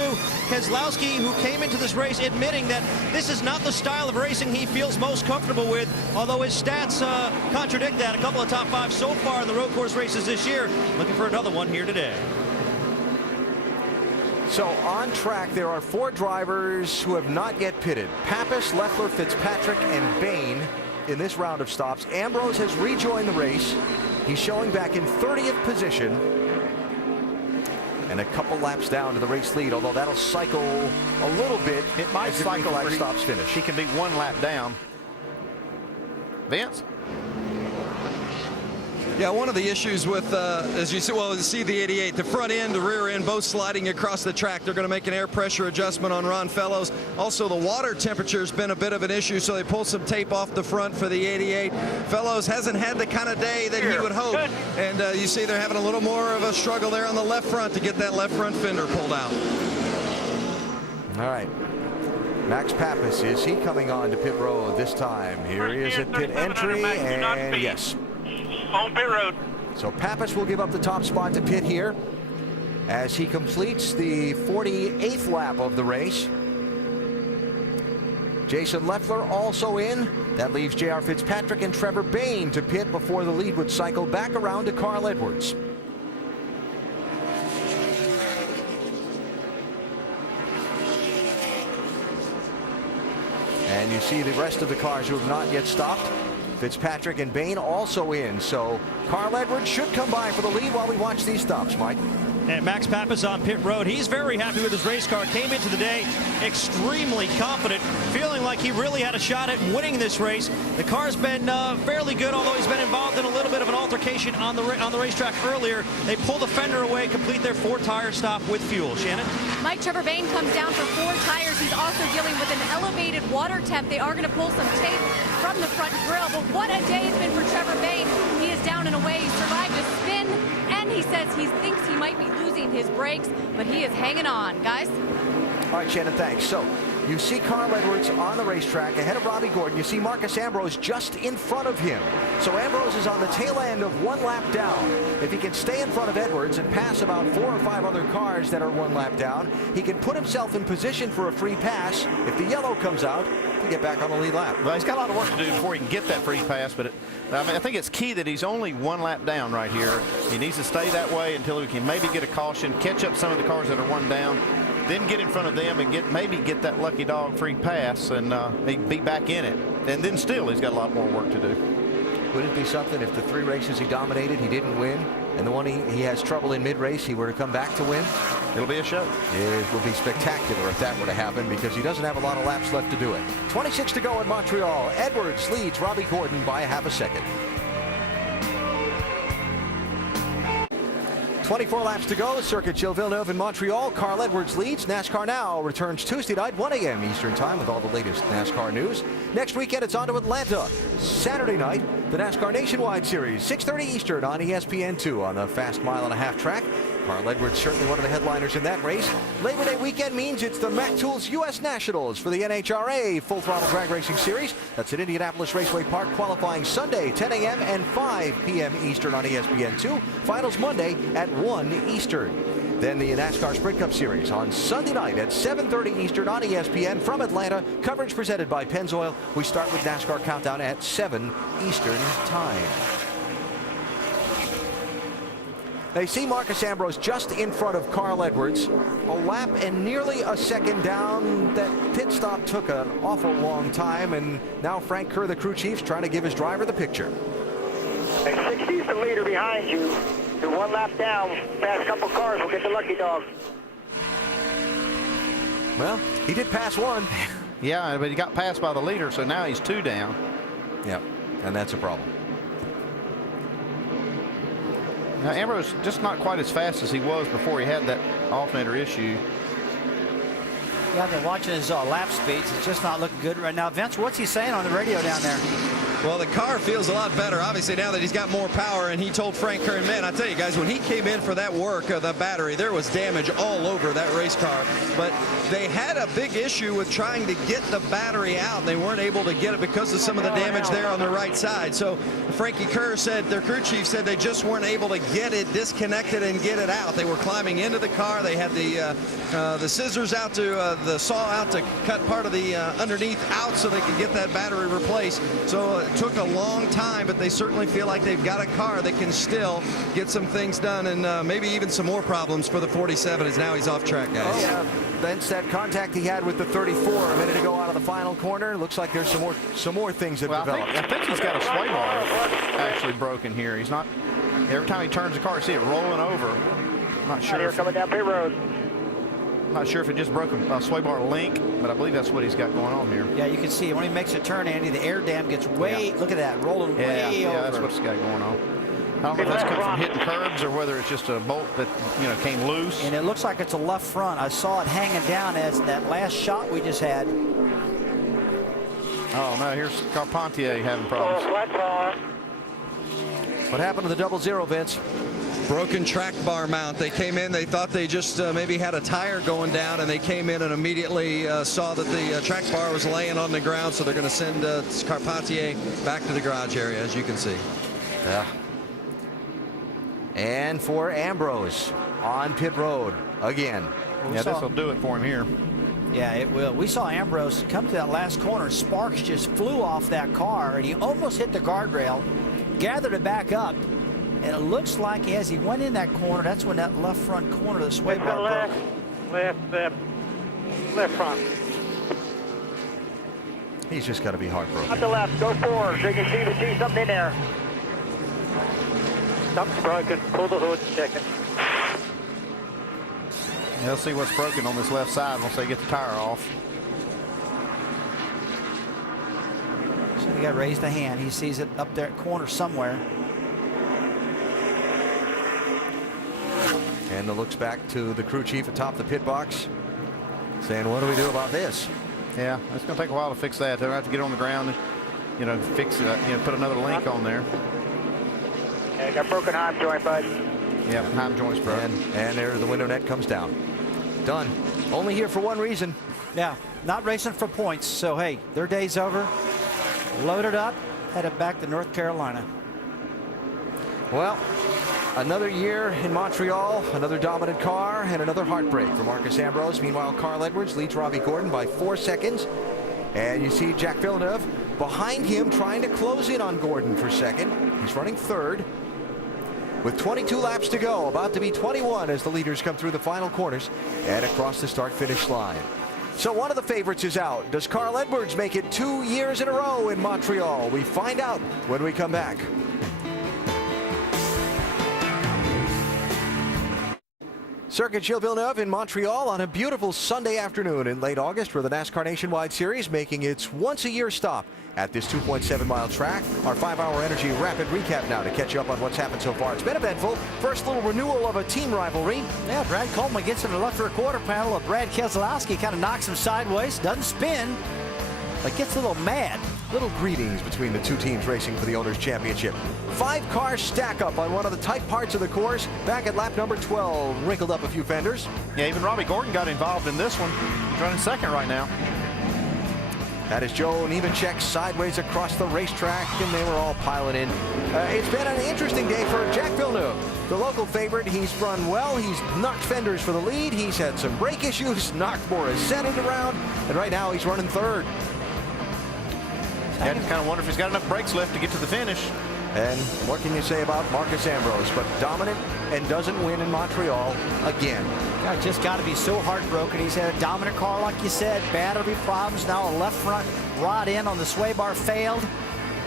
Keselowski, who came into this race admitting that this is not the style of racing he feels most comfortable with, although his stats contradict that. A couple of top 5 so far in the road course races this year. Looking for another one here today. So on track, there are 4 drivers who have not yet pitted. Pappas, Leffler, Fitzpatrick, and Bain in this round of stops. Ambrose has rejoined the race. He's showing back in 30th position. And a couple laps down to the race lead, although that'll cycle a little bit. It might cycle as stops finish. He can be 1 lap down. Vince? Yeah, one of the issues with, as you see, well, you see the 88, the front end, the rear end, both sliding across the track. They're going to make an air pressure adjustment on Ron Fellows. Also, the water temperature has been a bit of an issue, so they pulled some tape off the front for the 88. Fellows hasn't had the kind of day that he would hope, and you see they're having a little more of a struggle there on the left front to get that left front fender pulled out. All right. Max Pappas, is he coming on to pit road this time? Here he is at pit entry, and yes. On pit road. So Pappas will give up the top spot to pit here as he completes the 48th lap of the race. Jason Leffler also in. That leaves J.R. Fitzpatrick and Trevor Bayne to pit before the lead would cycle back around to Carl Edwards. And you see the rest of the cars who have not yet stopped. Fitzpatrick and Bayne also in. So Carl Edwards should come by for the lead while we watch these stops, Mike. And Max Pappas on pit road. He's very happy with his race car. Came into the day extremely confident, feeling like he really had a shot at winning this race. The car's been fairly good, although he's been involved in a little bit of an altercation on the racetrack earlier. They pull the fender away, complete their 4-tire stop with fuel. Shannon? Mike, Trevor Bayne comes down for 4 tires. He's also dealing with an elevated water temp. They are going to pull some tape from the front grille. But what a day it's been for Trevor Bayne. He is down and away. He survived a spin, and he says he thinks he might be losing his brakes, but he is hanging on. Guys? All right, Shannon, thanks. So you see Carl Edwards on the racetrack ahead of Robbie Gordon. You see Marcus Ambrose just in front of him. So Ambrose is on the tail end of 1 lap down. If he can stay in front of Edwards and pass about 4 or 5 other cars that are 1 lap down, he can put himself in position for a free pass if the yellow comes out to get back on the lead lap. Well, he's got a lot of work to do before he can get that free pass, but I think it's key that he's only 1 lap down right here. He needs to stay that way until he can maybe get a caution, catch up some of the cars that are 1 down, then get in front of them and maybe get that lucky dog free pass and he'd be back in it. And then still he's got a lot more work to do. Wouldn't it be something if the 3 races he dominated, he didn't win, and the one he has trouble in mid-race, he were to come back to win? It'll be a show. It will be spectacular if that were to happen, because he doesn't have a lot of laps left to do it. 26 to go in Montreal. Edwards leads Robbie Gordon by a half a second. 24 laps to go. Circuit Gilles Villeneuve in Montreal. Carl Edwards leads. NASCAR Now returns Tuesday night, 1 a.m. Eastern Time, with all the latest NASCAR news. Next weekend, it's on to Atlanta. Saturday night, the NASCAR Nationwide Series, 6:30 Eastern on ESPN2 on the fast 1.5-mile track. Carl Edwards certainly one of the headliners in that race. Labor Day weekend means it's the Mac Tools U.S. Nationals for the NHRA Full Throttle Drag Racing Series. That's at Indianapolis Raceway Park, qualifying Sunday, 10 a.m. and 5 p.m. Eastern on ESPN2. Finals Monday at 1 Eastern. Then the NASCAR Sprint Cup Series on Sunday night at 7:30 Eastern on ESPN from Atlanta. Coverage presented by Pennzoil. We start with NASCAR Countdown at 7 Eastern Time. They see Marcus Ambrose just in front of Carl Edwards. A lap and nearly a second down. That pit stop took an awful long time, and now Frank Kerr, the crew chief's trying to give his driver the picture. At 60 is the leader behind you. You're 1 lap down. Pass a couple cars, we'll get the lucky dog. Well, he did pass 1. Yeah, but he got passed by the leader, so now he's 2 down. Yep, and that's a problem. Now, Ambrose just not quite as fast as he was before he had that alternator issue. Yeah, I've been watching his lap speeds. It's just not looking good right now. Vince, what's he saying on the radio down there? Well, the car feels a lot better, obviously, now that he's got more power, and he told Frank Kerr, man, I tell you guys, when he came in for that work of the battery, there was damage all over that race car. But they had a big issue with trying to get the battery out, and they weren't able to get it because of some of the damage there on the right side. So Frankie Kerr said, their crew chief said they just weren't able to get it disconnected and get it out. They were climbing into the car. They had the scissors out to, the saw out to cut part of the underneath out so they could get that battery replaced. So it took a long time, but they certainly feel like they've got a car that can still get some things done, and maybe even some more problems for the 47 as now he's off track, guys. Oh, yeah. That's that contact he had with the 34 a minute ago out of the final corner. Looks like there's some more things that developed. I think he's got a sway bar actually broken here. He's not, every time he turns the car, see it rolling over. I'm not sure. Here coming down pit road. I'm not sure if it just broke a sway bar link, but I believe that's what he's got going on here. Yeah, you can see when he makes a turn, Andy, the air dam gets way, look at that, rolling way over. Yeah, that's what it's got going on. I don't know if that's come from hitting curbs or whether it's just a bolt that, you know, came loose. And it looks like it's a left front. I saw it hanging down as that last shot we just had. Oh, no, here's Carpentier having problems. What happened to the 00, Vince? Broken track bar mount. They came in, they thought they just maybe had a tire going down, and they came in and immediately saw that the track bar was laying on the ground, so they're going to send Carpentier back to the garage area, as you can see. Yeah. And for Ambrose on pit road again. Yeah, this will do it for him here. Yeah, it will. We saw Ambrose come to that last corner. Sparks just flew off that car, and he almost hit the guardrail, gathered it back up, and it looks like as he went in that corner, that's when that left front corner of the sway bar broke. Left front. He's just got to be heartbroken. Up the left, go forward so you can see something in there. Something's broken. Pull the hood, check it. They'll see what's broken on this left side once they get the tire off. So he got raised a hand. He sees it up there at corner somewhere. And looks back to the crew chief atop the pit box, saying, what do we do about this? Yeah, it's going to take a while to fix that. They'll have to get on the ground and, you know, fix it, you know, put another link on there. Yeah, got broken arm joint, bud. Yeah, arm joint's broken. And there the window net comes down. Done. Only here for one reason. Yeah, not racing for points. So, hey, their day's over. Loaded up, headed back to North Carolina. Well, another year in Montreal, another dominant car, and another heartbreak for Marcus Ambrose. Meanwhile, Carl Edwards leads Robbie Gordon by 4 seconds. And you see Jack Villeneuve behind him trying to close in on Gordon for second. He's running third with 22 laps to go, about to be 21 as the leaders come through the final corners and across the start-finish line. So one of the favorites is out. Does Carl Edwards make it 2 years in a row in Montreal? We find out when we come back. Circuit Gilles Villeneuve in Montreal on a beautiful Sunday afternoon in late August for the NASCAR Nationwide Series, making its once-a-year stop at this 2.7-mile track. Our 5-hour energy rapid recap now to catch you up on what's happened so far. It's been eventful. First little renewal of a team rivalry. Yeah, Brad Coleman gets in the left rear quarter panel of Brad Keselowski, kind of knocks him sideways, doesn't spin, but gets a little mad. Little greetings between the two teams racing for the Owners' Championship. 5-car stack up on one of the tight parts of the course back at lap number 12. Wrinkled up a few fenders. Yeah, even Robbie Gordon got involved in this one. He's running second right now. That is Joe Nemechek sideways across the racetrack, and they were all piling in. It's been an interesting day for Jack Villeneuve, the local favorite. He's run well. He's knocked fenders for the lead. He's had some brake issues, knocked Morissette around, and right now he's running third. I kind of wonder if he's got enough brakes left to get to the finish. And what can you say about Marcus Ambrose? But dominant and doesn't win in Montreal again. God, just got to be so heartbroken. He's had a dominant car, like you said, battery problems. Now a left front rod in on the sway bar failed.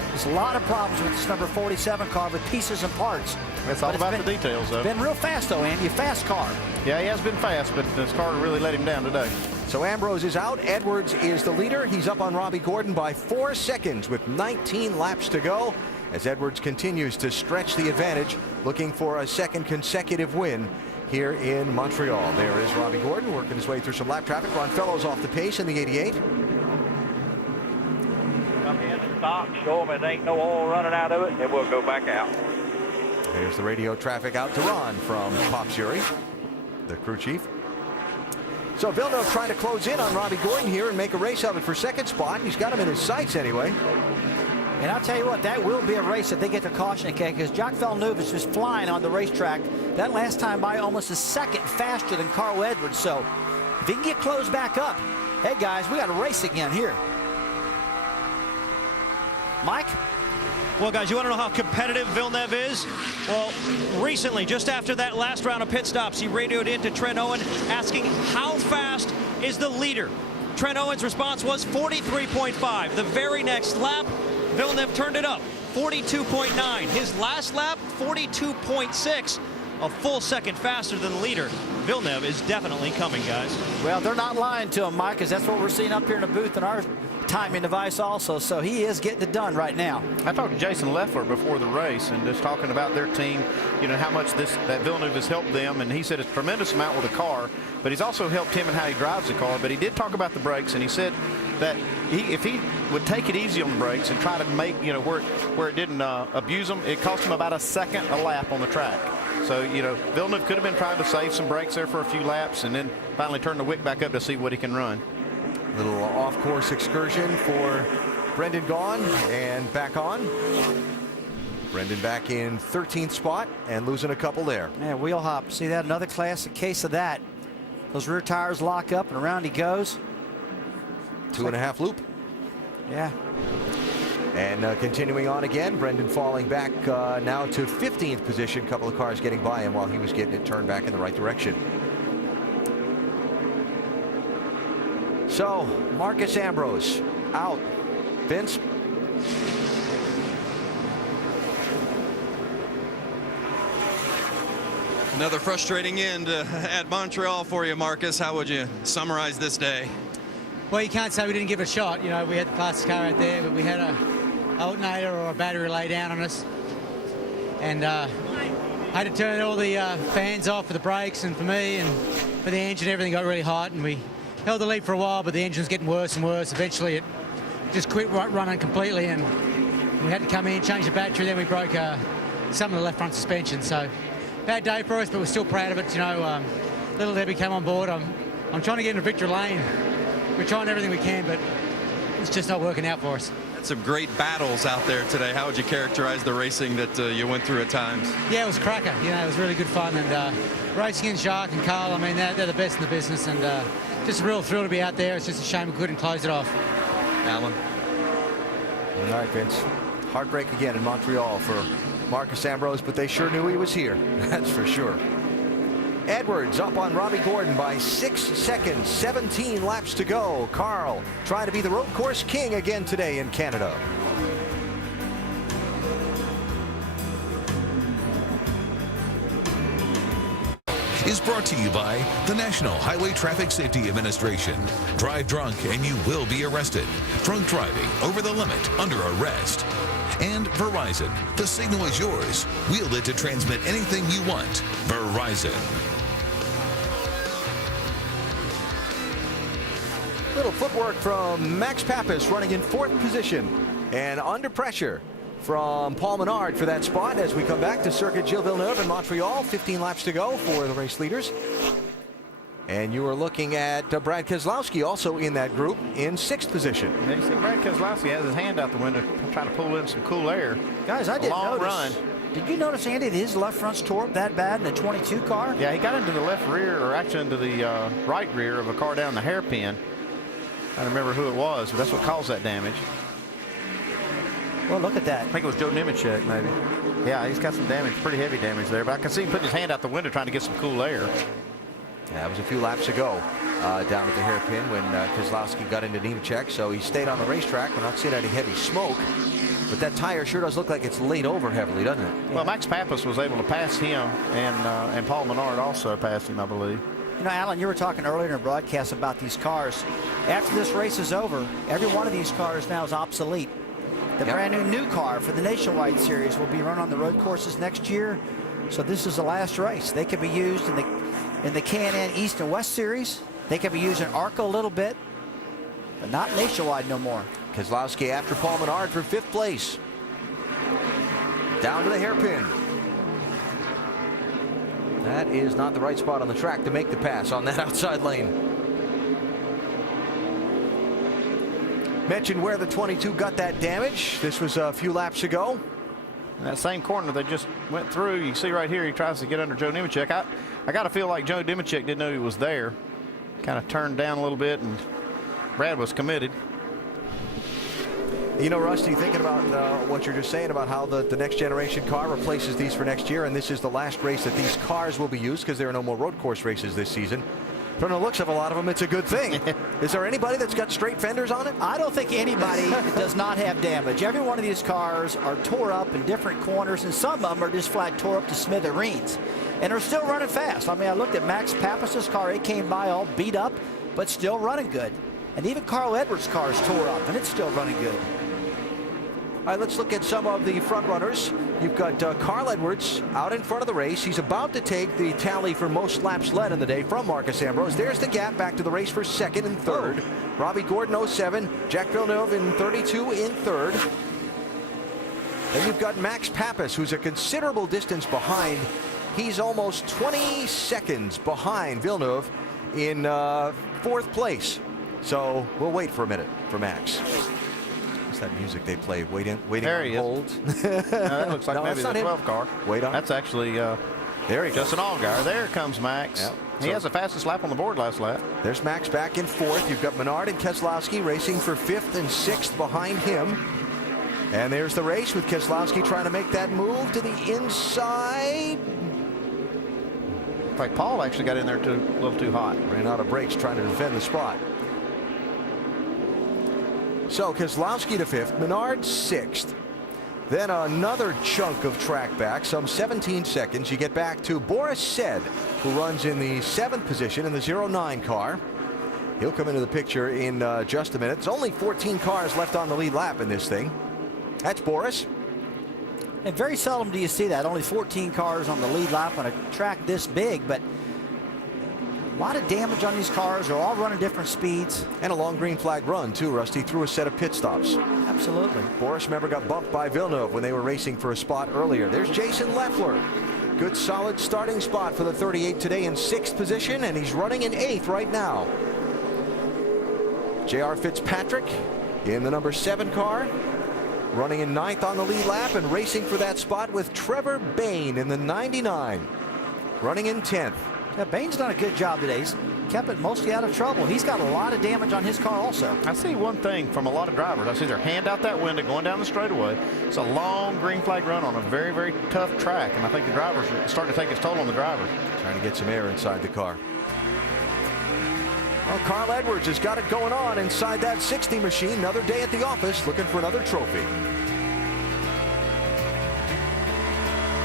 There's a lot of problems with this number 47 car with pieces and parts. It's all about the details, though. It's been real fast, though, Andy. A fast car. Yeah, he has been fast, but this car really let him down today. So Ambrose is out. Edwards is the leader. He's up on Robbie Gordon by 4 seconds with 19 laps to go as Edwards continues to stretch the advantage, looking for a second consecutive win here in Montreal. There is Robbie Gordon working his way through some lap traffic. Ron Fellows off the pace in the 88. Come in and stop, show them there ain't no oil running out of it, and we'll go back out. There's the radio traffic out to Ron from Pop Fury, the crew chief. So Villeneuve trying to close in on Robbie Gordon here and make a race of it for second spot. He's got him in his sights anyway. And I'll tell you what, that will be a race if they get the caution kick, because Jacques Villeneuve is just flying on the racetrack. That last time by almost a second faster than Carl Edwards. So if he can get closed back up, hey guys, we got a race again here. Mike? Well, guys, you want to know how competitive Villeneuve is? Well, recently, just after that last round of pit stops, he radioed into Trent Owen asking how fast is the leader. Trent Owen's response was 43.5. The very next lap, Villeneuve turned it up, 42.9. His last lap, 42.6. a full second faster than the leader. Villeneuve is definitely coming, guys. Well, they're not lying to him, Mike, because that's what we're seeing up here in the booth in our timing device also. So he is getting it done right now. I talked to Jason Leffler before the race and just talking about their team, you know, how much that Villeneuve has helped them, and he said it's a tremendous amount with the car, but he's also helped him in how he drives the car. But he did talk about the brakes, and he said that if he would take it easy on the brakes and try to make, you know, where it didn't abuse them, it cost him about a second a lap on the track. So, you know, Villeneuve could have been trying to save some brakes there for a few laps and then finally turn the wick back up to see what he can run. Little off-course excursion for Brendan Gaughan, and back on. Brendan back in 13th spot and losing a couple there. Yeah, wheel hop. See that? Another classic case of that. Those rear tires lock up and around he goes. 2.5 loop. Yeah. And continuing on again, Brendan falling back now to 15th position. A couple of cars getting by him while he was getting it turned back in the right direction. So, Marcus Ambrose out. Vince? Another frustrating end at Montreal for you, Marcus. How would you summarize this day? Well, you can't say we didn't give it a shot. You know, we had the fastest car out there, but we had a alternator or a battery lay down on us. And had to turn all the fans off for the brakes and for me, and for the engine, everything got really hot, and we held the lead for a while, but the engine was getting worse and worse. Eventually it just quit running completely, and we had to come in, change the battery, then we broke some of the left front suspension. So bad day for us, but we're still proud of it. You know, little Debbie came on board. I'm trying to get into victory lane. We're trying everything we can, but it's just not working out for us. Had some great battles out there today. How would you characterize the racing that you went through at times? Yeah, it was cracker. You know, it was really good fun, and racing against Jacques and Carl, I mean, they're the best in the business, and just a real thrill to be out there. It's just a shame we couldn't close it off. Alan. All right, Vince. Heartbreak again in Montreal for Marcus Ambrose, but they sure knew he was here. That's for sure. Edwards up on Robbie Gordon by 6 seconds, 17 laps to go. Carl trying to be the road course king again today in Canada. Is brought to you by the National Highway Traffic Safety Administration. Drive drunk and you will be arrested. Drunk driving over the limit under arrest. And Verizon. The signal is yours. Wield it to transmit anything you want. Verizon. Little footwork from Max Pappas running in 4th position, and under pressure from Paul Menard for that spot as we come back to Circuit Gilles Villeneuve in Montreal. 15 laps to go for the race leaders. And you are looking at Brad Keselowski also in that group in 6th position. Yeah, you see Brad Keselowski has his hand out the window trying to pull in some cool air. Guys, I didn't notice. Run. Did you notice, Andy, that his left front's tore up that bad in the 22 car? Yeah, he got into the left rear, or actually into the right rear of a car down the hairpin. I don't remember who it was, but that's what caused that damage. Well, look at that. I think it was Joe Nemechek, maybe. Yeah, he's got some damage, pretty heavy damage there, but I can see him putting his hand out the window trying to get some cool air. Yeah, that was a few laps ago down at the hairpin when Keselowski got into Nemechek, so he stayed on the racetrack. We're not seeing any heavy smoke, but that tire sure does look like it's laid over heavily, doesn't it? Well, Max Pappas was able to pass him, and Paul Menard also passed him, I believe. You know, Alan, you were talking earlier in a broadcast about these cars. After this race is over, every one of these cars now is obsolete. The brand new car for the Nationwide Series will be run on the road courses next year. So this is the last race. They can be used in the K&N East and West Series. They can be used in ARCA a little bit, but not Nationwide no more. Keselowski after Paul Menard for 5th place. Down to the hairpin. That is not the right spot on the track to make the pass on that outside lane. Mentioned where the 22 got that damage. This was a few laps ago. In that same corner they just went through, you can see right here he tries to get under Joe Nemechek. I got to feel like Joe Nemechek didn't know he was there. Kind of turned down a little bit, and Brad was committed. You know, Rusty, thinking about what you're just saying about how the next generation car replaces these for next year, and this is the last race that these cars will be used because there are no more road course races this season. From the looks of a lot of them, it's a good thing. Is there anybody that's got straight fenders on it? I don't think anybody does not have damage. Every one of these cars are tore up in different corners, and some of them are just flat tore up to smithereens. and are still running fast. I mean, I looked at Max Pappas's car. It came by all beat up, but still running good. And even Carl Edwards' car is tore up, and it's still running good. All right, let's look at some of the front runners. You've got Carl Edwards out in front of the race. He's about to take the tally for most laps led in the day from Marcus Ambrose. There's the gap back to the race for second and third. Robbie Gordon 07, Jack Villeneuve in 32 in third. Then you've got Max Pappas, who's a considerable distance behind. He's almost 20 seconds behind Villeneuve in fourth place. So we'll wait for a minute for Max. That music they play, waiting on hold. That looks like no, maybe the 12 car. Wait on. That's actually there he Justin Allgaier. There comes Max. Yep. He has the fastest lap on the board last lap. There's Max back in fourth. You've got Menard and Keselowski racing for fifth and sixth behind him. And there's the race with Keselowski trying to make that move to the inside. In fact, Paul actually got in there a little too hot. Ran out of brakes trying to defend the spot. So Keselowski to fifth, Menard sixth. Then another chunk of track back, some 17 seconds. You get back to Boris Said, who runs in the seventh position in the 09 car. He'll come into the picture in just a minute. It's only 14 cars left on the lead lap in this thing. That's Boris. And very seldom do you see that. Only 14 cars on the lead lap on a track this big, but a lot of damage on these cars. They're all running different speeds. And a long green flag run, too, Rusty, through a set of pit stops. Absolutely. Boris, remember, got bumped by Villeneuve when they were racing for a spot earlier. There's Jason Leffler. Good, solid starting spot for the 38 today in sixth position, and he's running in eighth right now. J.R. Fitzpatrick in the number 7 car, running in ninth on the lead lap and racing for that spot with Trevor Bayne in the 99, running in 10th. Yeah, Bain's done a good job today. He's kept it mostly out of trouble. He's got a lot of damage on his car also. I see one thing from a lot of drivers. I see their hand out that window going down the straightaway. It's a long green flag run on a very, very tough track, and I think the drivers are starting to take its toll on the drivers. Trying to get some air inside the car. Well, Carl Edwards has got it going on inside that 60 machine. Another day at the office looking for another trophy.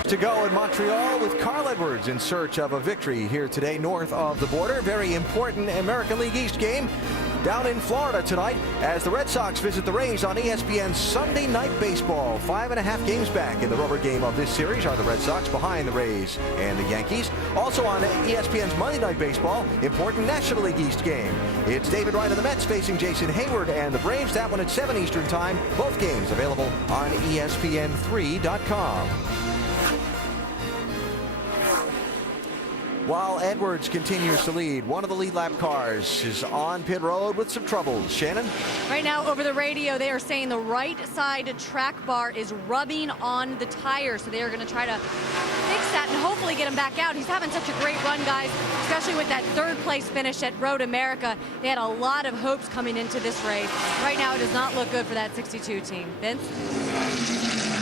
To go in Montreal with Carl Edwards in search of a victory here today north of the border. Very important American League East game down in Florida tonight as the Red Sox visit the Rays on ESPN's Sunday Night Baseball. 5.5 games back in the rubber game of this series are the Red Sox behind the Rays and the Yankees. Also on ESPN's Monday Night Baseball, important National League East game. It's David Wright of the Mets facing Jason Hayward and the Braves. That one at 7 Eastern time. Both games available on ESPN3.com. While Edwards continues to lead, one of the lead lap cars is on pit road with some troubles. Shannon? Right now over the radio, they are saying the right side track bar is rubbing on the tire. So they are going to try to fix that and hopefully get him back out. He's having such a great run, guys, especially with that third place finish at Road America. They had a lot of hopes coming into this race. Right now, it does not look good for that 62 team. Vince?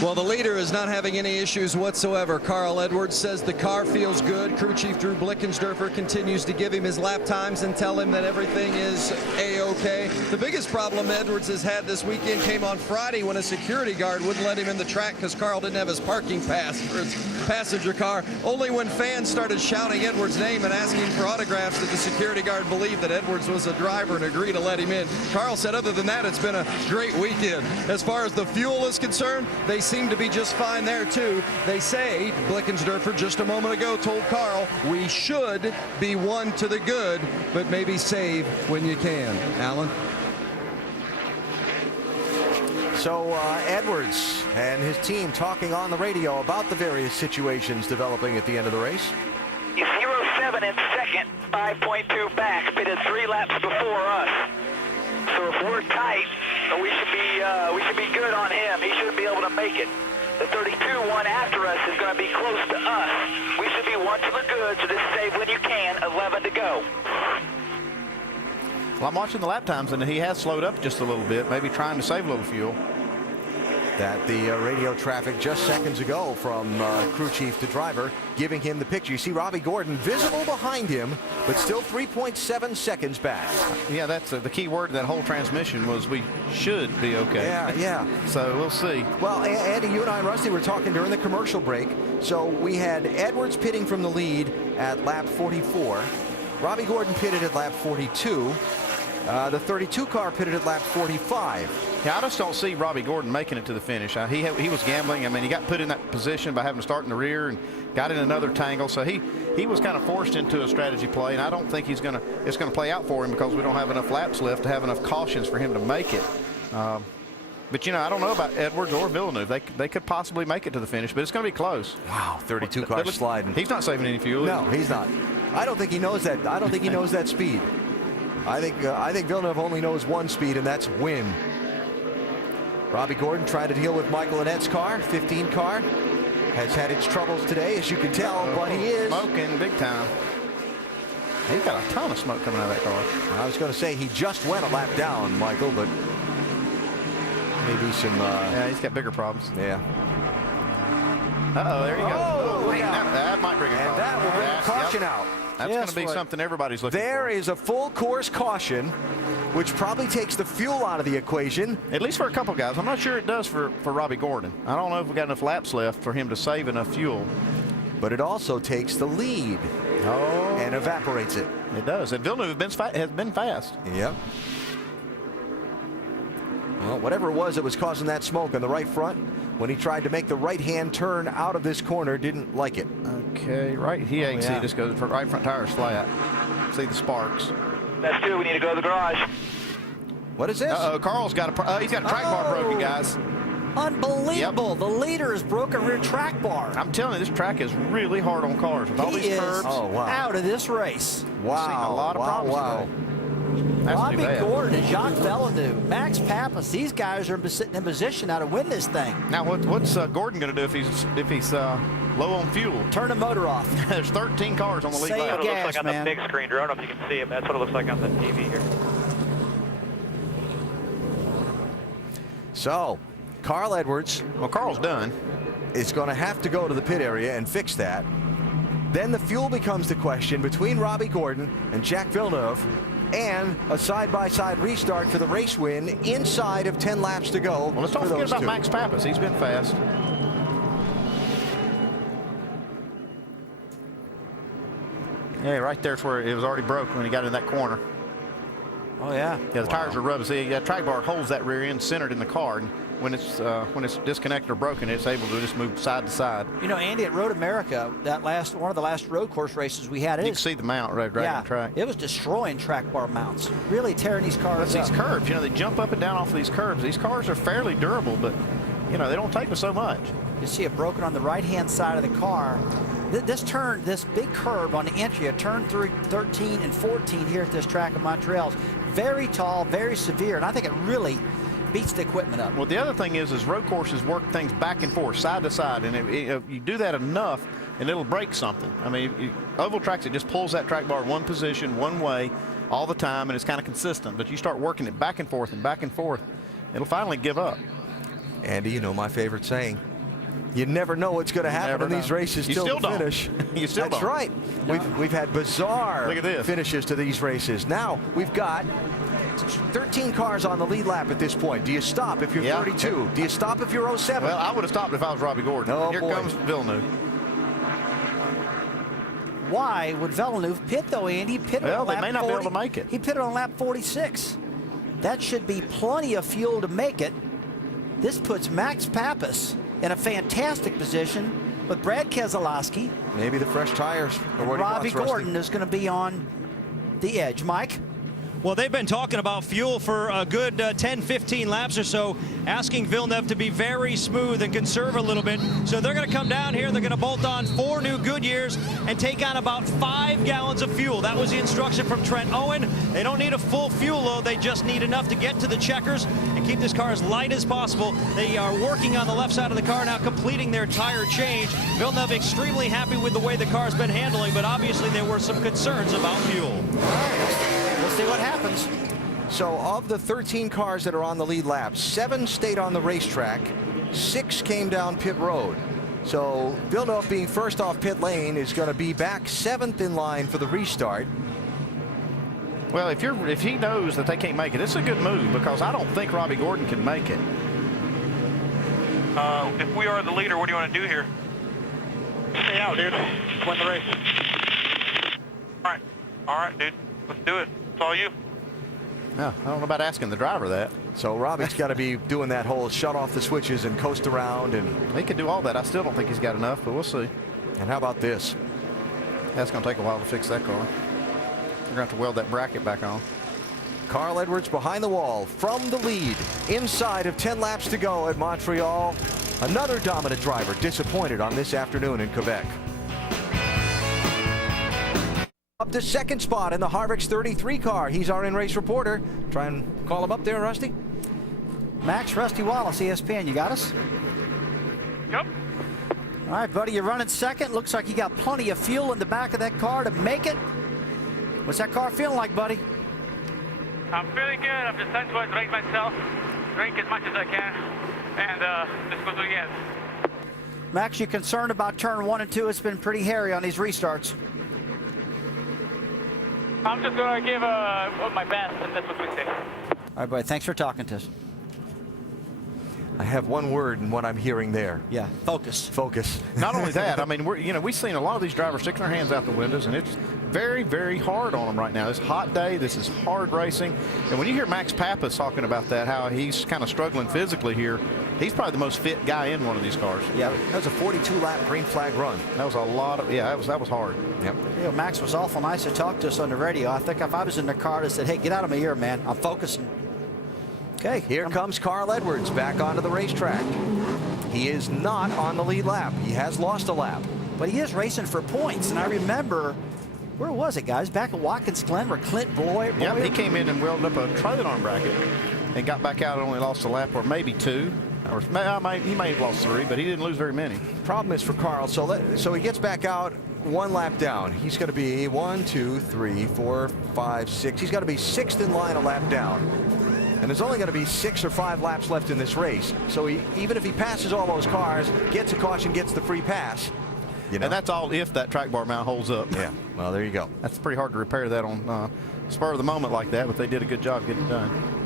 Well, the leader is not having any issues whatsoever. Carl Edwards says the car feels good. Crew Chief Drew Blickensderfer continues to give him his lap times and tell him that everything is A-OK. The biggest problem Edwards has had this weekend came on Friday when a security guard wouldn't let him in the track because Carl didn't have his parking pass for his passenger car. Only when fans started shouting Edwards' name and asking for autographs did the security guard believe that Edwards was a driver and agree to let him in. Carl said other than that, it's been a great weekend. As far as the fuel is concerned, they seem to be just fine there too. They say, Blickensderfer just a moment ago told Carl, we should be one to the good, but maybe save when you can. Alan? So Edwards and his team talking on the radio about the various situations developing at the end of the race. 0-7 in second, 5.2 back, pitted 3 laps before us. So if we're tight, we should be good on him. He should be able to make it. The 32 one after us is going to be close to us. We should be one to the good, so just save when you can. 11 to go. Well, I'm watching the lap times, and he has slowed up just a little bit, maybe trying to save a little fuel. That the radio traffic just seconds ago from crew chief to driver giving him the picture. You see Robbie Gordon visible behind him, but still 3.7 seconds back. Yeah, that's the key word in that whole transmission was we should be okay. Yeah. So we'll see. Well, Andy, you and I and Rusty were talking during the commercial break. So we had Edwards pitting from the lead at lap 44. Robbie Gordon pitted at lap 42. The 32 car pitted at lap 45. Yeah, I just don't see Robbie Gordon making it to the finish. He was gambling. I mean, he got put in that position by having to start in the rear and got in another tangle. So he was kind of forced into a strategy play, and I don't think it's going to play out for him because we don't have enough laps left to have enough cautions for him to make it. But, you know, I don't know about Edwards or Villeneuve. They could possibly make it to the finish, but it's going to be close. Wow, 32 cars sliding. He's not saving any fuel. No, he's not. I don't think he knows that. I don't think he knows that speed. I think Villeneuve only knows one speed, and that's win. Robbie Gordon trying to deal with Michael Annette's car, 15 car. Has had its troubles today, as you can tell, but he is smoking big time. He's got a ton of smoke coming out of that car. I was going to say he just went a lap down, Michael, but maybe some. Yeah, he's got bigger problems. Yeah. Uh-oh, there you go. Oh, look out. That might bring a caution. And that will bring a caution out. That's going to be something everybody's looking for. There is a full course caution, which probably takes the fuel out of the equation. At least for a couple guys. I'm not sure it does for Robbie Gordon. I don't know if we've got enough laps left for him to save enough fuel. But it also takes the lead and evaporates it. It does. And Villeneuve has been fast. Yep. Well, whatever it was that was causing that smoke on the right front, when he tried to make the right-hand turn out of this corner, didn't like it. Okay, right here you can see this goes, right front tire's flat. See the sparks. That's two. We need to go to the garage. What is this? Carl's got he's got a track bar broken, guys. Unbelievable. Yep. The leader has broken a rear track bar. I'm telling you, this track is really hard on cars with all these curves. Out of this race. Wow. Seen a lot of problems today. Robbie Gordon and Jacques Villeneuve, Max Pappas, these guys are sitting in position now to win this thing. Now, what's Gordon going to do if he's low on fuel? Turn the motor off. There's 13 cars on the lead lap. That's what it looks like on the big screen. I don't know if you can see it, but that's what it looks like on the TV here. So, Carl Edwards. Well, Carl's done. Is going to have to go to the pit area and fix that. Then the fuel becomes the question between Robbie Gordon and Jacques Villeneuve, and a side-by-side restart for the race win inside of 10 laps to go. Well, let's not forget about Max Pappas. He's been fast. Yeah, right there's where it was already broke when he got in that corner. Oh, yeah. Yeah, the tires are rubbing. See, that track bar holds that rear end centered in the car, and when it's disconnected or broken, it's able to just move side to side. You know, Andy, at Road America, one of the last road course races we had, you can see the mount right dragging the track. It was destroying track bar mounts, really tearing these cars up. These curves, you know, they jump up and down off of these curves. These cars are fairly durable, but you know, they don't take us so much. You see it broken on the right-hand side of the car. This big curve on the entry of turn 13 and 14 here at this track in Montreal is very tall, very severe, and I think it really beats the equipment up. Well, the other thing is road courses work things back and forth, side to side, and you do that enough, and it'll break something. I mean, oval tracks, it just pulls that track bar one position, one way, all the time, and it's kind of consistent. But you start working it back and forth, it'll finally give up. Andy, you know my favorite saying. You never know what's going to happen in these races till the finish. You still That's don't. right. We've had bizarre finishes to these races. Now we've got 13 cars on the lead lap at this point. Do you stop if you're 32? Do you stop if you're 07? Well, I would have stopped if I was Robbie Gordon. Oh, Here comes Villeneuve. Why would Villeneuve pit, though, Andy? Well, they may not be able to make it. He pitted on lap 46. That should be plenty of fuel to make it. This puts Max Pappas in a fantastic position with Brad Keselowski. Maybe the fresh tires. Robbie Gordon is going to be on the edge. Mike? Well, they've been talking about fuel for a good 10-15 laps or so, asking Villeneuve to be very smooth and conserve a little bit. So they're going to come down here, they're going to bolt on 4 new Goodyears and take on about 5 gallons of fuel. That was the instruction from Trent Owen. They don't need a full fuel load, they just need enough to get to the checkers and keep this car as light as possible. They are working on the left side of the car now, completing their tire change. Villeneuve extremely happy with the way the car's been handling, but obviously there were some concerns about fuel. We'll see what happens. So of the 13 cars that are on the lead lap, 7 stayed on the racetrack, 6 came down pit road. So Villeneuve, being first off pit lane, is going to be back 7th in line for the restart. Well, if he knows that they can't make it, it's a good move, because I don't think Robbie Gordon can make it. If we are the leader, what do you want to do here? Stay out, dude. Win the race. All right, dude. Let's do it. It's all you. No, I don't know about asking the driver that. So Robbie's got to be doing that whole shut off the switches and coast around, and he can do all that. I still don't think he's got enough, but we'll see. And how about this? That's going to take a while to fix that car. We're going to have to weld that bracket back on. Carl Edwards behind the wall from the lead. Inside of 10 laps to go at Montreal. Another dominant driver disappointed on this afternoon in Quebec. Up to second spot in the Harvick's 33 car. He's our in-race reporter. Try and call him up there, Rusty. Max, Rusty Wallace, ESPN. You got us? Yep. All right, buddy, you're running second. Looks like you got plenty of fuel in the back of that car to make it. What's that car feeling like, buddy? I'm feeling good. I'm just trying to drink myself, drink as much as I can, and just go to the end. Max, you concerned about turn 1 and 2? It's been pretty hairy on these restarts. I'm just going to give my best, and that's what we say. All right, buddy, thanks for talking to us. I have one word in what I'm hearing there. Yeah, focus. Focus. Not only that, I mean, we've seen a lot of these drivers sticking their hands out the windows, and it's very, very hard on them right now. It's a hot day. This is hard racing. And when you hear Max Pappas talking about that, how he's kind of struggling physically here, he's probably the most fit guy in one of these cars. Yeah, that was a 42-lap green flag run. That was a lot of, yeah, that was hard. Yep. You know, Max was awful nice to talk to us on the radio. I think if I was in the car, I'd have said, hey, get out of my ear, man. I'm focusing. Okay. Here comes Carl Edwards back onto the racetrack. He is not on the lead lap. He has lost a lap. But he is racing for points. And I remember, where was it, guys? Back at Watkins Glen where Clint Boyer. Yeah, he came in and welded up a trailing arm bracket and got back out and only lost a lap, or maybe 2. Or he may have lost 3, but he didn't lose very many. Problem is for Carl, so he gets back out 1 lap down. He's going to be 1, 2, 3, 4, 5, 6. He's got to be 6th in line, a lap down. And there's only going to be 6 or 5 laps left in this race. So even if he passes all those cars, gets a caution, gets the free pass. You know? And that's all if that track bar mount holds up. Yeah, well, there you go. That's pretty hard to repair that on spur of the moment like that, but they did a good job getting it done.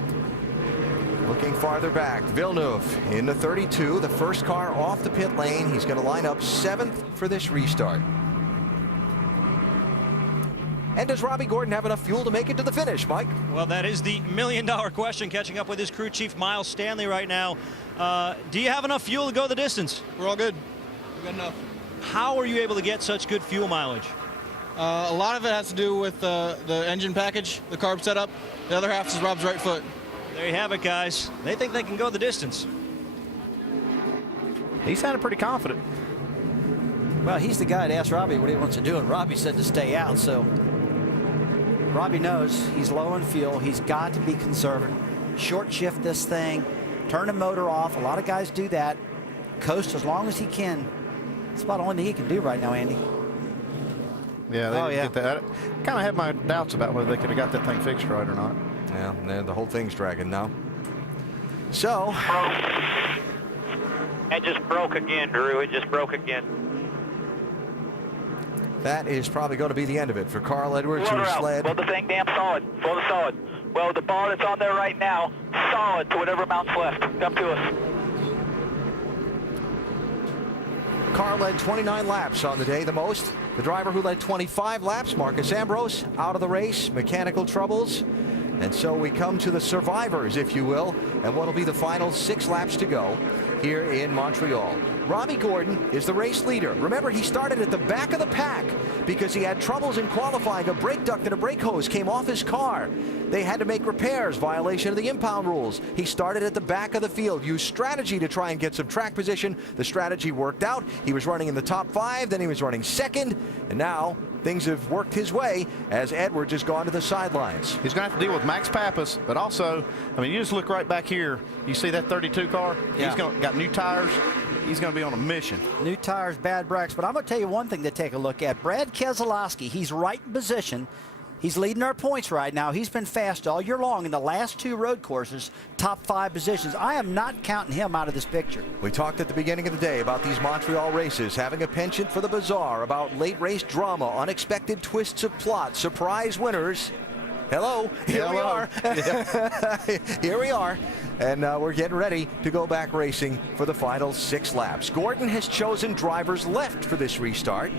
Looking farther back, Villeneuve in the 32, the first car off the pit lane. He's going to line up 7th for this restart. And does Robbie Gordon have enough fuel to make it to the finish, Mike? Well, that is the million-dollar question, catching up with his crew chief, Miles Stanley, right now. Do you have enough fuel to go the distance? We're all good. We've got enough. How are you able to get such good fuel mileage? A lot of it has to do with the engine package, the carb setup. The other half is Rob's right foot. There you have it, guys. They think they can go the distance. He sounded pretty confident. Well, he's the guy to ask Robbie what he wants to do, and Robbie said to stay out, so Robbie knows he's low on fuel. He's got to be conservative. Short shift this thing, turn the motor off. A lot of guys do that. Coast as long as he can. That's about the only thing he can do right now, Andy. Yeah, they didn't get that. I kind of had my doubts about whether they could have got that thing fixed right or not. Yeah, the whole thing's dragging now. So. It just broke again, Drew. It just broke again. That is probably going to be the end of it for Carl Edwards, Float who's her out. led. Weld the thing damn solid. Float it solid. Well, the bar that's on there right now, solid to whatever amount's left. Come to us. Carl led 29 laps on the day, the most. The driver who led 25 laps, Marcus Ambrose, out of the race, mechanical troubles. And so we come to the survivors, if you will, and what will be the final 6 laps to go here in Montreal. Robbie Gordon is the race leader. Remember, he started at the back of the pack because he had troubles in qualifying. A brake duct and a brake hose came off his car. They had to make repairs, violation of the impound rules. He started at the back of the field, used strategy to try and get some track position. The strategy worked out. He was running in the top 5, then he was running second, and now things have worked his way as Edwards has gone to the sidelines. He's going to have to deal with Max Pappas, but also, I mean, you just look right back here. You see that 32 car? Yeah. He's got new tires. He's going to be on a mission. New tires, bad brakes. But I'm going to tell you one thing to take a look at. Brad Keselowski, he's right in position. He's leading our points right now. He's been fast all year long in the last 2 road courses, top 5 positions. I am not counting him out of this picture. We talked at the beginning of the day about these Montreal races having a penchant for the bizarre, about late race drama, unexpected twists of plot, surprise winners. Hello, here we are. Here we are. And we're getting ready to go back racing for the final 6 laps. Gordon has chosen drivers left for this restart.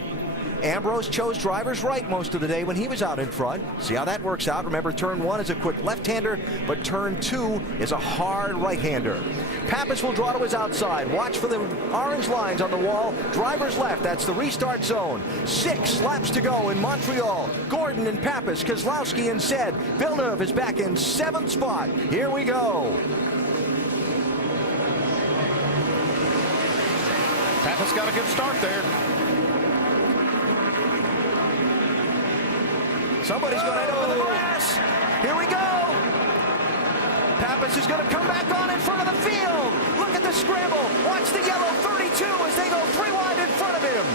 Ambrose chose drivers right most of the day when he was out in front. See how that works out. Remember, turn 1 is a quick left-hander, but turn 2 is a hard right-hander. Pappas will draw to his outside. Watch for the orange lines on the wall. Drivers left. That's the restart zone. 6 laps to go in Montreal. Gordon and Pappas, Keselowski and Said. Villeneuve is back in 7th spot. Here we go. Pappas got a good start there. Somebody's going to end up in the grass. Here we go. Pappas is going to come back on in front of the field. Look at the scramble. Watch the yellow 32 as they go 3 wide in front of him.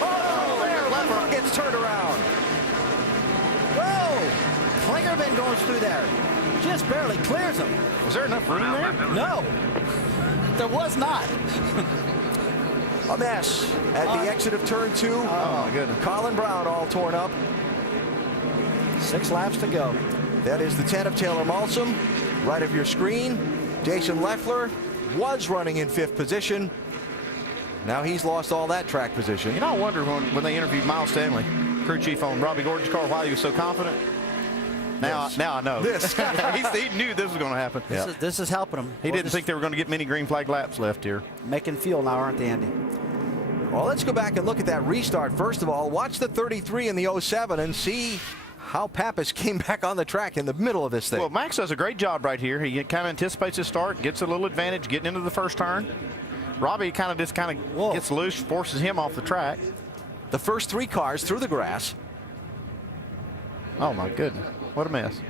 Oh, there, Leffler gets turned around. Whoa! Klingerman goes through there. Just barely clears him. Was there enough room there? No. There was not. A mess at the exit of turn 2. Oh, my goodness. Colin Brown all torn up. 6 laps to go. That is the 10 of Taylor Malsom. Right of your screen. Jason Leffler was running in 5th position. Now he's lost all that track position. You know, I wonder when they interviewed Miles Stanley, crew chief on Robbie Gordon's car, why he was so confident. Now I know. This. He knew this was going to happen. This is helping him. He didn't think they were going to get many green flag laps left here. Making fuel now, aren't they, Andy? Well, let's go back and look at that restart. First of all, watch the 33 and the 07 and see how Pappas came back on the track in the middle of this thing. Well, Max does a great job right here. He kind of anticipates his start, gets a little advantage getting into the first turn. Robbie kind of gets loose, forces him off the track. The first 3 cars through the grass. Oh, my goodness. What a mess.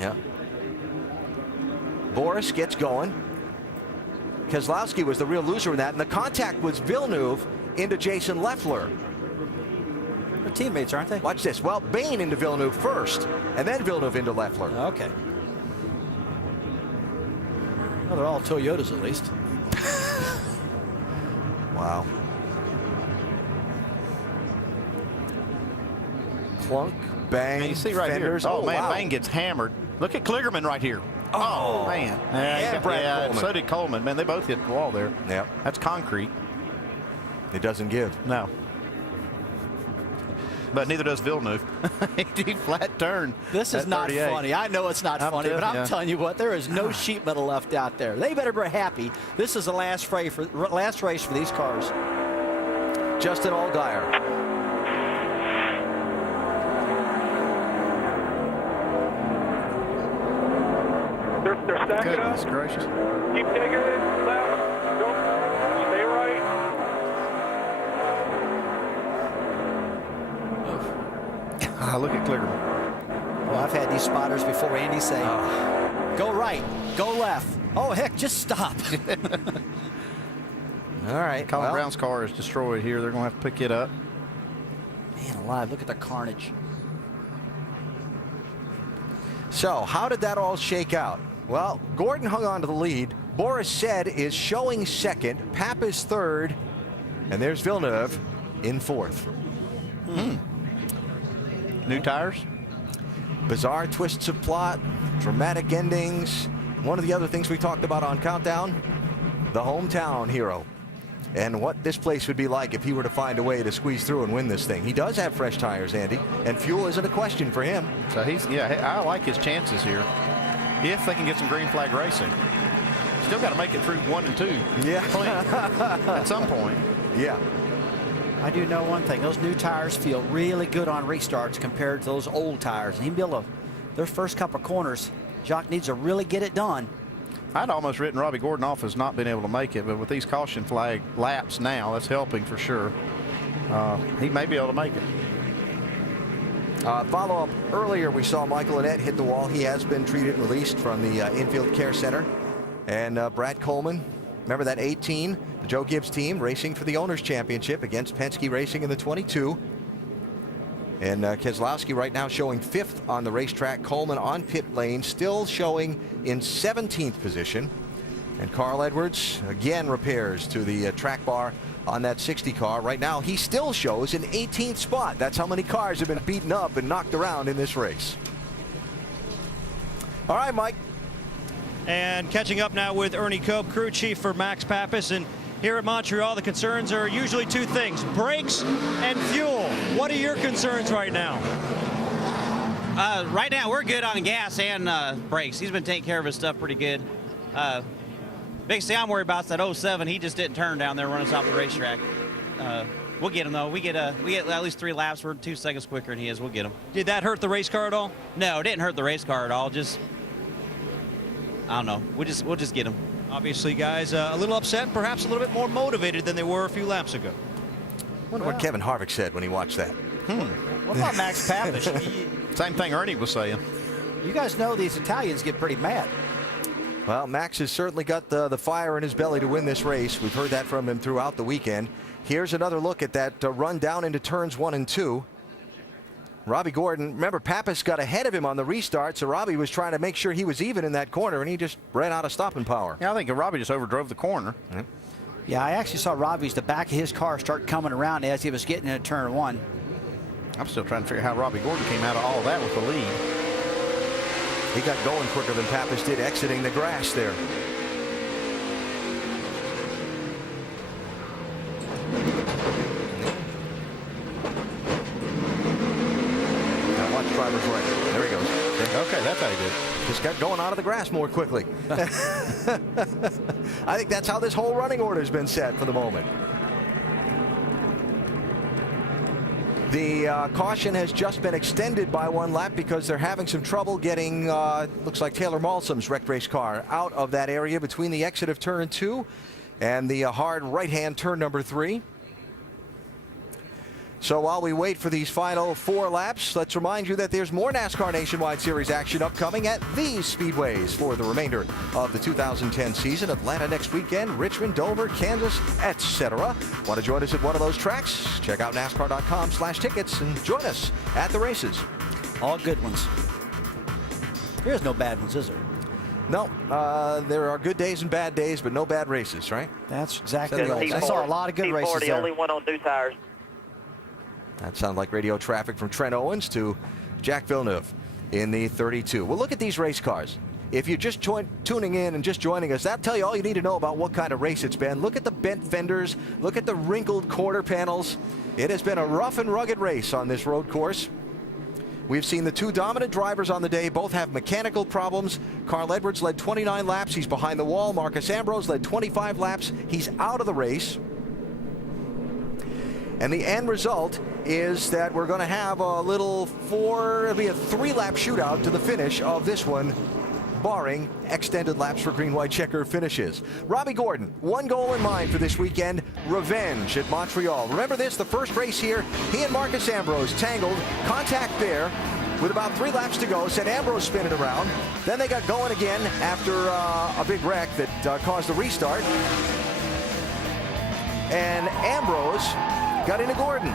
Yeah. Boris gets going. Keselowski was the real loser in that, and the contact was Villeneuve into Jason Leffler. They're teammates, aren't they? Watch this. Well, Bain into Villeneuve first, and then Villeneuve into Leffler. Okay. Well, they're all Toyotas at least. Wow. Clunk, bang, man, you see right fenders. here. Oh, man, wow. Bang gets hammered. Look at Kligerman right here. Oh, man. And Brad Coleman. So did Coleman. Man, they both hit the wall there. Yep. That's concrete. It doesn't give. No. But neither does Villeneuve. He flat turned. This is not funny. I know it's not funny, but I'm telling you what, there is no sheet metal left out there. They better be happy. This is the last race for these cars. Justin Allgaier. They're stacking up. Goodness gracious. Keep taking it left. Go. Stay right. Look at Kligerman. Well, I've had these spotters before, Andy, say, go right, go left. Oh, heck, just stop. All right. Colin Brown's car is destroyed here. They're going to have to pick it up. Man alive, look at the carnage. So, how did that all shake out? Well, Gordon hung on to the lead. Boris Said is showing 2nd. Pappas 3rd. And there's Villeneuve in 4th. New tires? Bizarre twists of plot, dramatic endings. One of the other things we talked about on Countdown, the hometown hero. And what this place would be like if he were to find a way to squeeze through and win this thing. He does have fresh tires, Andy, and fuel isn't a question for him. So I like his chances here. If they can get some green flag racing. Still got to make it through 1 and 2. Yeah. Clean. At some point. Yeah. I do know one thing. Those new tires feel really good on restarts compared to those old tires. And he'd be able to, their first couple of corners, Jacques needs to really get it done. I'd almost written Robbie Gordon off as not being able to make it, but with these caution flag laps now, that's helping for sure. He may be able to make it. Follow-up earlier, we saw Michael Annett hit the wall. He has been treated and released from the infield care center. And Brad Coleman, remember that 18, the Joe Gibbs team racing for the Owners' Championship against Penske Racing in the 22. And Keselowski right now showing 5th on the racetrack. Coleman on pit lane, still showing in 17th position. And Carl Edwards again repairs to the track bar on that 60 car. Right now he still shows an 18th spot. That's how many cars have been beaten up and knocked around in this race. All right, Mike. And catching up now with Ernie Cope, crew chief for Max Pappas. And here at Montreal, the concerns are usually two things: brakes and fuel. What are your concerns right now? Right now, we're good on gas and brakes. He's been taking care of his stuff pretty good. Biggest thing I'm worried about is that 07. He just didn't turn down there, run us off the racetrack. We'll get him though. We get at least 3 laps. We're 2 seconds quicker than he is. We'll get him. Did that hurt the race car at all? No, it didn't hurt the race car at all. Just I don't know. We'll just get him. Obviously, guys, a little upset, perhaps a little bit more motivated than they were a few laps ago. Wonder what Kevin Harvick said when he watched that. What about Max Pappas? Same thing Ernie was saying. You guys know these Italians get pretty mad. Well, Max has certainly got the fire in his belly to win this race. We've heard that from him throughout the weekend. Here's another look at that run down into turns 1 and 2. Robbie Gordon, remember, Pappas got ahead of him on the restart, so Robbie was trying to make sure he was even in that corner, and he just ran out of stopping power. Yeah, I think Robbie just overdrove the corner. Yeah, I actually saw Robbie's the back of his car start coming around as he was getting into turn 1. I'm still trying to figure out how Robbie Gordon came out of all that with the lead. He got going quicker than Pappas did exiting the grass there. Now watch driver's right. There he goes. Okay, that's how he did it. Just got going out of the grass more quickly. I think that's how this whole running order has been set for the moment. The caution has just been extended by 1 lap because they're having some trouble getting, looks like Taylor Malsom's wrecked race car out of that area between the exit of turn 2 and the hard right-hand turn number 3. So while we wait for these final 4 laps, let's remind you that there's more NASCAR Nationwide Series action upcoming at these speedways for the remainder of the 2010 season. Atlanta next weekend, Richmond, Dover, Kansas, etc. Want to join us at one of those tracks? Check out NASCAR.com/tickets and join us at the races. All good ones. There's no bad ones, is there? No, there are good days and bad days, but no bad races, right? That's exactly right. I saw a lot of good races there. Only one on 2 tires. That sounds like radio traffic from Trent Owens to Jack Villeneuve in the 32. Well, look at these race cars. If you're just tuning in and just joining us, that'll tell you all you need to know about what kind of race it's been. Look at the bent fenders. Look at the wrinkled quarter panels. It has been a rough and rugged race on this road course. We've seen the 2 dominant drivers on the day. Both have mechanical problems. Carl Edwards led 29 laps. He's behind the wall. Marcus Ambrose led 25 laps. He's out of the race. And the end result is that we're going to have it'll be a 3-lap shootout to the finish of this one, barring extended laps for green, white checker finishes. Robbie Gordon, 1 goal in mind for this weekend: revenge at Montreal. Remember this, the first race here, he and Marcus Ambrose tangled, contact there with about 3 laps to go, sent Ambrose spinning around. Then they got going again after a big wreck that caused the restart. And Ambrose got into Gordon.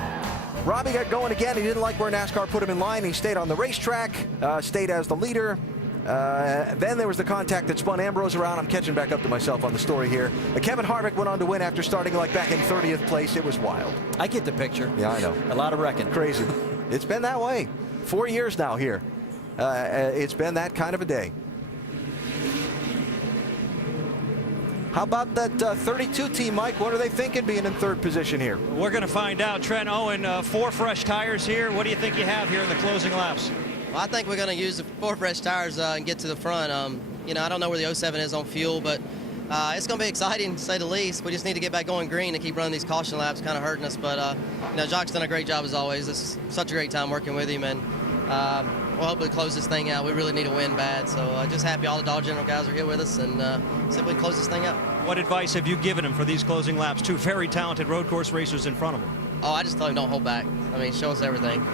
Robbie got going again. He didn't like where NASCAR put him in line. He stayed on the racetrack, stayed as the leader. Then there was the contact that spun Ambrose around. I'm catching back up to myself on the story here. Kevin Harvick went on to win after starting like back in 30th place. It was wild. I get the picture. Yeah, I know. A lot of wrecking. Crazy. It's been that way. 4 years now here. It's been that kind of a day. How about that 32 team, Mike? What are they thinking being in 3rd position here? We're going to find out. Trent Owen, 4 fresh tires here. What do you think you have here in the closing laps? Well, I think we're going to use the 4 fresh tires and get to the front. I don't know where the 07 is on fuel, but it's going to be exciting, to say the least. We just need to get back going green to keep running these caution laps, kind of hurting us. But, Jock's done a great job as always. It's such a great time working with him, and we'll hopefully close this thing out. We really need a win bad, so just happy all the Dollar General guys are here with us, and see if we can close this thing out. What advice have you given him for these closing laps? 2 very talented road course racers in front of him. Oh, I just tell him don't hold back. I mean, show us everything.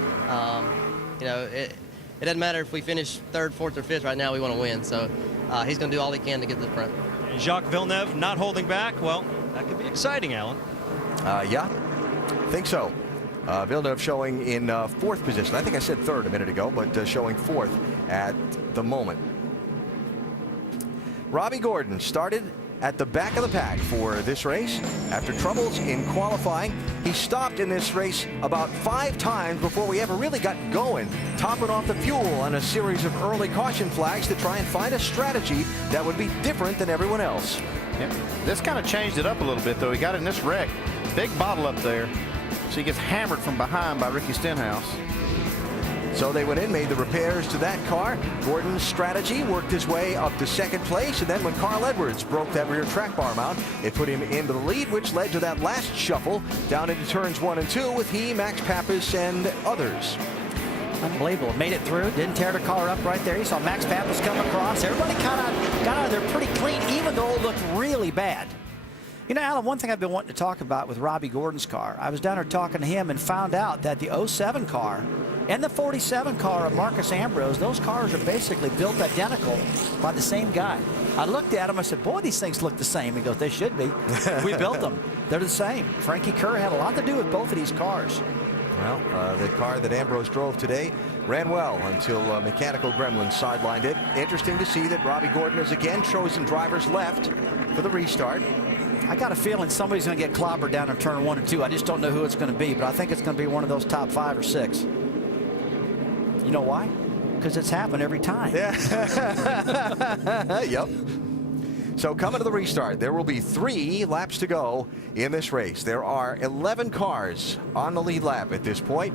It doesn't matter if we finish 3rd, 4th, or 5th right now. We want to win, so he's going to do all he can to get to the front. And Jacques Villeneuve not holding back. Well, that could be exciting, Alan. Yeah, I think so. Villeneuve showing in 4th position. I think I said 3rd a minute ago, but showing 4th at the moment. Robbie Gordon started at the back of the pack for this race. After troubles in qualifying, he stopped in this race about 5 times before we ever really got going, topping off the fuel on a series of early caution flags to try and find a strategy that would be different than everyone else. Yep. This kind of changed it up a little bit, though. He got in this wreck. Big bottle up there. So he gets hammered from behind by Ricky Stenhouse. So they went in, made the repairs to that car. Gordon's strategy worked his way up to second place, and then when Carl Edwards broke that rear track bar mount, it put him into the lead, which led to that last shuffle down into turns 1 and 2 with he, Max Pappas, and others. Unbelievable. Made it through. Didn't tear the car up right there. You saw Max Pappas come across. Everybody kind of got out of there pretty clean, even though it looked really bad. You know, Alan, one thing I've been wanting to talk about with Robbie Gordon's car, I was down there talking to him and found out that the 07 car and the 47 car of Marcus Ambrose, those cars are basically built identical by the same guy. I looked at him, I said, boy, these things look the same. He goes, they should be. We built them. They're the same. Frankie Kerr had a lot to do with both of these cars. Well, the car that Ambrose drove today ran well until Mechanical Gremlins sidelined it. Interesting to see that Robbie Gordon has again chosen drivers left for the restart. I got a feeling somebody's going to get clobbered down in turn 1 and 2. I just don't know who it's going to be, but I think it's going to be one of those top 5 or 6. You know why? Because it's happened every time. Yeah. Yep. So coming to the restart, there will be 3 laps to go in this race. There are 11 cars on the lead lap at this point.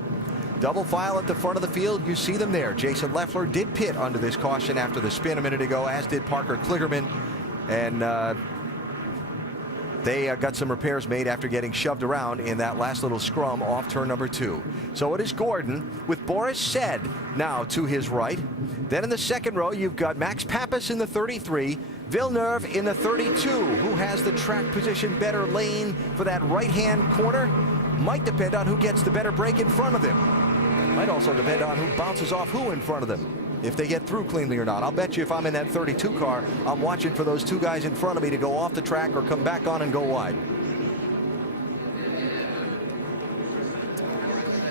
Double file at the front of the field. You see them there. Jason Leffler did pit under this caution after the spin a minute ago, as did Parker Kligerman. And they got some repairs made after getting shoved around in that last little scrum off turn number 2. So it is Gordon with Boris Said now to his right. Then in the second row, you've got Max Pappas in the 33, Villeneuve in the 32. Who has the track position better lane for that right-hand corner? Might depend on who gets the better break in front of them. Might also depend on who bounces off who in front of them, if they get through cleanly or not. I'll bet you if I'm in that 32 car, I'm watching for those 2 guys in front of me to go off the track or come back on and go wide.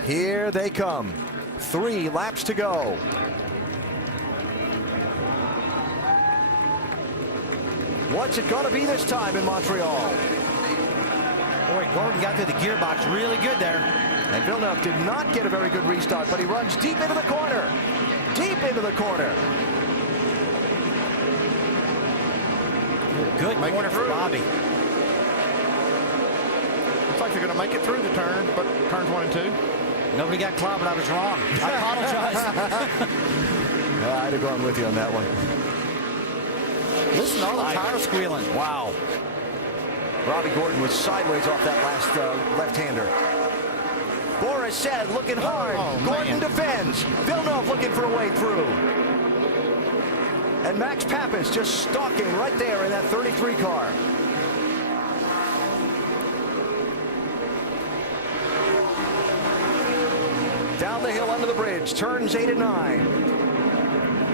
Here they come. 3 laps to go. What's it going to be this time in Montreal? Boy, Gordon got through the gearbox really good there. And Villeneuve did not get a very good restart, but he runs deep into the corner. Deep into the corner. Good corner for Bobby. Looks like they're going to make it through the turn, but turns 1 and 2. Nobody got clobbered. I was wrong. I apologize. I'd have gone with you on that one. Listen to all the tires squealing. Wow. Robbie Gordon was sideways off that last left-hander. Boris Said looking hard. Gordon defends. Villeneuve looking for a way through. And Max Pappas just stalking right there in that 33 car. Down the hill under the bridge, turns 8 and 9.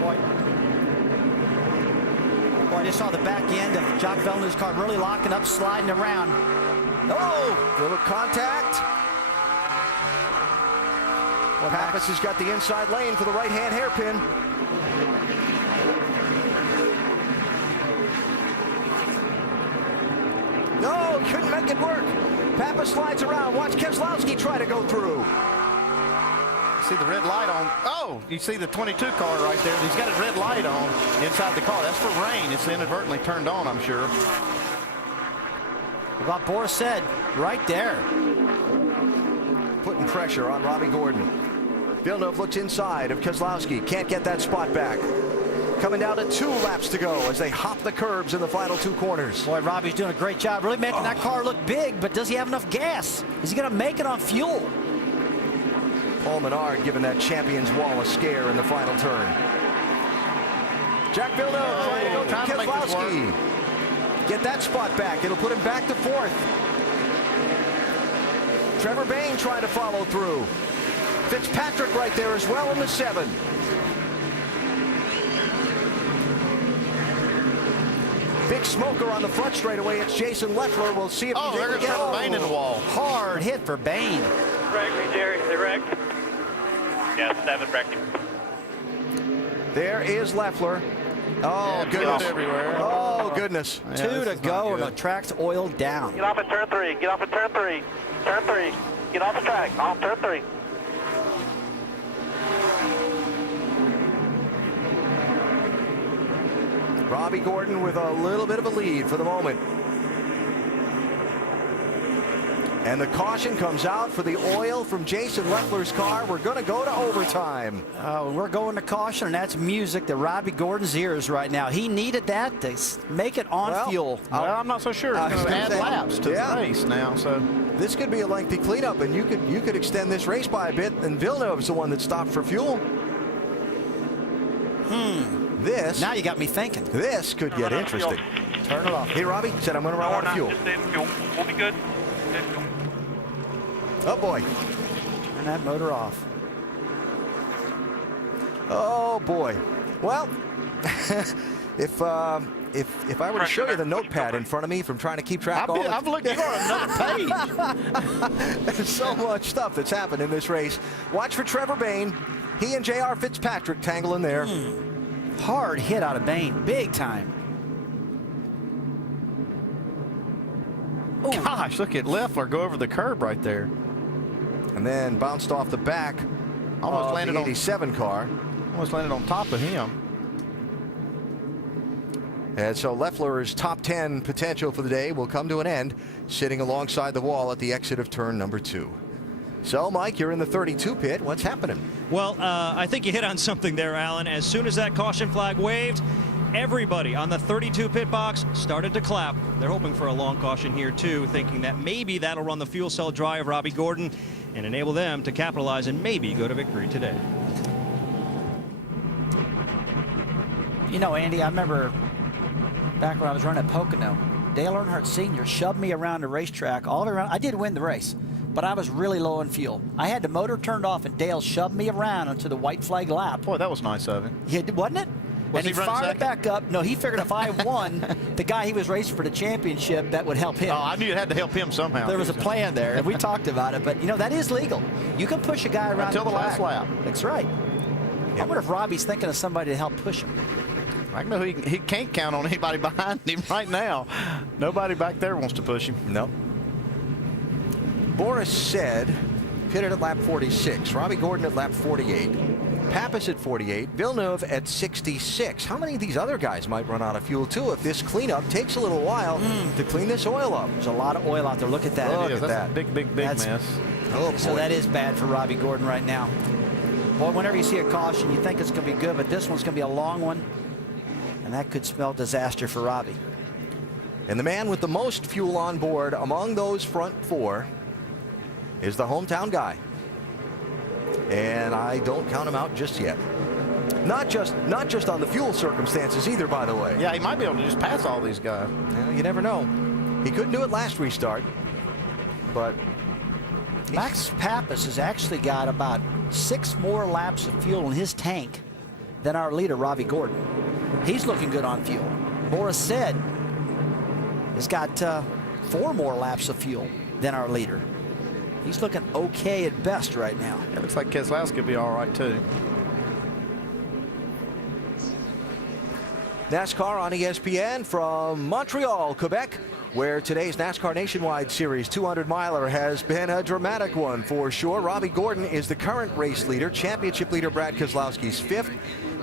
Boy, I just saw the back end of Jacques Villeneuve's car really locking up, sliding around. Oh, little contact. Well, Pappas has got the inside lane for the right-hand hairpin. No, couldn't make it work. Pappas slides around. Watch Keselowski try to go through. See the red light on. Oh, you see the 22 car right there. He's got his red light on inside the car. That's for rain. It's inadvertently turned on, I'm sure. What Boris Said right there. Putting pressure on Robbie Gordon. Villeneuve looks inside of Keselowski. Can't get that spot back. Coming down to 2 laps to go as they hop the curbs in the final 2 corners. Boy, Robbie's doing a great job really making that car look big, but does he have enough gas? Is he going to make it on fuel? Paul Menard giving that Champions Wall a scare in the final turn. Jack Villeneuve trying to go to Keselowski. Get that spot back. It'll put him back to 4th. Trevor Bayne trying to follow through. Fitzpatrick right there as well in the 7. Big smoker on the front straightaway. It's Jason Leffler. We'll see if he's able to get Bayne in the wall. Hard hit for Bayne. Wrecked me, Jerry. They wrecked. Yeah, 7 wrecked him. There is Leffler. Oh, goodness. Everywhere. Oh, goodness. Yeah, 2 to go, and the track's oiled down. Get off at turn 3. Get off at turn 3. Turn 3. Get off the track. On turn 3. Robbie Gordon with a little bit of a lead for the moment. And the caution comes out for the oil from Jason Leffler's car. We're going to go to overtime. We're going to caution, and that's music to Robbie Gordon's ears right now. He needed that to make it on fuel. Well, I'm not so sure. It's going to add laps to the race now. So this could be a lengthy cleanup, and you could extend this race by a bit. And Villeneuve's the one that stopped for fuel. This. Now you got me thinking. This could get interesting. Turn it off. Hey, Robbie said I'm going to run out of fuel. Just save fuel. We'll be good. Save fuel. Oh boy. Turn that motor off. Oh boy. Well, if I were to show you the notepad in front of me from trying to keep track of I've looked at another page. There's so much stuff that's happened in this race. Watch for Trevor Bayne. He and J.R. Fitzpatrick tangling there. Hard hit out of Bayne, big time. Oh gosh, look at Leffler go over the curb right there. And then bounced off the back. Almost landed the on 87 car. Almost landed on top of him. And so Leffler's top 10 potential for the day will come to an end sitting alongside the wall at the exit of turn number 2. So, Mike, you're in the 32 pit. What's happening? Well, I think you hit on something there, Alan. As soon as that caution flag waved, everybody on the 32 pit box started to clap. They're hoping for a long caution here, too, thinking that maybe that'll run the fuel cell dry of Robbie Gordon and enable them to capitalize and maybe go to victory today. You know, Andy, I remember back when I was running at Pocono, Dale Earnhardt Sr. shoved me around the racetrack all the way around. I did win the race, but I was really low on fuel. I had the motor turned off, and Dale shoved me around onto the white flag lap. Boy, that was nice of him. Yeah, wasn't it? Was and he he fired second? it back up. No, he figured if I won, the guy he was racing for the championship, that would help him. Oh, I knew it had to help him somehow. There was a plan there, and we talked about it. But, you know, that is legal. You can push a guy around until the last track. lap. That's right. I wonder if Robbie's thinking of somebody to help push him. I know he can't count on anybody behind him right now. Nobody back there wants to push him. No. Boris said pitted at lap 46. Robbie Gordon at lap 48. Pappas at 48. Villeneuve at 66. How many of these other guys might run out of fuel, too, if this cleanup takes a little while to clean this oil up? There's a lot of oil out there. Look at that. Look at That's that. a big mess. Oh, boy. So that is bad for Robbie Gordon right now. Boy, whenever you see a caution, you think it's going to be good, but this one's going to be a long one, and that could spell disaster for Robbie. And the man with the most fuel on board among those front four is the hometown guy. And I don't count him out just yet. Not just on the fuel circumstances either, by the way. Yeah, he might be able to just pass all these guys. Yeah, you never know. He couldn't do it last restart, but Max Pappas has actually got about 6 more laps of fuel in his tank than our leader, Robbie Gordon. He's looking good on fuel. Boris said has got 4 more laps of fuel than our leader. He's looking okay at best right now. It looks like Keselowski could be all right, too. NASCAR on ESPN from Montreal, Quebec, where today's NASCAR Nationwide Series 200-miler has been a dramatic one for sure. Robbie Gordon is the current race leader. Championship leader Brad Keselowski's 5th.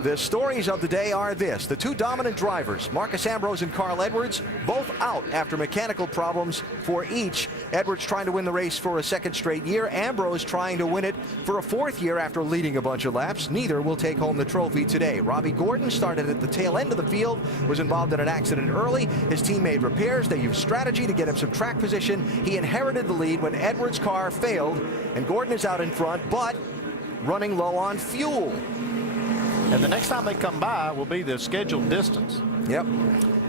The stories of the day are this. The 2 dominant drivers, Marcus Ambrose and Carl Edwards, both out after mechanical problems for each. Edwards trying to win the race for a 2nd straight year. Ambrose trying to win it for a 4th year after leading a bunch of laps. Neither will take home the trophy today. Robbie Gordon started at the tail end of the field, was involved in an accident early. His team made repairs. They used strategy to get him some track position. He inherited the lead when Edwards' car failed, and Gordon is out in front, but running low on fuel. And the next time they come by will be the scheduled distance. Yep.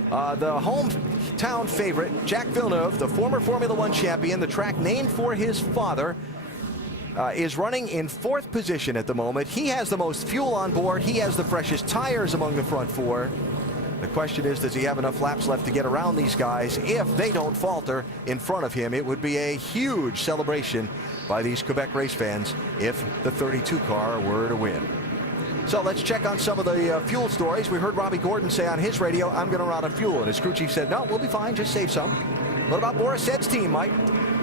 The hometown favorite, Jack Villeneuve, the former Formula One champion, the track named for his father, is running in 4th position at the moment. He has the most fuel on board. He has the freshest tires among the front 4. The question is, does he have enough laps left to get around these guys? If they don't falter in front of him, it would be a huge celebration by these Quebec race fans if the 32 car were to win. So let's check on some of the fuel stories. We heard Robbie Gordon say on his radio, I'm going to run out of fuel. And his crew chief said, no, we'll be fine. Just save some. What about Boris Said's team, Mike?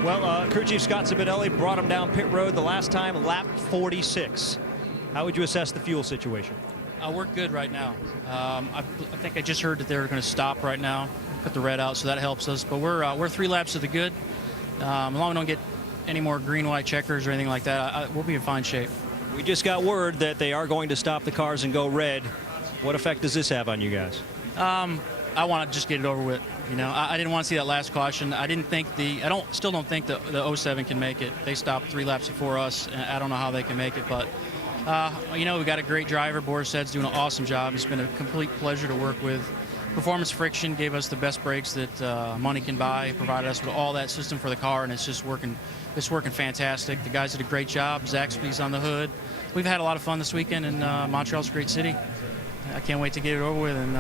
Well, crew chief Scott Zipadelli brought him down pit road the last time, lap 46. How would you assess the fuel situation? We're good right now. I think I just heard that they're going to stop right now, put the red out, so that helps us. But we're 3 laps to the good. As long as we don't get any more green, white checkers or anything like that, we'll be in fine shape. We just got word that they are going to stop the cars and go red. What effect does this have on you guys? I want to just get it over with. You know, I didn't want to see that last caution. I didn't think still don't think the 07 can make it. They stopped 3 laps before us, and I don't know how they can make it, but you know, we got a great driver. Boris Said's doing an awesome job. It's been a complete pleasure to work with. Performance Friction gave us the best brakes that money can buy, provided us with all that system for the car, and it's just working. It's working fantastic. The guys did a great job. Zaxby's on the hood. We've had a lot of fun this weekend, and Montreal's a great city. I can't wait to get it over with, and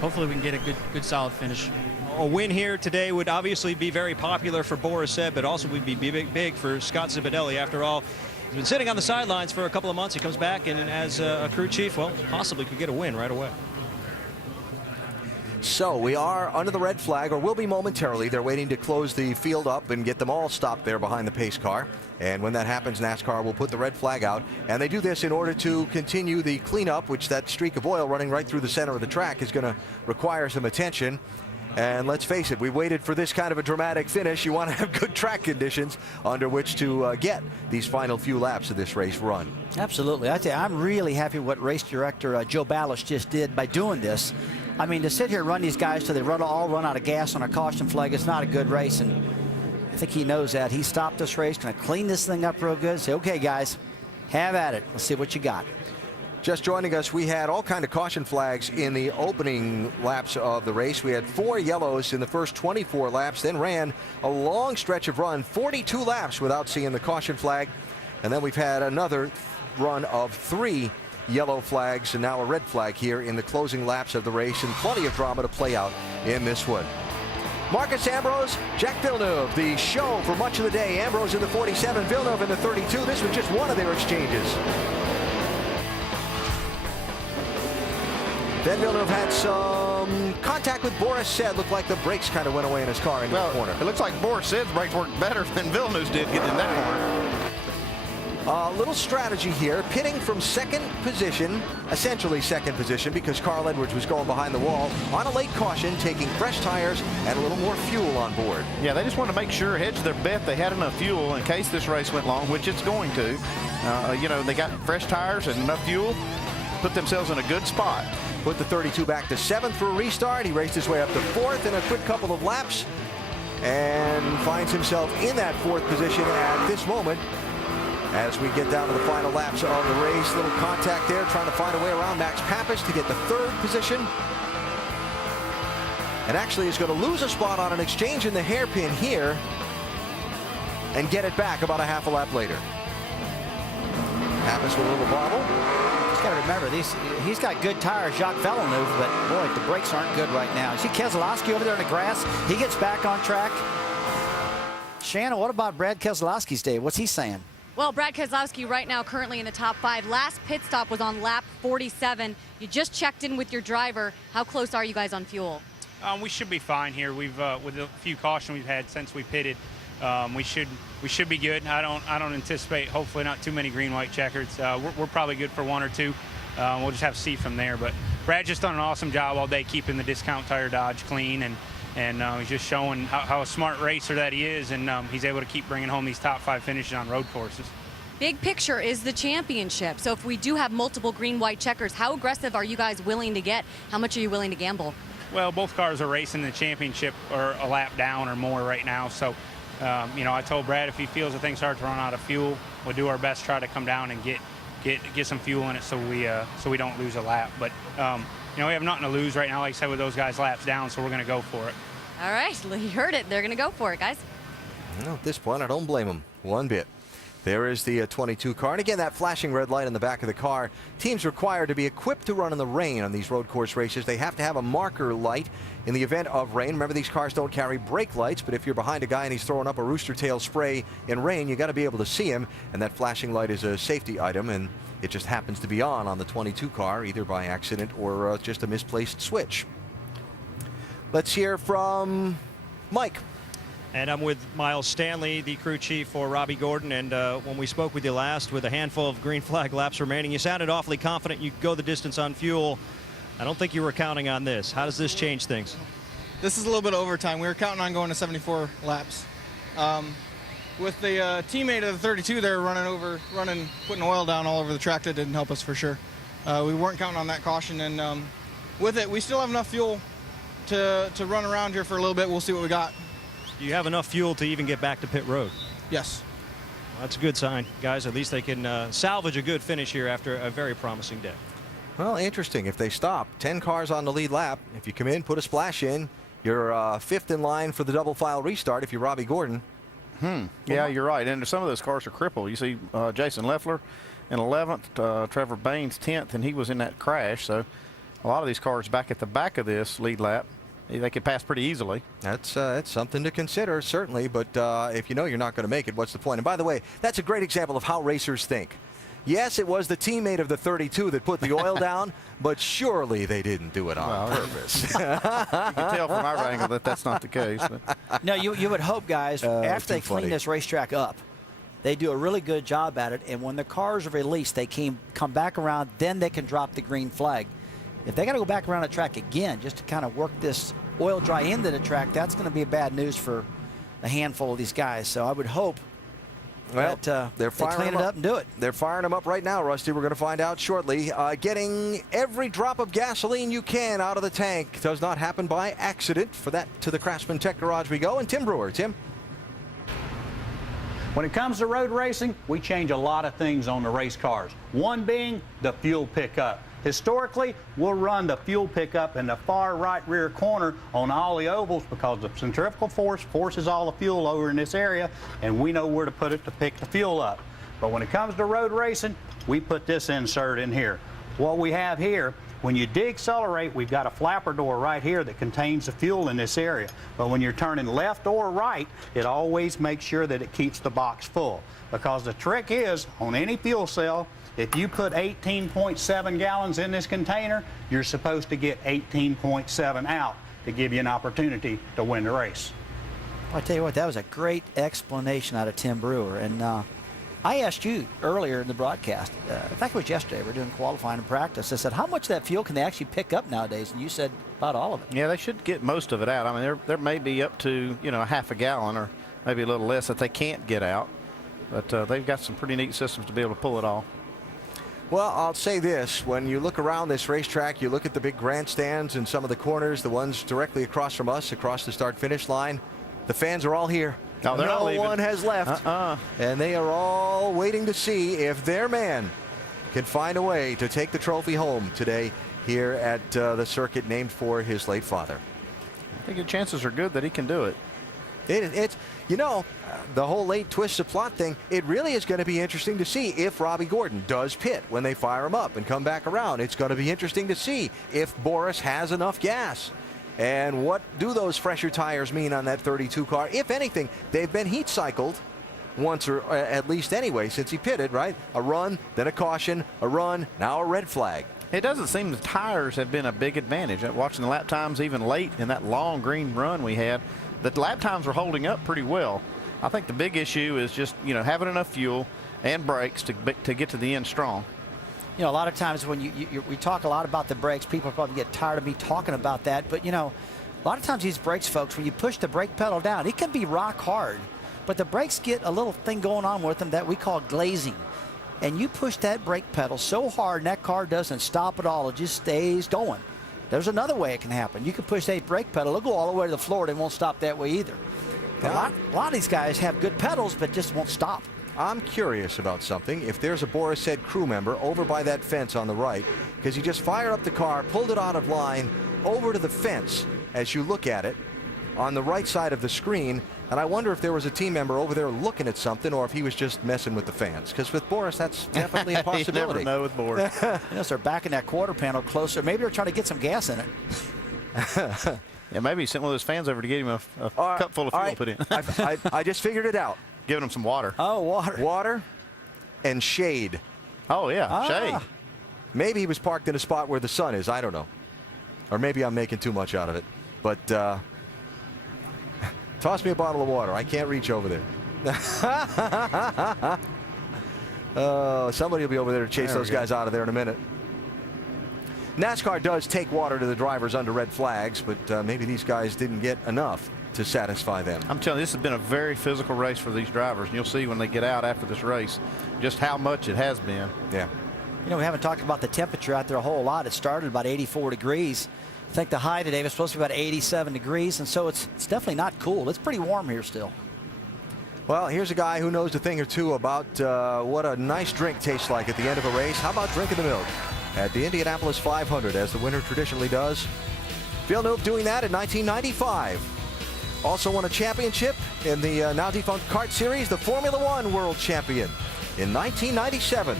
hopefully we can get a good solid finish. A win here today would obviously be very popular for Boris Said, but also would be big for Scott Zipadelli. After all, he's been sitting on the sidelines for a couple of months. He comes back, and as a crew chief, well, possibly could get a win right away. So we are under the red flag, or will be momentarily. They're waiting to close the field up and get them all stopped there behind the pace car. And when that happens, NASCAR will put the red flag out. And they do this in order to continue the cleanup, which that streak of oil running right through the center of the track is going to require some attention. And let's face it, we waited for this kind of a dramatic finish. You want to have good track conditions under which to get these final few laps of this race run. Absolutely. I tell you, I'm really happy what race director Joe Ballas just did by doing this. I mean, to sit here and run these guys till they all run out of gas on a caution flag, it's not a good race, and I think he knows that. He stopped this race, going to clean this thing up real good, say, okay, guys, have at it. Let's see what you got. Just joining us, we had all kind of caution flags in the opening laps of the race. We had 4 yellows in the first 24 laps, then ran a long stretch of run, 42 laps without seeing the caution flag. And then we've had another run of 3 yellow flags and now a red flag here in the closing laps of the race, and plenty of drama to play out in this one. Marcus Ambrose, Jack Villeneuve, the show for much of the day. Ambrose in the 47, Villeneuve in the 32. This was just one of their exchanges. Then Villeneuve had some contact with Boris Said. Looked like the brakes kind of went away in his car in the corner. It looks like Boris Said's brakes worked better than Villeneuve's did getting in that corner. A little strategy here, pitting from second position, essentially second position, because Carl Edwards was going behind the wall on a late caution, taking fresh tires and a little more fuel on board. Yeah, they just wanted to make sure, hedge their bet, they had enough fuel in case this race went long, which it's going to. You know, they got fresh tires and enough fuel, put themselves in a good spot. Put the 32 back to 7th for a restart. He raced his way up to 4th in a quick couple of laps and finds himself in that 4th position at this moment. As we get down to the final laps of the race, little contact there, trying to find a way around Max Pappas to get the 3rd position. And actually is going to lose a spot on an exchange in the hairpin here and get it back about a half a lap later. Pappas with a little bobble. He's got to remember, he's got good tires, Jacques Villeneuve, but boy, the brakes aren't good right now. You see Keselowski over there in the grass? He gets back on track. Shannon, what about Brad Keselowski's day? What's he saying? Well, Brad Keselowski right now currently in the top 5. Last pit stop was on lap 47. You just checked in with your driver. How close are you guys on fuel? We should be fine here. We've with a few caution we've had since we pitted, we should be good. I don't anticipate, hopefully not too many green white checkers. We're probably good for 1 or 2. We'll just have to see from there. But Brad's just done an awesome job all day keeping the discount tire Dodge clean, and he's just showing how a smart racer that he is, and he's able to keep bringing home these top 5 finishes on road courses. Big picture is the championship. So if we do have multiple green-white checkers, how aggressive are you guys willing to get? How much are you willing to gamble? Well, both cars are racing the championship or a lap down or more right now. So, you know, I told Brad if he feels the thing starts to run out of fuel, we'll do our best to try to come down and get some fuel in it so we don't lose a lap. But, you know, we have nothing to lose right now, like I said, with those guys laps down, so we're going to go for it. All right, you heard it. They're going to go for it, guys. Well, at this point, I don't blame them one bit. There is the 22 car. And again, that flashing red light on the back of the car. Teams required to be equipped to run in the rain on these road course races. They have to have a marker light in the event of rain. Remember, these cars don't carry brake lights, but if you're behind a guy and he's throwing up a rooster tail spray in rain, you got to be able to see him. And that flashing light is a safety item, and it just happens to be on the 22 car, either by accident or just a misplaced switch. Let's hear from Mike. And I'm with Miles Stanley, the crew chief for Robbie Gordon. And when we spoke with you last, with a handful of green flag laps remaining, you sounded awfully confident you could go the distance on fuel. I don't think you were counting on this. How does this change things? This is a little bit of overtime. We were counting on going to 74 laps. With the teammate of the 32 there putting oil down all over the track, that didn't help us for sure. We weren't counting on that caution, and with it, we still have enough fuel to run around here for a little bit. We'll see what we got. Do you have enough fuel to even get back to pit road? Yes. Well, that's a good sign, guys. At least they can salvage a good finish here after a very promising day. Well, interesting. If they stop 10 cars on the lead lap, if you come in, put a splash in, you're fifth in line for the double file restart if you're Robbie Gordon. Yeah, you're right. And some of those cars are crippled. You see Jason Leffler in 11th, Trevor Baines 10th, and he was in that crash. So a lot of these cars back at the back of this lead lap, they could pass pretty easily. That's something to consider, certainly. But if you know you're not going to make it, what's the point? And by the way, that's a great example of how racers think. Yes, it was the teammate of the 32 that put the oil down, but surely they didn't do it on purpose. You can tell from our angle that that's not the case. But. No, you would hope, guys, after they clean this racetrack up, they do a really good job at it. And when the cars are released, they come back around, then they can drop the green flag. If they got to go back around the track again just to kind of work this oil dry into the track, that's going to be bad news for a handful of these guys. So I would hope that they're firing clean it up and do it. They're firing them up right now, Rusty. We're going to find out shortly. Getting every drop of gasoline you can out of the tank does not happen by accident. For that, to the Craftsman Tech Garage we go. And Tim Brewer. Tim? When it comes to road racing, we change a lot of things on the race cars. One being the fuel pickup. Historically, we'll run the fuel pickup in the far right rear corner on all the ovals because the centrifugal force forces all the fuel over in this area, and we know where to put it to pick the fuel up. But when it comes to road racing, we put this insert in here. What we have here, when you deaccelerate, we've got a flapper door right here that contains the fuel in this area. But when you're turning left or right, it always makes sure that it keeps the box full. Because the trick is, on any fuel cell, if you put 18.7 gallons in this container, you're supposed to get 18.7 out to give you an opportunity to win the race. I'll tell you what, that was a great explanation out of Tim Brewer. And I asked you earlier in the broadcast, in fact, it was yesterday, we're doing qualifying and practice. I said, how much of that fuel can they actually pick up nowadays? And you said about all of it. Yeah, they should get most of it out. I mean, there may be up to, a half a gallon or maybe a little less that they can't get out. But they've got some pretty neat systems to be able to pull it all. Well, I'll say this. When you look around this racetrack, you look at the big grandstands and some of the corners, the ones directly across from us, across the start-finish line, the fans are all here. No, no one has left. And they are all waiting to see if their man can find a way to take the trophy home today here at the circuit named for his late father. I think the chances are good that he can do it. It's the whole late twist of plot thing, it really is going to be interesting to see if Robbie Gordon does pit when they fire him up and come back around. It's going to be interesting to see if Boris has enough gas. And what do those fresher tires mean on that 32 car? If anything, they've been heat cycled once or at least anyway since he pitted, right? A run, then a caution, a run, now a red flag. It doesn't seem the tires have been a big advantage. Watching the lap times even late in that long green run we had, the lap times were holding up pretty well. I think the big issue is just, having enough fuel and brakes to get to the end strong. A lot of times when we talk a lot about the brakes, people probably get tired of me talking about that. But, a lot of times these brakes, folks, when you push the brake pedal down, it can be rock hard. But the brakes get a little thing going on with them that we call glazing. And you push that brake pedal so hard and that car doesn't stop at all. It just stays going. There's another way it can happen. You can push that brake pedal. It'll go all the way to the floor. And it won't stop that way either. A lot of these guys have good pedals, but just won't stop. I'm curious about something. If there's a Boris Said crew member over by that fence on the right, because you just fire up the car, pulled it out of line, over to the fence as you look at it, on the right side of the screen, and I wonder if there was a team member over there looking at something or if he was just messing with the fans. Because with Boris, that's definitely a possibility. You never know with Boris. Yes, they're backing that quarter panel closer. Maybe they're trying to get some gas in it. Yeah, maybe he sent one of those fans over to get him a cup full of fuel put in. I just figured it out. Giving him some water. Oh, water. Water and shade. Oh, yeah, shade. Maybe he was parked in a spot where the sun is. I don't know. Or maybe I'm making too much out of it. But toss me a bottle of water. I can't reach over there. Somebody will be over there to chase those guys out of there in a minute. NASCAR does take water to the drivers under red flags, but maybe these guys didn't get enough to satisfy them. I'm telling you, this has been a very physical race for these drivers, and you'll see when they get out after this race just how much it has been. Yeah. You know, we haven't talked about the temperature out there a whole lot. It started about 84 degrees. I think the high today was supposed to be about 87 degrees, and so it's definitely not cool. It's pretty warm here still. Well, here's a guy who knows a thing or two about what a nice drink tastes like at the end of a race. How about drinking the milk at the Indianapolis 500, as the winner traditionally does? Villeneuve doing that in 1995. Also won a championship in the now defunct kart series, the Formula One World Champion in 1997.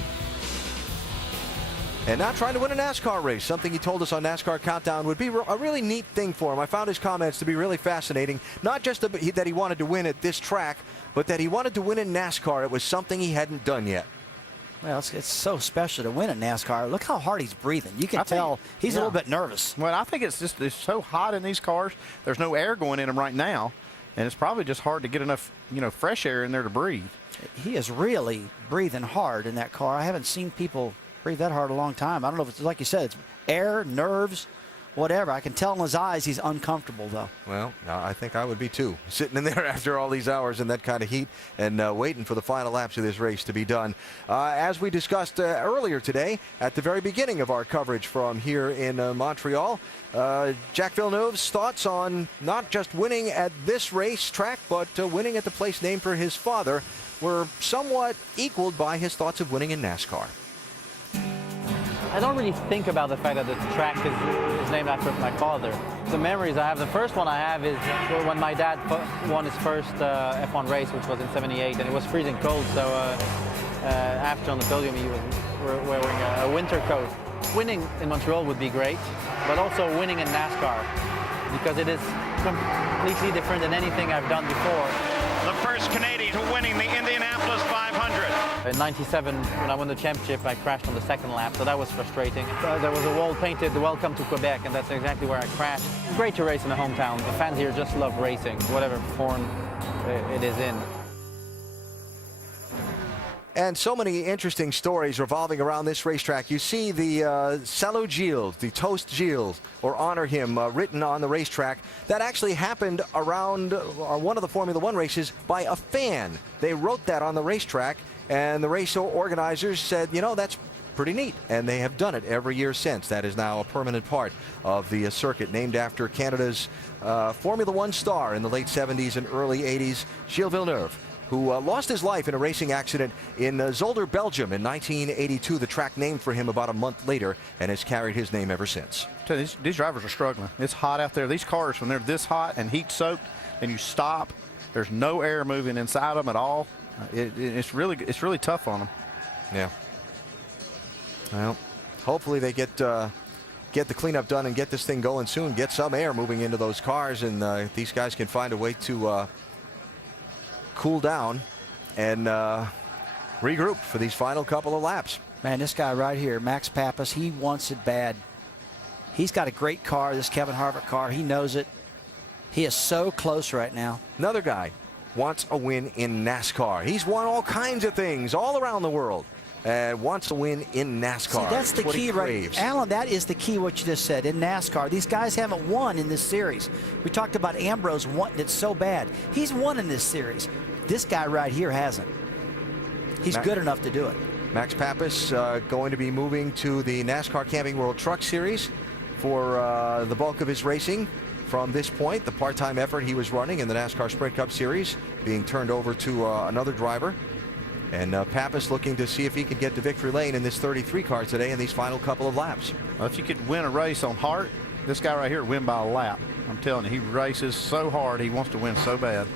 And now trying to win a NASCAR race, something he told us on NASCAR Countdown would be a really neat thing for him. I found his comments to be really fascinating. Not just that he wanted to win at this track, but that he wanted to win in NASCAR. It was something he hadn't done yet. Well, it's so special to win in NASCAR. Look how hard he's breathing. You can tell he's a little bit nervous. Well, I think it's so hot in these cars. There's no air going in them right now, and it's probably just hard to get enough, fresh air in there to breathe. He is really breathing hard in that car. I haven't seen people breathe that hard a long time. I don't know if it's like you said, it's air, nerves, whatever. I can tell in his eyes he's uncomfortable, though. Well, I think I would be too, sitting in there after all these hours in that kind of heat and waiting for the final laps of this race to be done. As we discussed earlier today, at the very beginning of our coverage from here in Montreal, Jacques Villeneuve's thoughts on not just winning at this racetrack, but winning at the place named for his father were somewhat equaled by his thoughts of winning in NASCAR. I don't really think about the fact that the track is named after my father. The memories I have, the first one I have is when my dad won his first F1 race, which was in '78, and it was freezing cold, so after on the podium he was wearing a winter coat. Winning in Montreal would be great, but also winning in NASCAR, because it is completely different than anything I've done before. The first Canadian to winning the Indianapolis 500. In '97, when I won the championship, I crashed on the second lap, so that was frustrating. There was a wall painted, "Welcome to Quebec," and that's exactly where I crashed. Great to race in the hometown. The fans here just love racing, whatever form it is in. And so many interesting stories revolving around this racetrack. You see the Salut Gilles, the Toast Gilles, or honor him, written on the racetrack. That actually happened around one of the Formula One races by a fan. They wrote that on the racetrack, and the race organizers said, that's pretty neat. And they have done it every year since. That is now a permanent part of the circuit, named after Canada's Formula One star in the late 70s and early 80s, Gilles Villeneuve, who lost his life in a racing accident in Zolder, Belgium in 1982. The track named for him about a month later, and has carried his name ever since. These drivers are struggling. It's hot out there. These cars, when they're this hot and heat soaked and you stop, there's no air moving inside them at all. It's really tough on them. Yeah. Well, hopefully they get the cleanup done and get this thing going soon, get some air moving into those cars, and these guys can find a way to cool down and regroup for these final couple of laps. Man, this guy right here, Max Pappas, he wants it bad. He's got a great car, this Kevin Harvick car. He knows it. He is so close right now. Another guy wants a win in NASCAR. He's won all kinds of things all around the world and wants to win in NASCAR. See, that's the key, right? Alan, that is the key, what you just said. In NASCAR, these guys haven't won in this series. We talked about Ambrose wanting it so bad. He's won in this series. This guy right here hasn't. He's good enough to do it. Max Pappas going to be moving to the NASCAR Camping World Truck Series for the bulk of his racing. From this point, the part-time effort he was running in the NASCAR Sprint Cup Series being turned over to another driver. And Pappas looking to see if he can get to victory lane in this 33 car today in these final couple of laps. Well, if you could win a race on heart, this guy right here win by a lap. I'm telling you, he races so hard. He wants to win so bad.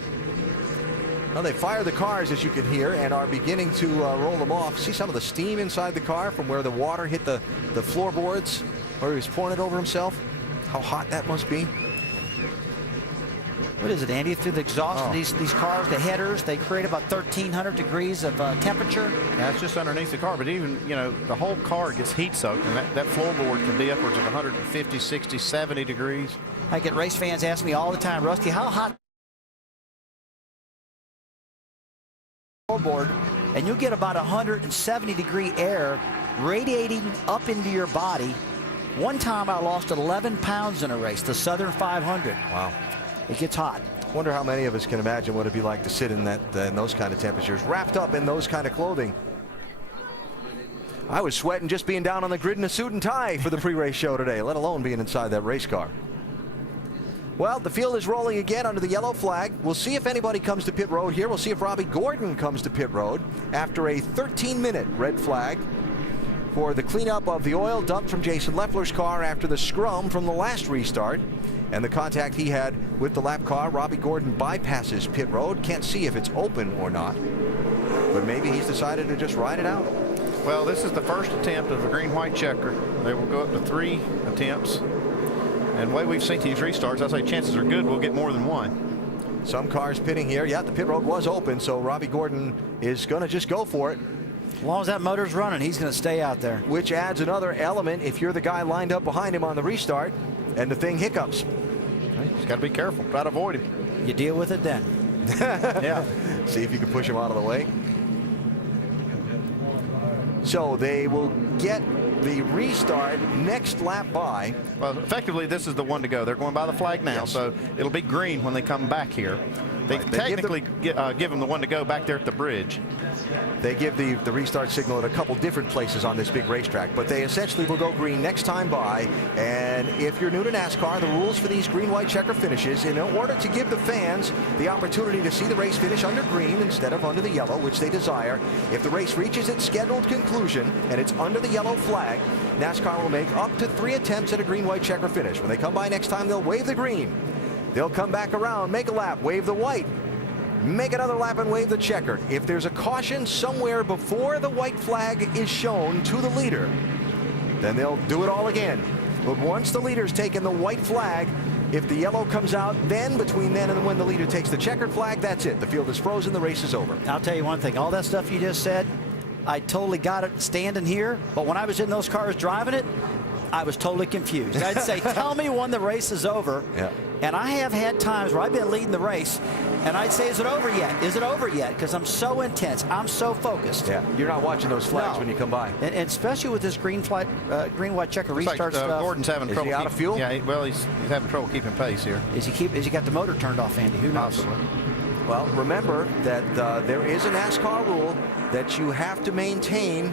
Well, they fire the cars, as you can hear, and are beginning to roll them off. See some of the steam inside the car from where the water hit the floorboards, where he was pouring it over himself. How hot that must be. What is it, Andy? Through the exhaust of these cars, the headers, they create about 1,300 degrees of temperature. Yeah, it's just underneath the car, but even, you know, the whole car gets heat soaked, and that floorboard can be upwards of 150, 60, 70 degrees. I get race fans ask me all the time, Rusty, how hot floorboard? And you'll get about 170 degree air radiating up into your body. One time I lost 11 pounds in a race, the Southern 500. Wow. It gets hot. Wonder how many of us can imagine what it'd be like to sit in that in those kind of temperatures, wrapped up in those kind of clothing. I was sweating just being down on the grid in a suit and tie for the pre-race show today, let alone being inside that race car. Well, the field is rolling again under the yellow flag. We'll see if anybody comes to pit road here. We'll see if Robbie Gordon comes to pit road after a 13-minute red flag for the cleanup of the oil dumped from Jason Leffler's car after the scrum from the last restart. And the contact he had with the lap car. Robbie Gordon bypasses pit road. Can't see if it's open or not. But maybe he's decided to just ride it out. Well, this is the first attempt of a green-white checker. They will go up to 3 attempts. And the way we've seen these restarts, I say chances are good we'll get more than one. Some cars pitting here. Yeah, the pit road was open, so Robbie Gordon is going to just go for it. As long as that motor's running, he's going to stay out there. Which adds another element if you're the guy lined up behind him on the restart and the thing hiccups. Just got to be careful. Try to avoid him. You deal with it then. Yeah. See if you can push him out of the way. So they will get the restart next lap by. Well, effectively, this is the one to go. They're going by the flag now, so it'll be green when they come back here. They technically give them the one to go back there at the bridge. They give the restart signal at a couple different places on this big racetrack, but they essentially will go green next time by. And if you're new to NASCAR, the rules for these green-white checker finishes, in order to give the fans the opportunity to see the race finish under green instead of under the yellow, which they desire, if the race reaches its scheduled conclusion and it's under the yellow flag, NASCAR will make up to 3 attempts at a green-white checker finish. When they come by next time, they'll wave the green. They'll come back around, make a lap, wave the white, make another lap and wave the checkered. If there's a caution somewhere before the white flag is shown to the leader, then they'll do it all again. But once the leader's taken the white flag, if the yellow comes out, then between then and when the leader takes the checkered flag, that's it. The field is frozen, the race is over. I'll tell you one thing, all that stuff you just said, I totally got it standing here, but when I was in those cars driving it, I was totally confused. I'd say, tell me when the race is over. Yeah. And I have had times where I've been leading the race, and I'd say, is it over yet? Is it over yet? Because I'm so intense. I'm so focused. Yeah, you're not watching those flags when you come by. And especially with this green-white checker restart stuff. Gordon's having trouble. Is he out of fuel? Yeah, well, he's having trouble keeping pace here. Is he got the motor turned off, Andy? Who knows? Possibly. Well, remember that there is a NASCAR rule that you have to maintain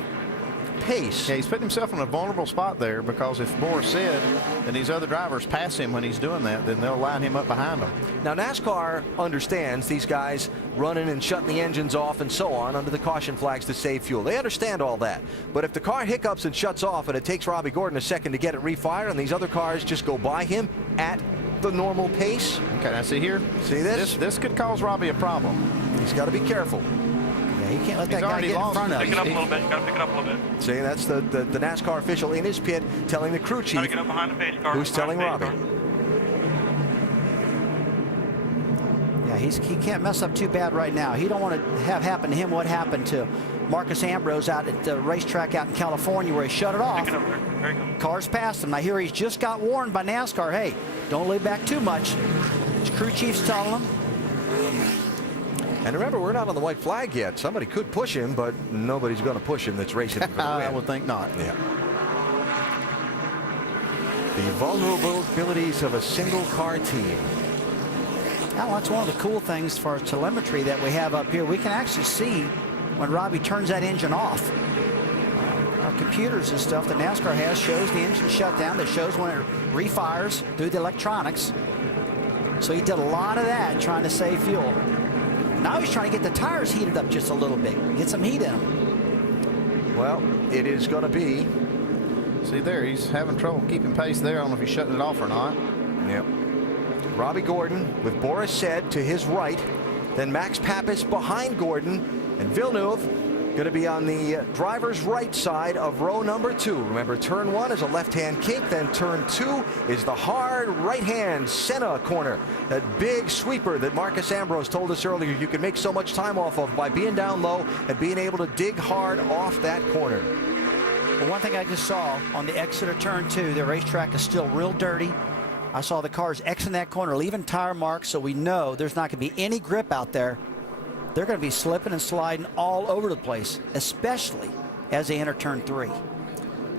pace. Yeah, he's putting himself in a vulnerable spot there because if more said and these other drivers pass him when he's doing that, then they'll line him up behind them. Now, NASCAR understands these guys running and shutting the engines off and so on under the caution flags to save fuel. They understand all that. But if the car hiccups and shuts off and it takes Robbie Gordon a second to get it refired and these other cars just go by him at the normal pace. Okay, now see here? See this? This could cause Robbie a problem. He's got to be careful. He can't let that guy get in front of him. Pick it up a little bit. You got to pick it up a little bit. See, that's the NASCAR official in his pit telling the crew chief. Got to get up behind the pace car. Who's telling Robbie. Yeah, he can't mess up too bad right now. He don't want to have happen to him what happened to Marcus Ambrose out at the racetrack out in California where he shut it off. Pick it up there. There you go. Cars passed him. I hear he's just got warned by NASCAR, hey, don't lay back too much. His crew chief's telling him. And remember, we're not on the white flag yet. Somebody could push him, but nobody's going to push him that's racing for the win. I would think not. Yeah. The vulnerabilities of a single car team. Now, that's one of the cool things for telemetry that we have up here. We can actually see when Robbie turns that engine off. Our computers and stuff that NASCAR has shows the engine shut down. That shows when it refires through the electronics. So he did a lot of that trying to save fuel. Now he's trying to get the tires heated up just a little bit. Get some heat in them. Well, it is going to be See there, he's having trouble keeping pace there. I don't know if he's shutting it off or not. Yep. Robbie Gordon with Boris Said to his right, then Max Pappas behind Gordon, and Villeneuve going to be on the driver's right side of row number 2. Remember, turn 1 is a left-hand kink, then turn 2 is the hard right-hand Senna corner. That big sweeper that Marcus Ambrose told us earlier you can make so much time off of by being down low and being able to dig hard off that corner. Well, one thing I just saw on the exit of turn 2, the racetrack is still real dirty. I saw the cars exiting that corner, leaving tire marks, so we know there's not going to be any grip out there. They're going to be slipping and sliding all over the place, especially as they enter turn 3.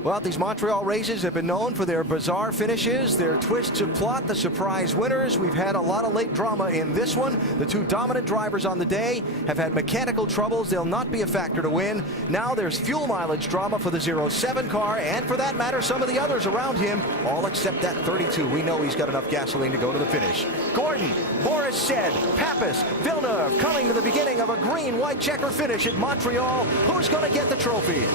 Well, these Montreal races have been known for their bizarre finishes, their twists of plot, the surprise winners. We've had a lot of late drama in this one. The 2 dominant drivers on the day have had mechanical troubles. They'll not be a factor to win. Now there's fuel mileage drama for the 07 car, and for that matter, some of the others around him, all except that 32. We know he's got enough gasoline to go to the finish. Gordon, Boris Said, Pappas, Villeneuve coming to the beginning of a green-white checker finish at Montreal. Who's going to get the trophy?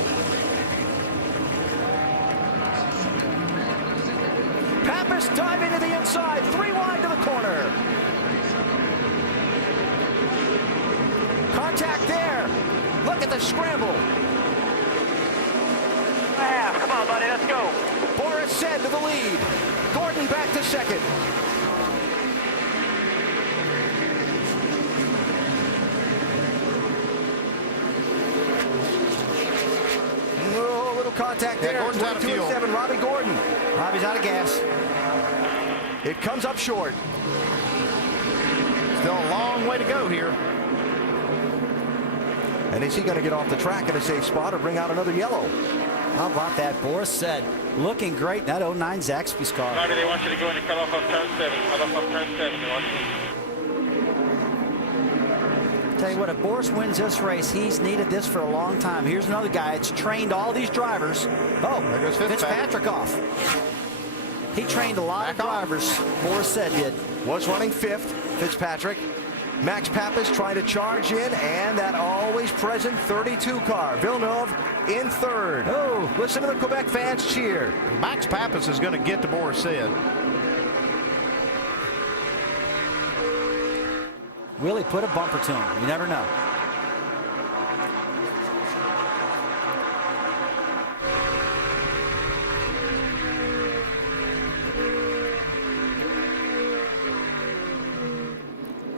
Pappas diving to the inside, 3 wide to the corner. Contact there. Look at the scramble. Come on, buddy, let's go. Boris Said to the lead. Gordon back to second. Oh, a little contact there. Gordon's out of fuel. 7, Robbie Gordon. Robbie's out of gas. It comes up short. Still a long way to go here. And is he going to get off the track in a safe spot or bring out another yellow? How about that? Boris Said, looking great in that 09 Zaxby's car. Robbie, they want you to go in and cut off turn 7. Cut off turn 7. They want you. Tell you what, if Boris wins this race, he's needed this for a long time. Here's another guy that's trained all these drivers. Oh, there goes Fitzpatrick off. He trained a lot of drivers. Boris Said did. Was running 5th, Fitzpatrick. Max Pappas trying to charge in, and that always present 32 car. Villeneuve in 3rd. Oh, listen to the Quebec fans cheer. Max Pappas is going to get to Boris Said. Willie put a bumper to him. You never know.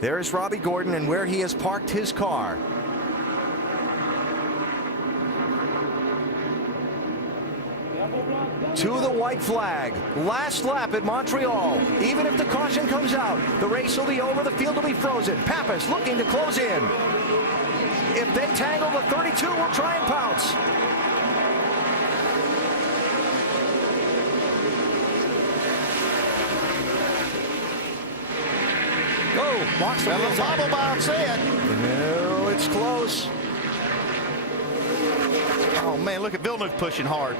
There's Robbie Gordon and where he has parked his car. To the white flag. Last lap at Montreal. Even if the caution comes out, the race will be over, the field will be frozen. Pappas looking to close in. If they tangle, the 32 will try and pounce. Oh, walks the wheels bobble bounce in. No, it's close. Oh, man, look at Villeneuve pushing hard.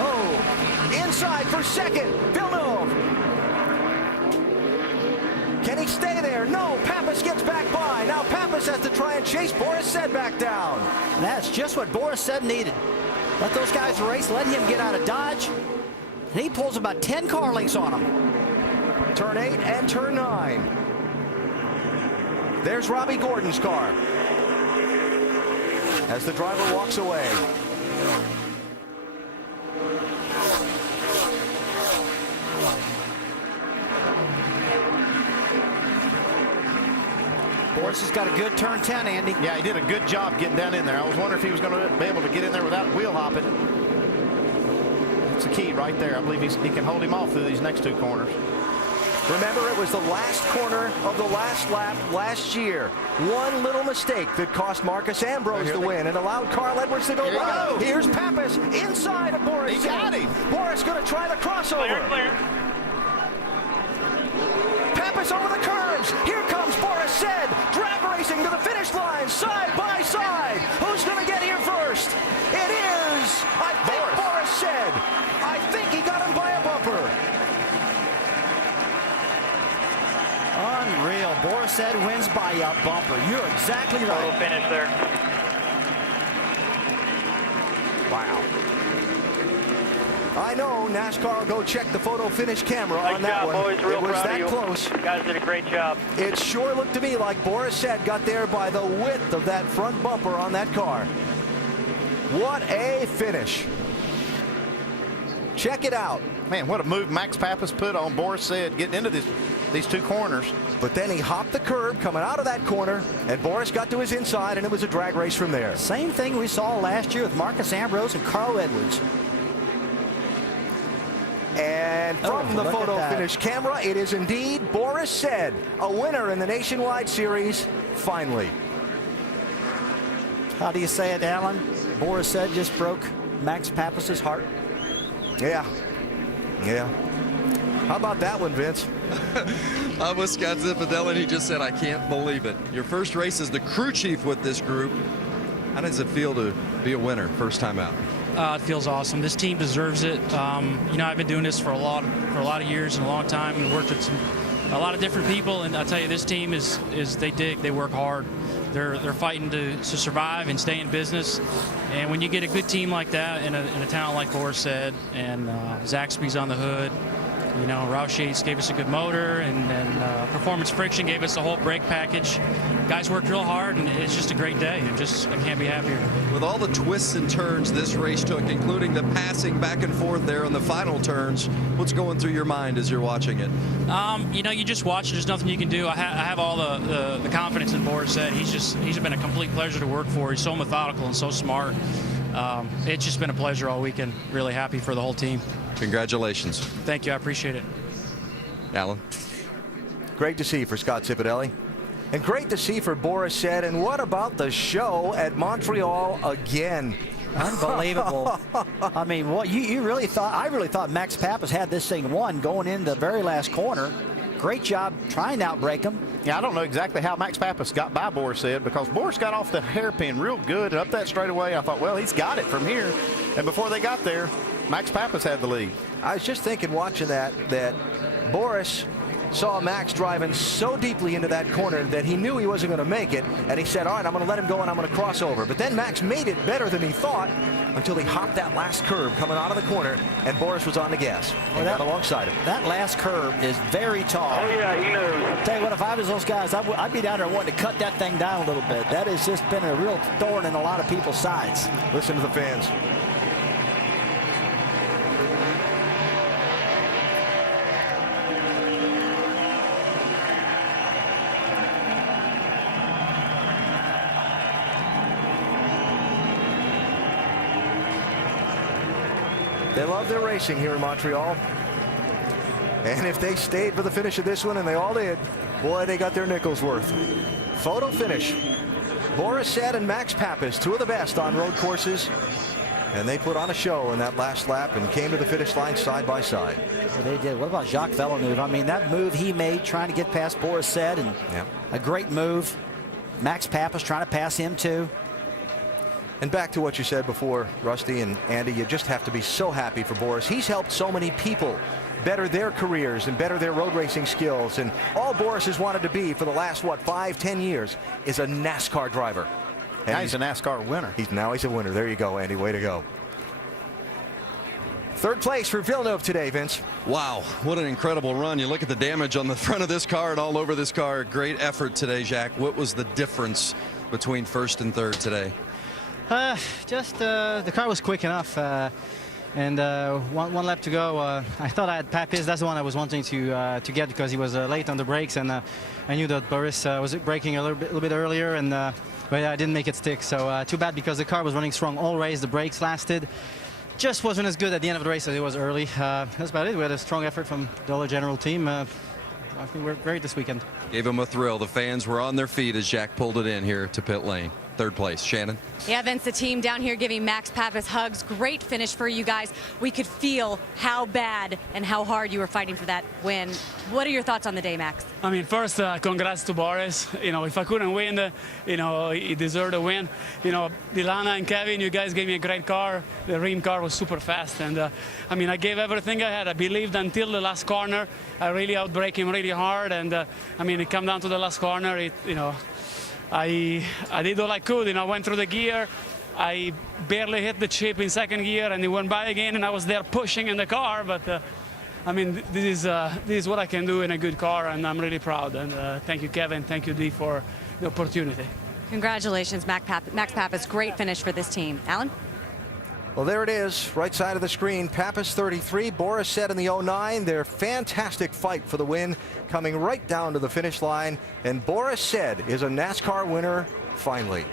Oh, inside for second, Villeneuve. Can he stay there? No, Pappas gets back by. Now Pappas has to try and chase Boris Said back down. And that's just what Boris Said needed. Let those guys race, let him get out of Dodge. And he pulls about 10 car lengths on him. Turn 8 and turn 9. There's Robbie Gordon's car as the driver walks away. Boris has got a good turn 10, Andy. Yeah, he did a good job getting down in there. I was wondering if he was going to be able to get in there without wheel hopping. It's the key right there. I believe he can hold him off through these next 2 corners. Remember, it was the last corner of the last lap last year. One little mistake that cost Marcus Ambrose the win and allowed Carl Edwards to go by. Here's Pappas inside of Boris. He got him. Boris going to try the crossover. Clear. Pappas over the curves. Here comes Boris Said. Drag racing to the finish line, side by side. Who's going to get here first? It is, I think, Boris Said. I think he got him by a bumper. Unreal. Boris Said wins by a bumper. You're exactly right. Total finish there. Wow. I know NASCAR will go check the photo finish camera on that one. Boys, real it was proud that of you. close. You guys did a great job. It sure looked to me like Boris said got there by the width of that front bumper on that car. What a finish. Check it out. Man, what a move Max Pappas put on Boris said getting into these two corners. But then he hopped the curb coming out of that corner, and Boris got to his inside, and it was a drag race from there. Same thing we saw last year with Marcus Ambrose and Carl Edwards. And from the photo finish camera, it is indeed Boris Said, a winner in the Nationwide Series, finally. How do you say it, Alan? Boris Said just broke Max Pappas's heart. Yeah. Yeah. How about that one, Vince? I'm with Scott Zipadelli, and he just said, I can't believe it. Your first race as the crew chief with this group. How does it feel to be a winner first time out? It feels awesome. This team deserves it. You know, I've been doing this for a lot of years and a long time, and worked with a lot of different people. And I tell you, this team is they work hard. They're fighting to survive and stay in business. And when you get a good team like that in a town like Boris Said, and Zaxby's on the hood, you know, Roush Yates gave us a good motor, and Performance Friction gave us a whole brake package. Guys worked real hard, and it's just a great day. I can't be happier. With all the twists and turns this race took, including the passing back and forth there on the final turns, what's going through your mind as you're watching it? You know, you just watch it. There's nothing you can do. I have all the confidence in Boris Said. He's been a complete pleasure to work for. He's so methodical and so smart. It's just been a pleasure all weekend. Really happy for the whole team. Congratulations. Thank you. I appreciate it. Alan. Great to see for Scott Zipadelli. And great to see for Boris Said. And what about the show at Montreal again? Unbelievable. I mean, what you really thought? I really thought Max Pappas had this thing won going in the very last corner. Great job trying to outbrake him. Yeah, I don't know exactly how Max Pappas got by Boris Said, because Boris got off the hairpin real good and up that straightaway. I thought, well, he's got it from here. And before they got there, Max Pappas had the lead. I was just thinking, watching that Boris saw Max driving so deeply into that corner that he knew he wasn't going to make it, and he said, all right, I'm going to let him go and I'm going to cross over. But then Max made it better than he thought until he hopped that last curb coming out of the corner, and Boris was on the gas and got alongside him. That last curb is very tall. Oh, yeah, he knows. Tell you what, if I was those guys, I'd be down there wanting to cut that thing down a little bit. That has just been a real thorn in a lot of people's sides. Listen to the fans. They love their racing here in Montreal. And if they stayed for the finish of this one, and they all did, boy, they got their nickels worth. Photo finish. Boris Said and Max Pappas, two of the best on road courses. And they put on a show in that last lap and came to the finish line side by side. Well, they did. What about Jacques Villeneuve? I mean, that move he made trying to get past Boris Said, and a great move. Max Pappas trying to pass him too. And back to what you said before, Rusty and Andy, you just have to be so happy for Boris. He's helped so many people better their careers and better their road racing skills. And all Boris has wanted to be for the last, 5-10 years is a NASCAR driver. And now he's a NASCAR winner. Now he's a winner. There you go, Andy. Way to go. Third place for Villeneuve today, Vince. Wow, what an incredible run. You look at the damage on the front of this car and all over this car. Great effort today, Jacques. What was the difference between first and third today? Just the car was quick enough, and one lap to go. I thought I had Pappas. That's the one I was wanting to get, because he was late on the brakes, and I knew that Boris was braking a little bit earlier, and but I didn't make it stick. So too bad, because the car was running strong all race. The brakes lasted. Just wasn't as good at the end of the race as it was early. That's about it. We had a strong effort from the Dollar General team. I think we're great this weekend. Gave him a thrill. The fans were on their feet as Jacques pulled it in here to pit lane. Third place. Shannon? Yeah, Vince, the team down here giving Max Pappas hugs. Great finish for you guys. We could feel how bad and how hard you were fighting for that win. What are your thoughts on the day, Max? I mean, first, congrats to Boris. You know, if I couldn't win, he deserved a win. You know, Dilana and Kevin, you guys gave me a great car. The Ream car was super fast. And, I mean, I gave everything I had. I believed until the last corner. I really outbraked him really hard. And, I mean, it came down to the last corner. I did all I could. I went through the gear. I barely hit the chip in second gear, and it went by again, and I was there pushing in the car. But I mean, this is what I can do in a good car, and I'm really proud. And thank you, Kevin. Thank you, Dee, for the opportunity. Congratulations, Max Pappas. Great finish for this team. Alan? Well, there it is, right side of the screen. Pappas 33, Boris said in the 09. Their fantastic fight for the win, coming right down to the finish line. And Boris said is a NASCAR winner finally.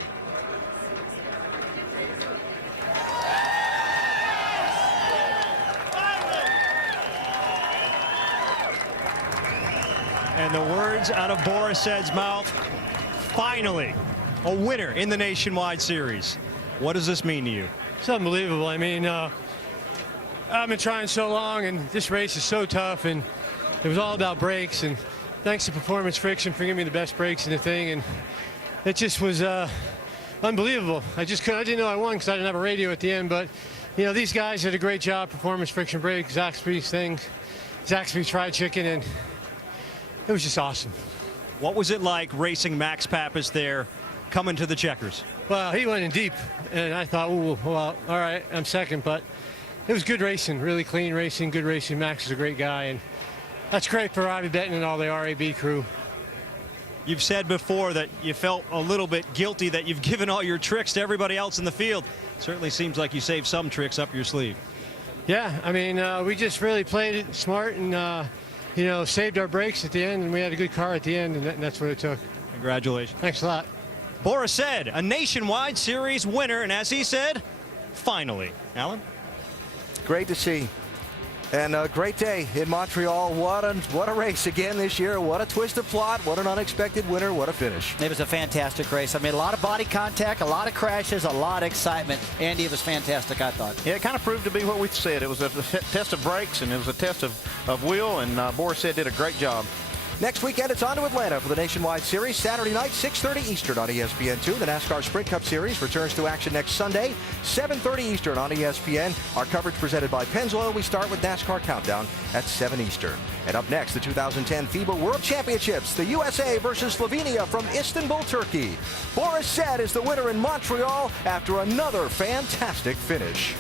And the words out of Boris Said's mouth, finally, a winner in the Nationwide Series. What does this mean to you? It's unbelievable. I mean, I've been trying so long, and this race is so tough, and it was all about brakes, and thanks to Performance Friction for giving me the best brakes in the thing, and it just was unbelievable. I didn't know I won because I didn't have a radio at the end, but, you know, these guys did a great job, Performance Friction brakes, Zaxby's thing, Zaxby's fried chicken, and it was just awesome. What was it like racing Max Pappas there, coming to the checkers? Well, he went in deep, and I thought, ooh, well, all right, I'm second, but it was good racing, really clean racing, good racing. Max is a great guy, and that's great for Robbie Benton and all the RAB crew. You've said before that you felt a little bit guilty that you've given all your tricks to everybody else in the field. Certainly seems like you saved some tricks up your sleeve. Yeah, I mean, we just really played it smart and, you know, saved our brakes at the end, and we had a good car at the end, and that's what it took. Congratulations. Thanks a lot. Boris Said, a Nationwide Series winner, and as he said, finally. Alan? Great to see. And a great day in Montreal. What a race again this year. What a twist of plot. What an unexpected winner. What a finish. It was a fantastic race. I mean, a lot of body contact, a lot of crashes, a lot of excitement. Andy, it was fantastic, I thought. Yeah, it kind of proved to be what we said. It was a test of brakes, and it was a test of wheel, and Boris Said did a great job. Next weekend, it's on to Atlanta for the Nationwide Series. Saturday night, 6:30 Eastern on ESPN2. The NASCAR Sprint Cup Series returns to action next Sunday, 7:30 Eastern on ESPN. Our coverage presented by Pennzoil. We start with NASCAR Countdown at 7 Eastern. And up next, the 2010 FIBA World Championships, the USA versus Slovenia from Istanbul, Turkey. Boris Said is the winner in Montreal after another fantastic finish.